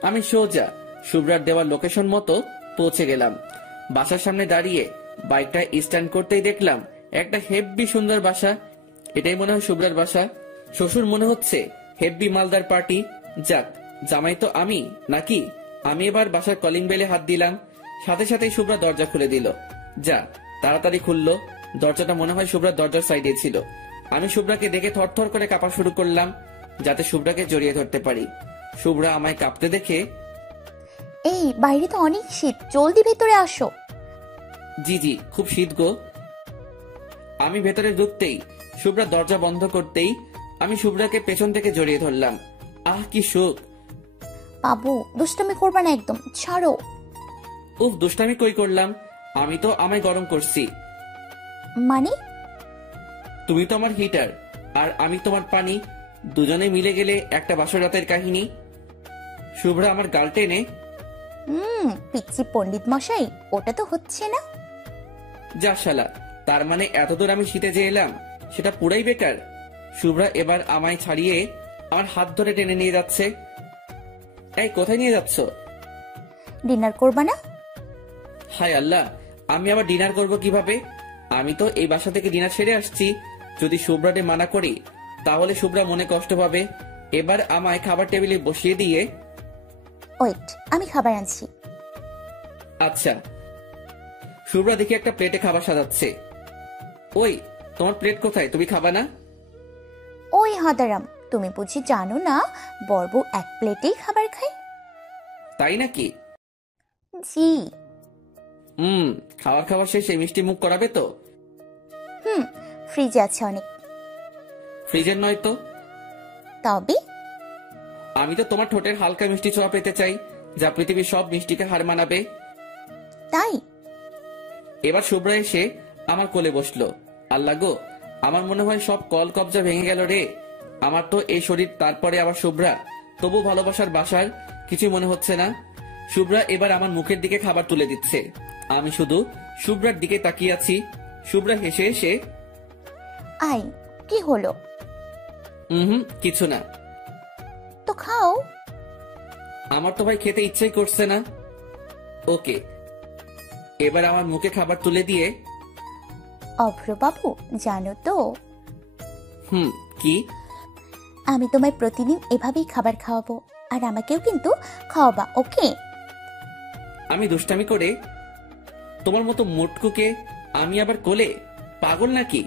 আমি সোজা শুভ্রার দেওয়ার লোকেশন মতো পৌঁছে গেলাম। বাসার সামনে দাঁড়িয়ে বাইকটা স্ট্যান্ড করতেই দেখলাম একটা হেব্বি সুন্দর বাসা। এটাই মনে হয় শুভ্রার বাসা। শ্বশুর মনে হচ্ছে হেব্বি মালদার পার্টি। যাক, জামাই তো আমি নাকি। আমি এবার বাসার কলিং বেলে হাত দিলাম, সাথে সাথেই শুভ্রা দরজা খুলে দিল। যা তাড়াতাড়ি খুললো দরজাটা, মনে হয় শুভ্রার দরজার সাইডে ছিল। আমি শুভ্রাকে দেখে থরথর করে কাঁপা শুরু করলাম, যাতে শুভ্রাকে জড়িয়ে ধরতে পারি। শুভ্রা আমায় কাঁপতে দেখে, এই বাইরে তো অনেক শীত, জলদি ভেতরে আসো। জি জি, খুব শীত গো। আমি ভেতরে ঢুকতেই শুভ্রা দরজা বন্ধ করতেই আমি শুভ্রাকে পেছন থেকে জড়িয়ে ধরলাম। আহ কি সুখ। বাবু দুষ্টামি করবে না একদম, ছাড়ো। উফ, দুষ্টামি কই করলাম? আমি তো আমায় গরম করছি। মানে? তুমি তো আমার হিটার আর আমি তোমার পানি, দুজনে মিলে গেলে একটা বাসর রাতের কাহিনী। শুভ্রা আমার গাল টেনে, পিচ্ছি পণ্ডিত মশাই, ওটা তো হচ্ছে না। যা শালা, তার মানে এতদূর আমি শীতে যে এলাম সেটা পুরাই বেকার। শুভ্রা এবার আমায় ছাড়িয়ে আমার হাত ধরে টেনে নিয়ে যাচ্ছে। এই, কোথায় নিয়ে যাচ্ছ? ডিনার করবা না? হায় আল্লাহ, আমি আবার ডিনার করব কিভাবে? আমি তো এই বাসা থেকে ডিনার সেরে আসছি। যদি শুভ্রাকে মানা করি তাহলে শুভ্রা মনে কষ্ট পাবে। এবার আমায় খাবার টেবিলে বসিয়ে দিয়ে, ওয়েট, আমি খাবার আনছি। আচ্ছা। শুভ্রা দেখি একটা প্লেটে খাবার সাজাচ্ছে। ওই, তোমার প্লেট কোথায়? তুমি খাবা না? ওই হাদারাম, তুমি বুঝি জানো না বর্ব এক প্লেটেই খাবার খায়? তাই নাকি? জি। খাবার খাবার শেষে মিষ্টি মুখ করাবে তো? ফ্রিজে আছে অনেক। ফ্রিজের নয় তো? তবে আমি তো তোমার ঠোঁটের হালকা মিষ্টি ছোঁয়া পেতে চাই, যা পৃথিবীর সব মিষ্টিকে হার মানাবে। তাই? এবার শুভ্রা এসে আমার কোলে বসলো। আল্লাহ গো, আমার মনে হয় সব কল কবজা ভেঙে গেল রে। আমার তো এই শরীর, তারপরে আবার শুভ্রা, তবু ভালোবাসার বাসার কিছু মনে হচ্ছে না। শুভ্রা এবার আমার মুখের দিকে খাবার তুলে দিচ্ছে। আমি শুধু শুভ্রার দিকে তাকিয়ে আছি। শুভ্রা হেসে হেসে, আই, কি হলো? কিছু না। তো খাও। আমার তো ভাই খেতে ইচ্ছেই করছে না। ওকে। এবার আমার মুখে খাবার তুলে দিয়ে, অভ্র বাবু, জানো তো কি? আমি তোমায় প্রতিদিন এভাবেই খাবার খাওয়াবো, আর আমাকেও কিন্তু খাওয়াবা, ওকে? আমি দুষ্টামি করে, তোমার মতো মোটকুকে আমি আবার কোলে? পাগল নাকি?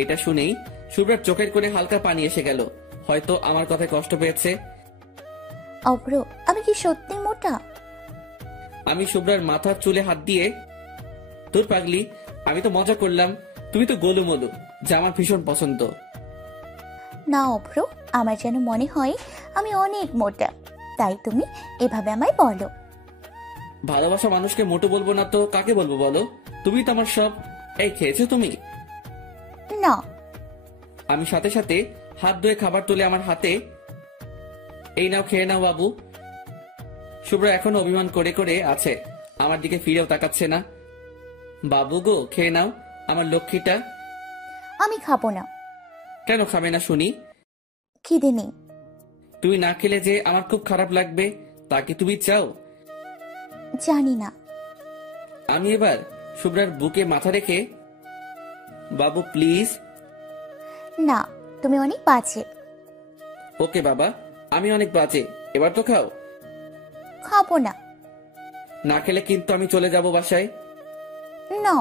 এটা শুনেই শুভ্রার চোখের কোণে হালকা পানি এসে গেল। হয়তো আমার কথায় কষ্ট পেয়েছে। অভ্র, আমি কি সত্যি মোটা? আমি শুভ্রার মাথার চুলে হাত দিয়ে, তোর পাগলি, আমি তো মজা করলাম, তুমি তো গোলুমলু, যা আমার ভীষণ পছন্দ। না অভ্র, আমার যেন মনে হয় আমি অনেক মোটা, তাই তুমি এভাবে আমায় বলো। ভালোবাসা মানুষকে মোটু বলবো না তো কাকে বলবো বলো? তুমি তো আমার সব। এই, খেয়েছো তুমি? না। আমি সাথে সাথে হাত ধুয়ে খাবার তুলে আমার হাতে, এই নাও, খেয়ে নাও বাবু। শুভ্রা এখনো অভিমান করে করে আছে, আমার দিকে ফিরেও তাকাচ্ছে না। বাবু গো, খেয়ে নাও আমার লক্ষ্মীটা। আমি খাবো না। কেন খাবে না শুনি? খিদে নেই। তুমি না খেলে যে আমার খুব খারাপ লাগবে, তা কি তুমি চাও? জানি না। আমি এবার শুভ্রার বুকে মাথা রেখে, বাবু প্লিজ। না, তুমি অনেক বাজে। ওকে বাবা, আমি অনেক বাজে, এবার তো খাও। খাবো না। না খেলে কিন্তু আমি চলে যাব বাসায়। না।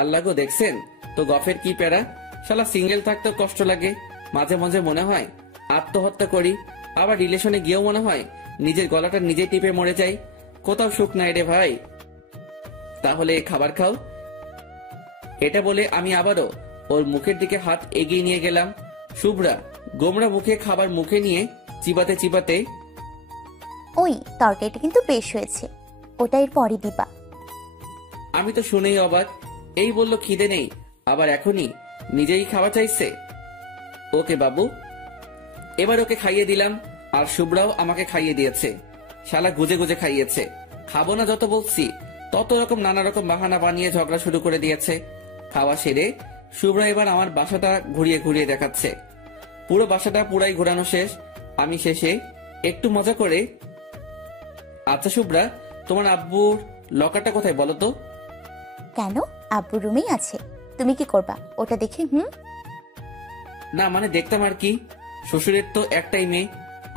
আল্লাহ গো, দেখছেন তো গফের কি প্যারা। শালা সিঙ্গেল থাকতেও কষ্ট লাগে, মাঝে মাঝে মনে হয় আত্মহত্যা করি, আবার রিলেশনে গিয়েও মনে হয় নিজের গলাটা নিজে টিপে মরে যাই। কোথাও সুখ নাই রে ভাই। তাহলে খাবার খাও। এটা বলে আমি আবারও ওর মুখের দিকে হাত এগিয়ে নিয়ে গেলাম। শুভ্রা গোমরা মুখে খাবার মুখে নিয়ে চিবাতে চিবাতে, ওই তরকারিটা কিন্তু বেশ হয়েছে, ওটা এর পরে দিবা। আমি তো শুনেই অবাক। এই বলল খিদে নেই, আবার এখনই নিজেই খাওয়া চাইছে। ওকে বাবু। এবার ওকে খাইয়ে দিলাম, আর শুভ্রাও আমাকে খাইয়ে দিয়েছে। শালা গুজে গুজে খাইয়েছে। খাবো না যত বলছি, তত রকম নানা রকম বাহানা বানিয়ে ঝগড়া শুরু করে দিয়েছে। খাওয়া সেরে শুভ্রা এবার আমার বাসাটা ঘুরিয়ে ঘুরিয়ে দেখাচ্ছে। পুরো বাসাটা পুরাই ঘোরানো শেষ। আমি শেষে একটু মজা করে, আচ্ছা শুভ্রা, তোমার আব্বুর লকারটা কোথায় বলো তো? কেন, আব্বুর রুমেই আছে। তুমি কি করবা ওটা দেখে? না মানে দেখতাম আর কি। শ্বশুরের তো একটাই মেয়ে,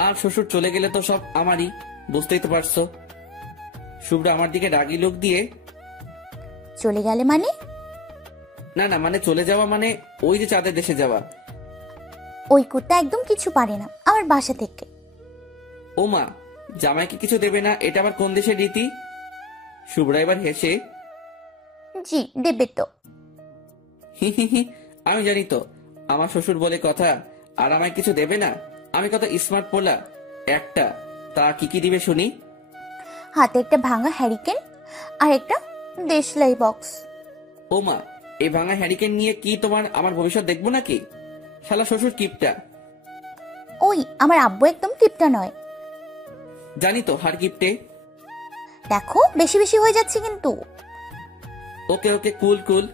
আর শ্বশুর চলে গেলে তো সব আমারই, বুঝতেই তো পারছো। শুভ্রা আমার দিকে রাগি লোক দিয়ে, চলে গেলে মানে? না না, মানে চলে যাওয়া মানে ওই যে চাঁদের দেশে যাওয়া। ওই কুত্তা একদম কিছু পারে না আমার বাসা থেকে। ও মা, জামাইকে কিছু দেবে না, এটা আবার কোন দেশের রীতি? শুভ্রা এবার হেসে, জি দেবে তো। হি হি হি, আমি জানি তো, আমার শ্বশুর বলে কথা, আর আমায় কিছু দেবে না। আমি কত স্মার্ট পোলা, একটা। তা কি কি দিবে শুনি? হাতে একটা ভাঙা হ্যারিকেন আর একটা দেশলাই বক্স। ও মা, এই ভাঙা হ্যারিকেন নিয়ে কি তোমার আমার ভবিষ্যৎ দেখবো নাকি? শালা শ্বশুর কিপটা। ওই আমার আব্বু একদম কিপটা নয়। জানি তো, হার কিপটে। দেখো বেশি বেশি হয়ে যাচ্ছে কিন্তু। ওকে ওকে, কুল কুল।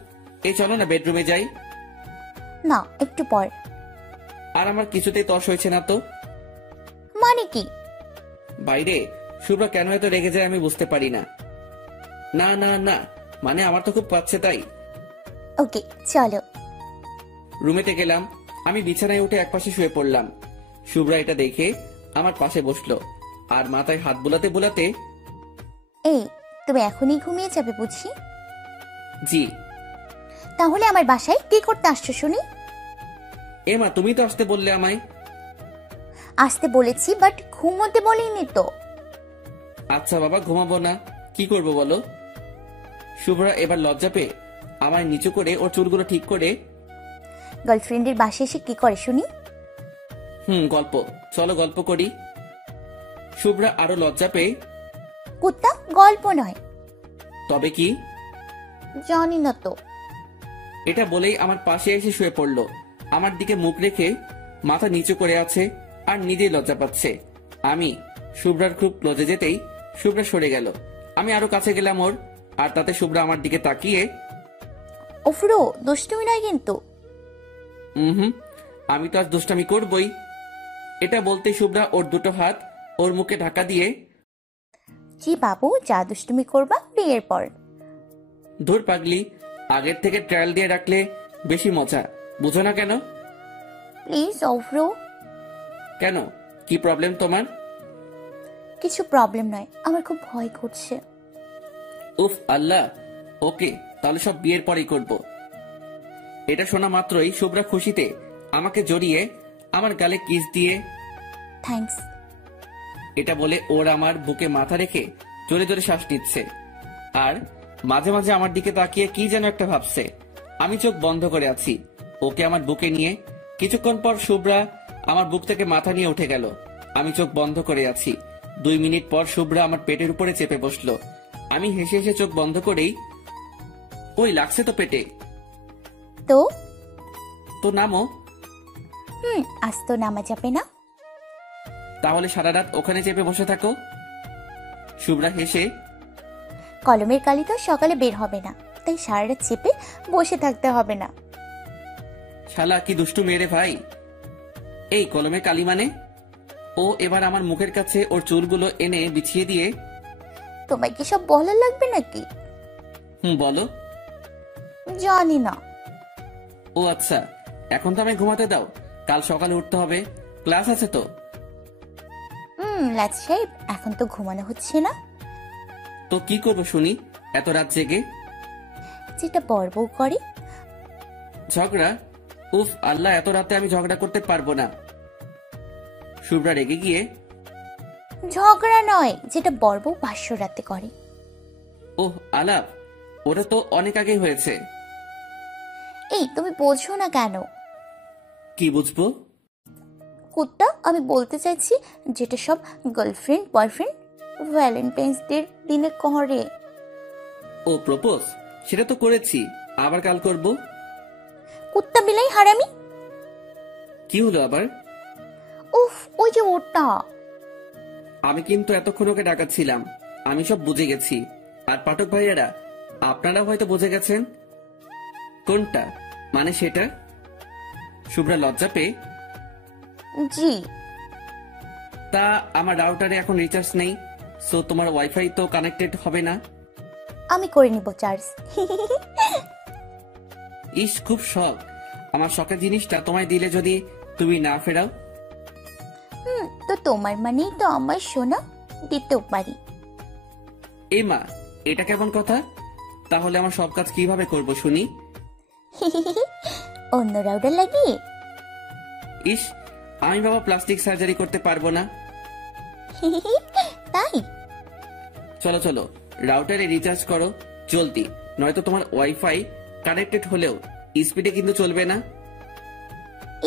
এই চলো না বেডরুমে যাই। না, একটু পর। আর আমার কিছুতেই তর্স হয়েছে না তো। মানে কি? বাইরে শুভ্রা কেন এত রেগে যায় আমি বুঝতে পারি না। না না না, মানে আমার তো খুব পাচ্ছে তাই। ওকে চলো। রুমেতে গেলাম, আমি বিছানায় উঠে একপাশে শুয়ে পড়লাম। শুভ্রা এটা দেখে আমার পাশে বসলো আর মাথায় হাত বুলাতে বুলাতে, এই তুমি এখনই ঘুমিয়ে যাবে বুঝি? জি। তাহলে আমার বাসায় কি করতে আসছো শুনি? এমা, তুমি তো আসতে বললে আমায়। আসতে বলেছি, বাট ঘুমোতে বলিনি তো। আচ্ছা বাবা, ঘুমাবো না, কি করব বলো? শুভ্রা এবার লজ্জা পেয়ে আমায় নিচু করে ওর চুলগুলো ঠিক করে, গার্লফ্রেন্ডের বাসায় এসে কি করে শুনি? গল্প, চলো গল্প করি। শুভ্রা আরো লজ্জা পেয়ে, কুত্তা, গল্প নয়। তবে কি? জানি না তো। এটা বলেই আমার পাশে এসে শুয়ে পড়লো। আমার দিকে মুখ রেখে মাথা নিচু করে আছে আর নিজেই লজ্জা পাচ্ছে। আমি শুভ্রার খুব লজে যেতেই শুভ্রা সরে গেল। আমি আরো কাছে গেলাম ওর, আর তাতে শুভ্রা আমার দিকে তাকিয়ে, ওফরো, দুষ্টুমি নয় কিন্তু। আমি তো আজ দুষ্টামি করবই। এটা বলতে শুভ্রা ওর দুটো হাত ওর মুখে ঢাকা দিয়ে, জি বাবু, যা দুষ্টুমি করবা বিয়ের পর। ধুর পাগলি, আগের থেকে ট্রায়াল দিয়ে রাখলে বেশি মজা, বুঝো না কেন? প্লিজ ওফরো। কেন, কি প্রবলেম তোমার? কিছু প্রবলেম নয়, আমার খুব ভয় করছে। উফ আল্লাহ। ওকে, তাহলে সব বিয়ের পরেই করব। এটা শোনা মাত্রই শুভ্রা খুশিতে আমাকে জড়িয়ে আমার গালে কিস দিয়ে, থ্যাঙ্কস। এটা বলে ওর আমার বুকে মাথা রেখে জোরে জোরে শ্বাস নিচ্ছে আর মাঝে মাঝে আমার দিকে তাকিয়ে কি যেন একটা ভাবছে। আমি চোখ বন্ধ করে আছি, ওকে আমার বুকে নিয়ে। কিছুক্ষণ পর শুভ্রা আমার বুক থেকে মাথা নিয়ে উঠে গেল। আমি চোখ বন্ধ করে আছি। 2 মিনিট পর শুভ্রা আমার পেটের উপরে চেপে বসলো। আমি হেসে হেসে চোখ বন্ধ করেই, ওই লাগছে তো পেটে। তো তো নামো। আজ তো নামা যাবে না। তাহলে সারা রাত ওখানে চেপে বসে থাকো। শুভ্রা হেসে, কলমের কালি তো সকালে বের হবে না, তাই সারা রাত চেপে বসে থাকতে হবে না। শালা কি দুষ্টু মেরে ভাই। এই কলমে কালি মানে? ও এবার আমার মুখের কাছে ওর চুলগুলো এনে বিছিয়ে দিয়ে, তোমায় কি সব বলা লাগবে নাকি? বলো। জানি না। ও আচ্ছা, এখন তো আমায় ঘুমাতে দাও, কাল সকালে উঠতে হবে, ক্লাস আছে তো। লাজ সাহেব, এখন তো ঘুমানো হচ্ছে না। তো কি করবো শুনি এত রাত জেগে? যেটা বড় বউ করে। ঝগড়া? উফ আল্লাহ, এত রাতে আমি ঝগড়া করতে পারবো না। শুভ্রা রেগে গিয়ে, ঝগড়া নয়, যেটা বড় বউ 500 রাতে করে। ওহ আলাপ, ওটা তো অনেক আগে হয়েছে। এই তুমি বোঝো না কেন? কি বুঝবো? কুত্তা, আমি বলতে চাইছি যেটা সব গার্লফ্রেন্ড বয়ফ্রেন্ড ভ্যালেন্টাইন্স ডে দিনে করে। ও প্রপোজ? সেটা তো করেছি, আবার কাল করব। কুত্তা বিলাই হারামি। কি হলো আবার? উফ, ওই যে ওটা। আমি কিন্তু এতক্ষণ ওকে ডাকাচ্ছিলাম, আমি সব বুঝে গেছি। আর পাঠক ভাইয়েরা, আপনারা হয়তো বুঝে গেছেন। কোনটা? মানে সেটা? শুভ্রা লজ্জা পেয়ে, জি। তা আমার রাউটারে এখন রিচার্জ নেই, সো তোমার ওয়াইফাই তো কানেক্টেড হবে না। আমি করে নিব চার্জ। ইস, খুব শখ। আমার শখের জিনিসটা তোমায় দিলে যদি তুমি না ফেরাও। তো তোমার মানেই তো আমার সোনা, দিতেও পারি। এ মা, এটা কেমন কথা? তাহলে আমার সব কাজ কিভাবে করব শুনি? অন্য রাউটার লাগিয়ে। ইস, আমি বাবা প্লাস্টিক সার্জারি করতে পারবো না। তাই? চলো চলো, রাউটারে রিচার্জ করো জলদি, নয়তো তোমার ওয়াইফাই কানেক্টেড হলেও স্পিডে কিন্তু চলবে না।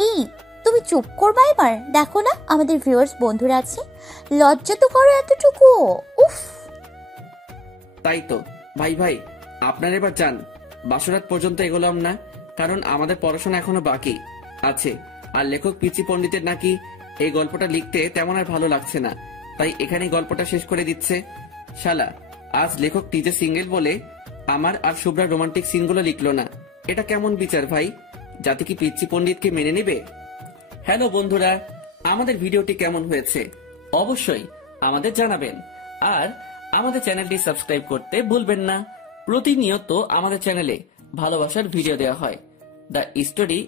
এই তুমি চুপ করবা এবার? দেখো না আমাদের ভিউয়ার্স বন্ধুরা আছে, লজ্জা তো করো এতটুকু। উফ। তাই তো ভাই ভাই, আপনার এবার যান, বাসরাত পর্যন্ত এগোলাম না, কারণ আমাদের পড়াশোনা এখনো বাকি আছে। আর লেখক পিচি পণ্ডিতের নাকি এই গল্পটা লিখতে তেমন আর ভালো লাগছে না, তাই এখানে গল্পটা শেষ করে দিচ্ছে। শালা, আজ লেখক টিজে সিঙ্গেল বলে আমার আর শুভ্রার রোমান্টিক সিনগুলো লিখলো না। এটা কেমন বিচার ভাই? যাতে কি পিচি পণ্ডিতকে মেনে নেবে? হ্যালো বন্ধুরা, আমাদের ভিডিওটি কেমন হয়েছে অবশ্যই আমাদের জানাবেন। আর আমাদের চ্যানেলটি সাবস্ক্রাইব করতে ভুলবেন না। প্রতিনিয়ত আমাদের চ্যানেলে ভালোবাসার ভিডিও দেওয়া হয়। The story